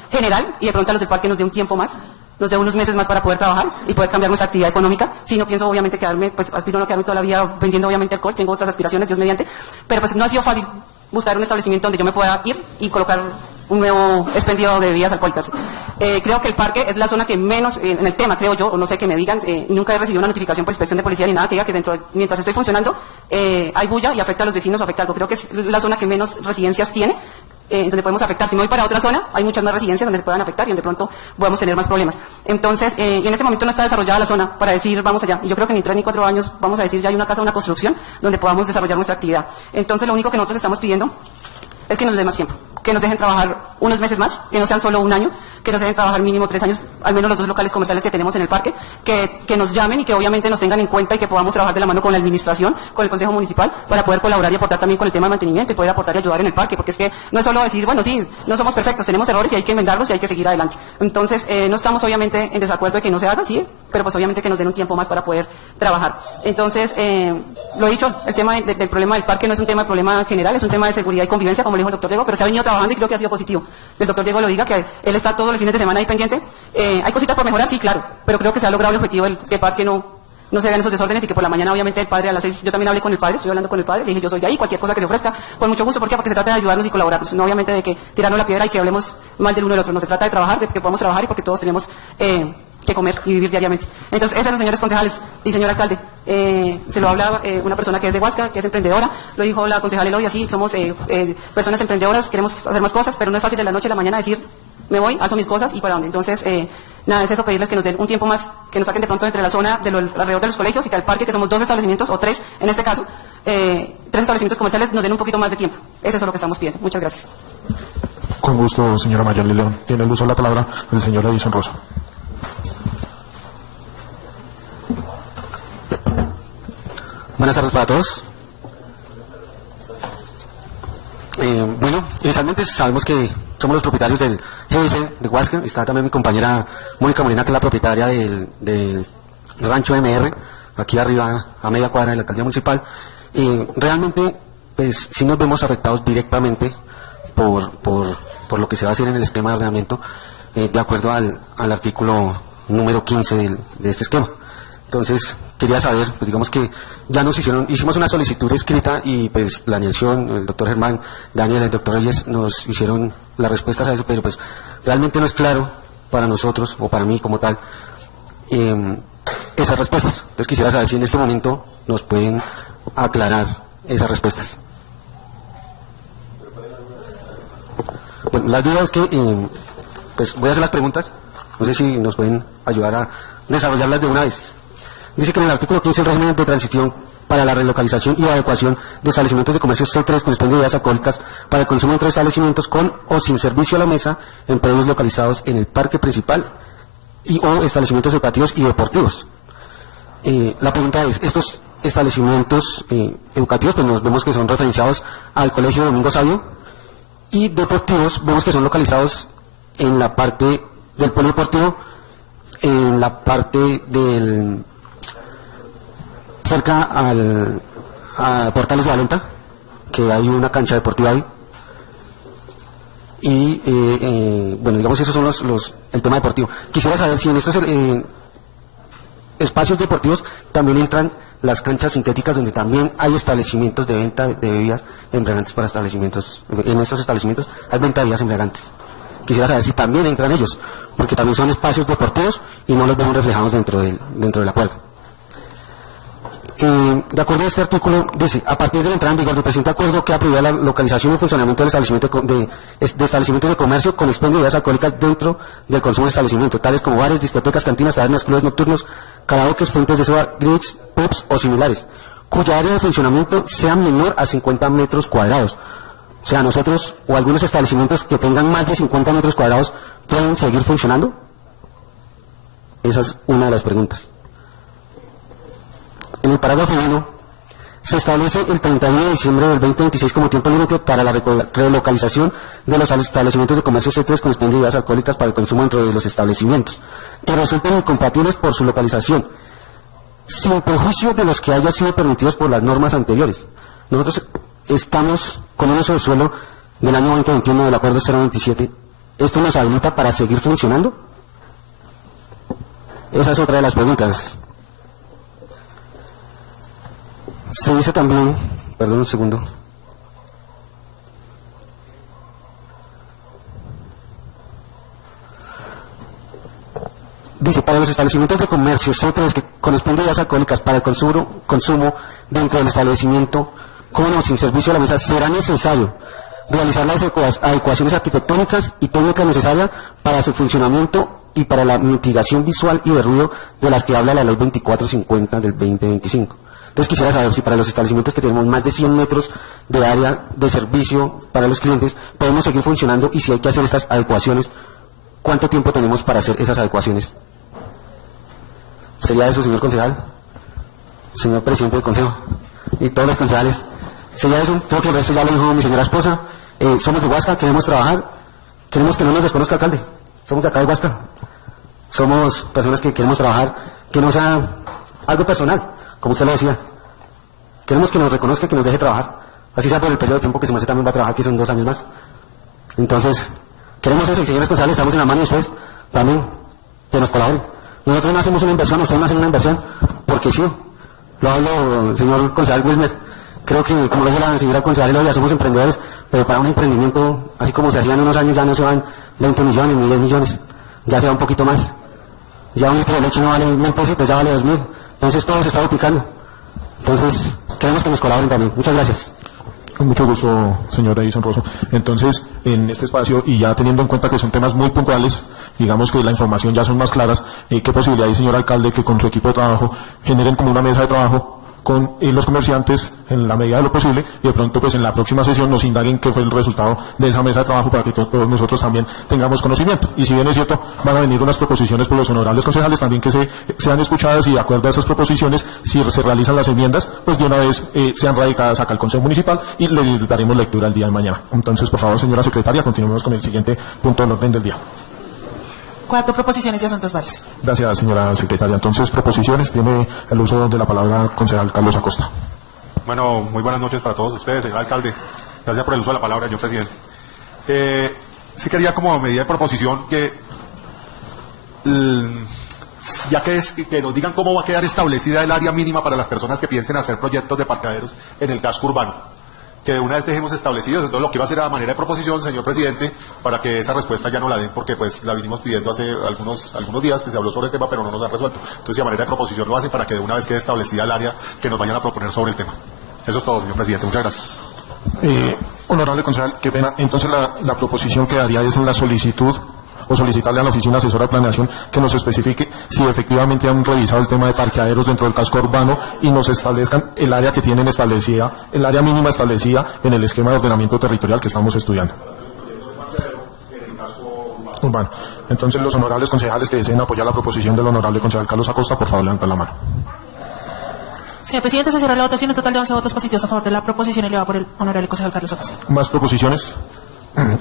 general y de pronto a los del parque nos dé un tiempo más, nos dé unos meses más para poder trabajar y poder cambiar nuestra actividad económica. Si no pienso obviamente quedarme, pues aspiro a no quedarme toda la vida vendiendo obviamente alcohol, tengo otras aspiraciones, Dios mediante, pero pues no ha sido fácil buscar un establecimiento donde yo me pueda ir y colocar un nuevo expendio de bebidas alcohólicas. Creo que el parque es la zona que menos, en el tema creo yo, o no sé que me digan, nunca he recibido una notificación por inspección de policía ni nada que diga que mientras estoy funcionando hay bulla y afecta a los vecinos o afecta algo. Creo que es la zona que menos residencias tiene, donde podemos afectar. Si me voy para otra zona, hay muchas más residencias donde se puedan afectar y donde pronto podemos tener más problemas. Entonces, y en este momento no está desarrollada la zona para decir vamos allá. Y yo creo que ni 3 ni 4 años vamos a decir ya hay una casa, una construcción donde podamos desarrollar nuestra actividad. Entonces, lo único que nosotros estamos pidiendo es que nos den más tiempo, que nos dejen trabajar unos meses más, que no sean solo un año, que nos dejen trabajar mínimo 3 años, al menos los 2 locales comerciales que tenemos en el parque, que nos llamen y que obviamente nos tengan en cuenta y que podamos trabajar de la mano con la administración, con el Consejo Municipal, para poder colaborar y aportar también con el tema de mantenimiento y poder aportar y ayudar en el parque, porque es que no es solo decir, bueno, sí, no somos perfectos, tenemos errores y hay que enmendarlos y hay que seguir adelante. Entonces, no estamos obviamente en desacuerdo de que no se haga, sí, pero pues obviamente que nos den un tiempo más para poder trabajar. Entonces, lo he dicho, el tema del problema del parque no es un tema de problema general, es un tema de seguridad y convivencia, como le dijo el doctor Diego, pero se ha venido trabajando y creo que ha sido positivo. El doctor Diego lo diga, que él está todos los fines de semana ahí pendiente. Hay cositas por mejorar, sí, claro, pero creo que se ha logrado el objetivo del que el parque no se vean esos desórdenes y que por la mañana obviamente el padre a las 6, yo también hablé con el padre, estoy hablando con el padre, le dije yo soy ahí, cualquier cosa que se ofrezca, con mucho gusto. ¿Por qué? Porque se trata de ayudarnos y colaborarnos, no obviamente de que tirarnos la piedra y que hablemos mal del uno del otro, no se trata de trabajar, de que podamos trabajar y porque todos tenemos que comer y vivir diariamente. Entonces, esos son, señores concejales y señor alcalde, se lo habla una persona que es de Huasca, que es emprendedora, lo dijo la concejal Eloy, así somos personas emprendedoras, queremos hacer más cosas, pero no es fácil de la noche a la mañana decir me voy, hago mis cosas y para dónde. Entonces, nada, es eso, pedirles que nos den un tiempo más, que nos saquen de pronto entre la zona alrededor de los colegios y que al parque, que somos 2 establecimientos, o 3 en este caso, 3 establecimientos comerciales, nos den un poquito más de tiempo. Eso es lo que estamos pidiendo. Muchas gracias. Con gusto, señora Mayerly León. Tiene el uso de la palabra el señor Edison Rosa. Buenas tardes para todos. Bueno, inicialmente sabemos que somos los propietarios del GS de Huasca. Está también mi compañera Mónica Molina, que es la propietaria del rancho MR, aquí arriba a media cuadra de la alcaldía municipal. Realmente, pues sí nos vemos afectados directamente por lo que se va a hacer en el esquema de ordenamiento, de acuerdo al artículo número 15 de este esquema. Entonces, quería saber, pues digamos que ya hicimos una solicitud escrita y pues planeación, el doctor Germán, Daniel, el doctor Reyes nos hicieron las respuestas a eso, pero pues realmente no es claro para nosotros o para mí como tal esas respuestas. Entonces quisiera saber si en este momento nos pueden aclarar esas respuestas. Bueno, la duda es que pues voy a hacer las preguntas, no sé si nos pueden ayudar a desarrollarlas de una vez. Dice que en el artículo 15 el régimen de transición para la relocalización y adecuación de establecimientos de comercio C3 con expendio de bebidas alcohólicas para el consumo entre establecimientos con o sin servicio a la mesa en predios localizados en el parque principal y o establecimientos educativos y deportivos. La pregunta es, estos establecimientos educativos pues nos vemos que son referenciados al Colegio Domingo Sabio y deportivos vemos que son localizados en la parte del polideportivo, en la parte del cerca a Portales de Valenta, que hay una cancha deportiva ahí. Y bueno, digamos esos son el tema deportivo. Quisiera saber si en estos espacios deportivos también entran las canchas sintéticas donde también hay establecimientos de venta de bebidas embriagantes para establecimientos. En estos establecimientos hay venta de bebidas embriagantes. Quisiera saber si también entran ellos, porque también son espacios deportivos y no los vemos reflejados dentro de la cuadra. de acuerdo a este artículo, dice, a partir de la entrada en vigor del presente acuerdo queda prohibida la localización y funcionamiento del establecimiento de establecimientos de comercio con expendio de bebidas alcohólicas dentro del consumo de establecimiento, tales como bares, discotecas, cantinas, tabernas, clubes nocturnos, karaokes, fuentes de soda, grids, pubs o similares, cuya área de funcionamiento sea menor a 50 metros cuadrados. O sea, nosotros o algunos establecimientos que tengan más de 50 metros cuadrados pueden seguir funcionando. Esa es una de las preguntas. En el parágrafo 1 se establece el 31 de diciembre del 2026 como tiempo límite para la relocalización de los establecimientos de comercio C3 con expendio de bebidas alcohólicas para el consumo dentro de los establecimientos, que resulten incompatibles por su localización, sin perjuicio de los que hayan sido permitidos por las normas anteriores. Nosotros estamos con un uso de suelo del año 2021 del acuerdo 027. ¿Esto nos habilita para seguir funcionando? Esa es otra de las preguntas. Se dice también, perdón un segundo. Dice, para los establecimientos de comercio, C3 que con expendio de bebidas alcohólicas para el consumo dentro del establecimiento, con o sin servicio a la mesa, será necesario realizar las adecuaciones arquitectónicas y técnicas necesarias para su funcionamiento y para la mitigación visual y de ruido de las que habla la Ley 2450 del 2025. Entonces quisiera saber si para los establecimientos que tenemos más de 100 metros de área de servicio para los clientes, podemos seguir funcionando, y si hay que hacer estas adecuaciones, ¿cuánto tiempo tenemos para hacer esas adecuaciones? ¿Sería eso, señor concejal? Señor presidente del consejo y todos los concejales. ¿Sería eso? Creo que el resto ya lo dijo mi señora esposa. Somos de Huasca, queremos trabajar, queremos que no nos desconozca alcalde. Somos de acá de Huasca. Somos personas que queremos trabajar, que no sea algo personal, como usted lo decía. Queremos que nos reconozca, que nos deje trabajar. Así sea por el periodo de tiempo que su merced también va a trabajar, que son 2 años más. Entonces, queremos eso, y señores concejales, estamos en la mano de ustedes también, que nos colaboren. Nosotros no hacemos una inversión, ustedes no hacen una inversión, porque sí. Lo hablo, señor concejal Wilmer. Creo que, como lo dijo la señora concejal, ya somos emprendedores, pero para un emprendimiento, así como se hacían unos años, ya no se van 20 millones ni 10 millones, ya se va un poquito más. Ya un litro de leche no vale 1.000 pesos, pues ya vale 2.000. Entonces todo se está duplicando. Entonces, queremos que nos colaboren también. Muchas gracias. Con mucho gusto, señor Edison Rosso. Entonces, en este espacio, y ya teniendo en cuenta que son temas muy puntuales, digamos que la información ya son más claras, ¿qué posibilidad hay, señor alcalde, que con su equipo de trabajo generen como una mesa de trabajo con los comerciantes en la medida de lo posible, y de pronto pues en la próxima sesión nos indaguen qué fue el resultado de esa mesa de trabajo para que todos nosotros también tengamos conocimiento? Y si bien es cierto, van a venir unas proposiciones por los honorables concejales, también que sean escuchadas, y de acuerdo a esas proposiciones, si se realizan las enmiendas, pues de una vez sean radicadas acá al Consejo Municipal y les daremos lectura el día de mañana. Entonces, por favor, señora secretaria, continuemos con el siguiente punto del orden del día. 4 proposiciones y asuntos varios. Gracias, señora secretaria. Entonces, proposiciones, tiene el uso de la palabra concejal Carlos Acosta. Bueno, muy buenas noches para todos ustedes, señor alcalde. Gracias por el uso de la palabra, señor presidente. Sí quería, como medida de proposición, que ya que nos digan cómo va a quedar establecida el área mínima para las personas que piensen hacer proyectos de parqueaderos en el casco urbano. Que de una vez dejemos establecidos. Entonces lo que iba a hacer a manera de proposición, señor presidente, para que esa respuesta ya no la den, porque pues la vinimos pidiendo hace algunos días que se habló sobre el tema, pero no nos han resuelto. Entonces, a manera de proposición lo hacen para que de una vez quede establecida el área que nos vayan a proponer sobre el tema. Eso es todo, señor presidente. Muchas gracias. Honorable concejal, qué pena. Entonces la proposición quedaría es en la solicitud, o solicitarle a la Oficina Asesora de Planeación que nos especifique si efectivamente han revisado el tema de parqueaderos dentro del casco urbano y nos establezcan el área que tienen establecida, el área mínima establecida en el esquema de ordenamiento territorial que estamos estudiando. Urbano. Entonces, los honorables concejales que deseen apoyar la proposición del honorable concejal Carlos Acosta, por favor, levanten la mano. Señor presidente, se cierra la votación. En total de 11 votos positivos a favor de la proposición elevada por el honorable concejal Carlos Acosta. ¿Más proposiciones?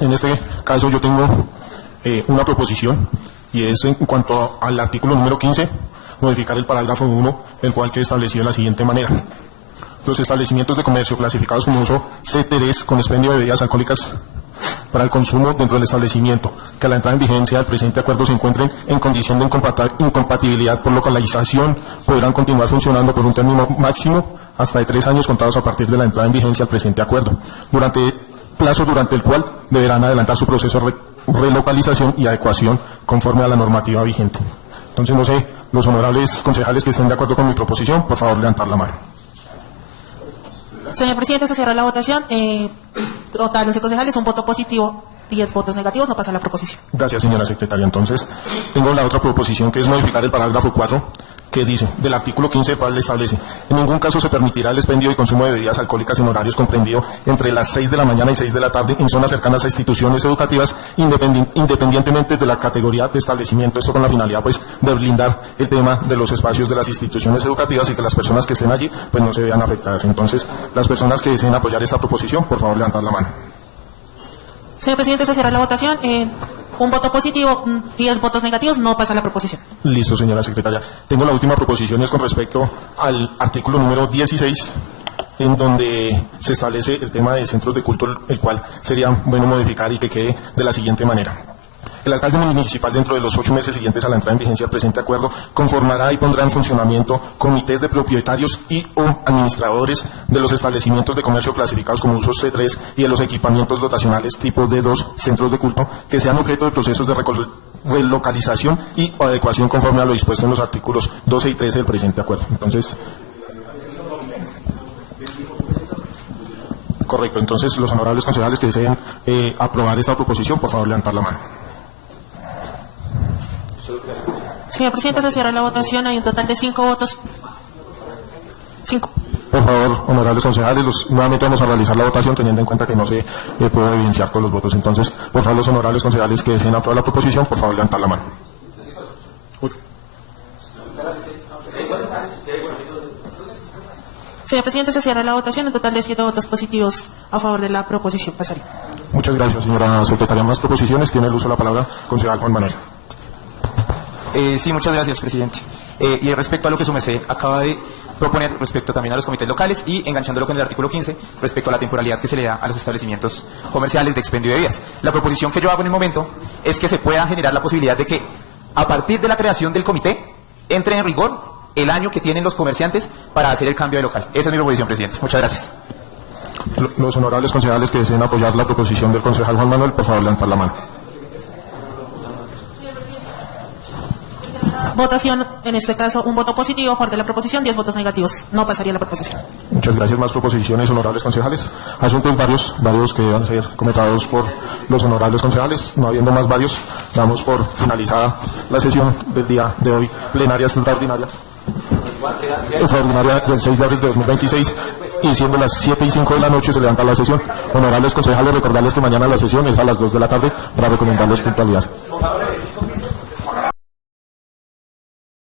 En este caso yo tengo una proposición, y es en cuanto al artículo número 15, modificar el parágrafo 1, el cual queda establecido de la siguiente manera. Los establecimientos de comercio clasificados como uso C3 con expendio de bebidas alcohólicas para el consumo dentro del establecimiento, que a la entrada en vigencia del presente acuerdo se encuentren en condición de incompatibilidad por localización, podrán continuar funcionando por un término máximo hasta de 3 años contados a partir de la entrada en vigencia del presente acuerdo, plazo durante el cual deberán adelantar su proceso de relocalización y adecuación conforme a la normativa vigente. Entonces, no sé, los honorables concejales que estén de acuerdo con mi proposición, por favor, levantar la mano. Señor presidente, se cierra la votación. Totales de concejales, un voto positivo, 10 votos negativos, no pasa la proposición. Gracias, señora secretaria. Entonces, tengo la otra proposición, que es modificar el parágrafo 4, que dice, del artículo 15, el cual establece: en ningún caso se permitirá el expendio y consumo de bebidas alcohólicas en horarios comprendido entre las 6 de la mañana y 6 de la tarde en zonas cercanas a instituciones educativas, independientemente de la categoría de establecimiento. Esto con la finalidad, pues, de blindar el tema de los espacios de las instituciones educativas y que las personas que estén allí, pues, no se vean afectadas. Entonces, las personas que deseen apoyar esta proposición, por favor, levantar la mano. Señor presidente, se cierra la votación. Un voto positivo, 10 votos negativos, no pasa la proposición. Listo, señora secretaria. Tengo la última proposición, es con respecto al artículo número 16, en donde se establece el tema de centros de culto, el cual sería bueno modificar y que quede de la siguiente manera. El alcalde municipal, dentro de los 8 meses siguientes a la entrada en vigencia del presente acuerdo, conformará y pondrá en funcionamiento comités de propietarios y o administradores de los establecimientos de comercio clasificados como usos C3 y de los equipamientos dotacionales tipo D2, centros de culto, que sean objeto de procesos de relocalización y o adecuación conforme a lo dispuesto en los artículos 12 y 13 del presente acuerdo. Entonces, correcto. Entonces, los honorables concejales que deseen aprobar esta proposición, por favor, levantar la mano. Señor presidente, se cierra la votación. Hay un total de 5 votos. 5. Por favor, honorables concejales, nuevamente vamos a realizar la votación teniendo en cuenta que no se puede evidenciar todos los votos. Entonces, por favor, los honorables concejales que deseen aprobar la proposición, por favor, levantar la mano. Señor presidente, se cierra la votación. Un total de 7 votos positivos a favor de la proposición. Pasaría. Muchas gracias, señora secretaria. ¿Más proposiciones? Tiene el uso de la palabra concejal Juan Manuel. Sí, muchas gracias, presidente. Y respecto a lo que su merced acaba de proponer respecto también a los comités locales y enganchándolo con el artículo 15 respecto a la temporalidad que se le da a los establecimientos comerciales de expendio de bebidas. La proposición que yo hago en el momento es que se pueda generar la posibilidad de que a partir de la creación del comité entre en rigor el año que tienen los comerciantes para hacer el cambio de local. Esa es mi proposición, presidente. Muchas gracias. Los honorables concejales que deseen apoyar la proposición del concejal Juan Manuel, por favor, levantar la mano. Votación, en este caso, un voto positivo a favor de la proposición, 10 votos negativos. No pasaría la proposición. Muchas gracias. Más proposiciones, honorables concejales. Asuntos varios que deban ser comentados por los honorables concejales. No habiendo más varios, damos por finalizada la sesión del día de hoy, plenaria extraordinaria. Extraordinaria del 6 de abril de 2026. Y siendo las 7:05 de la noche se levanta la sesión. Honorables concejales, recordarles que mañana la sesión es a las 2 de la tarde para recomendarles puntualidad.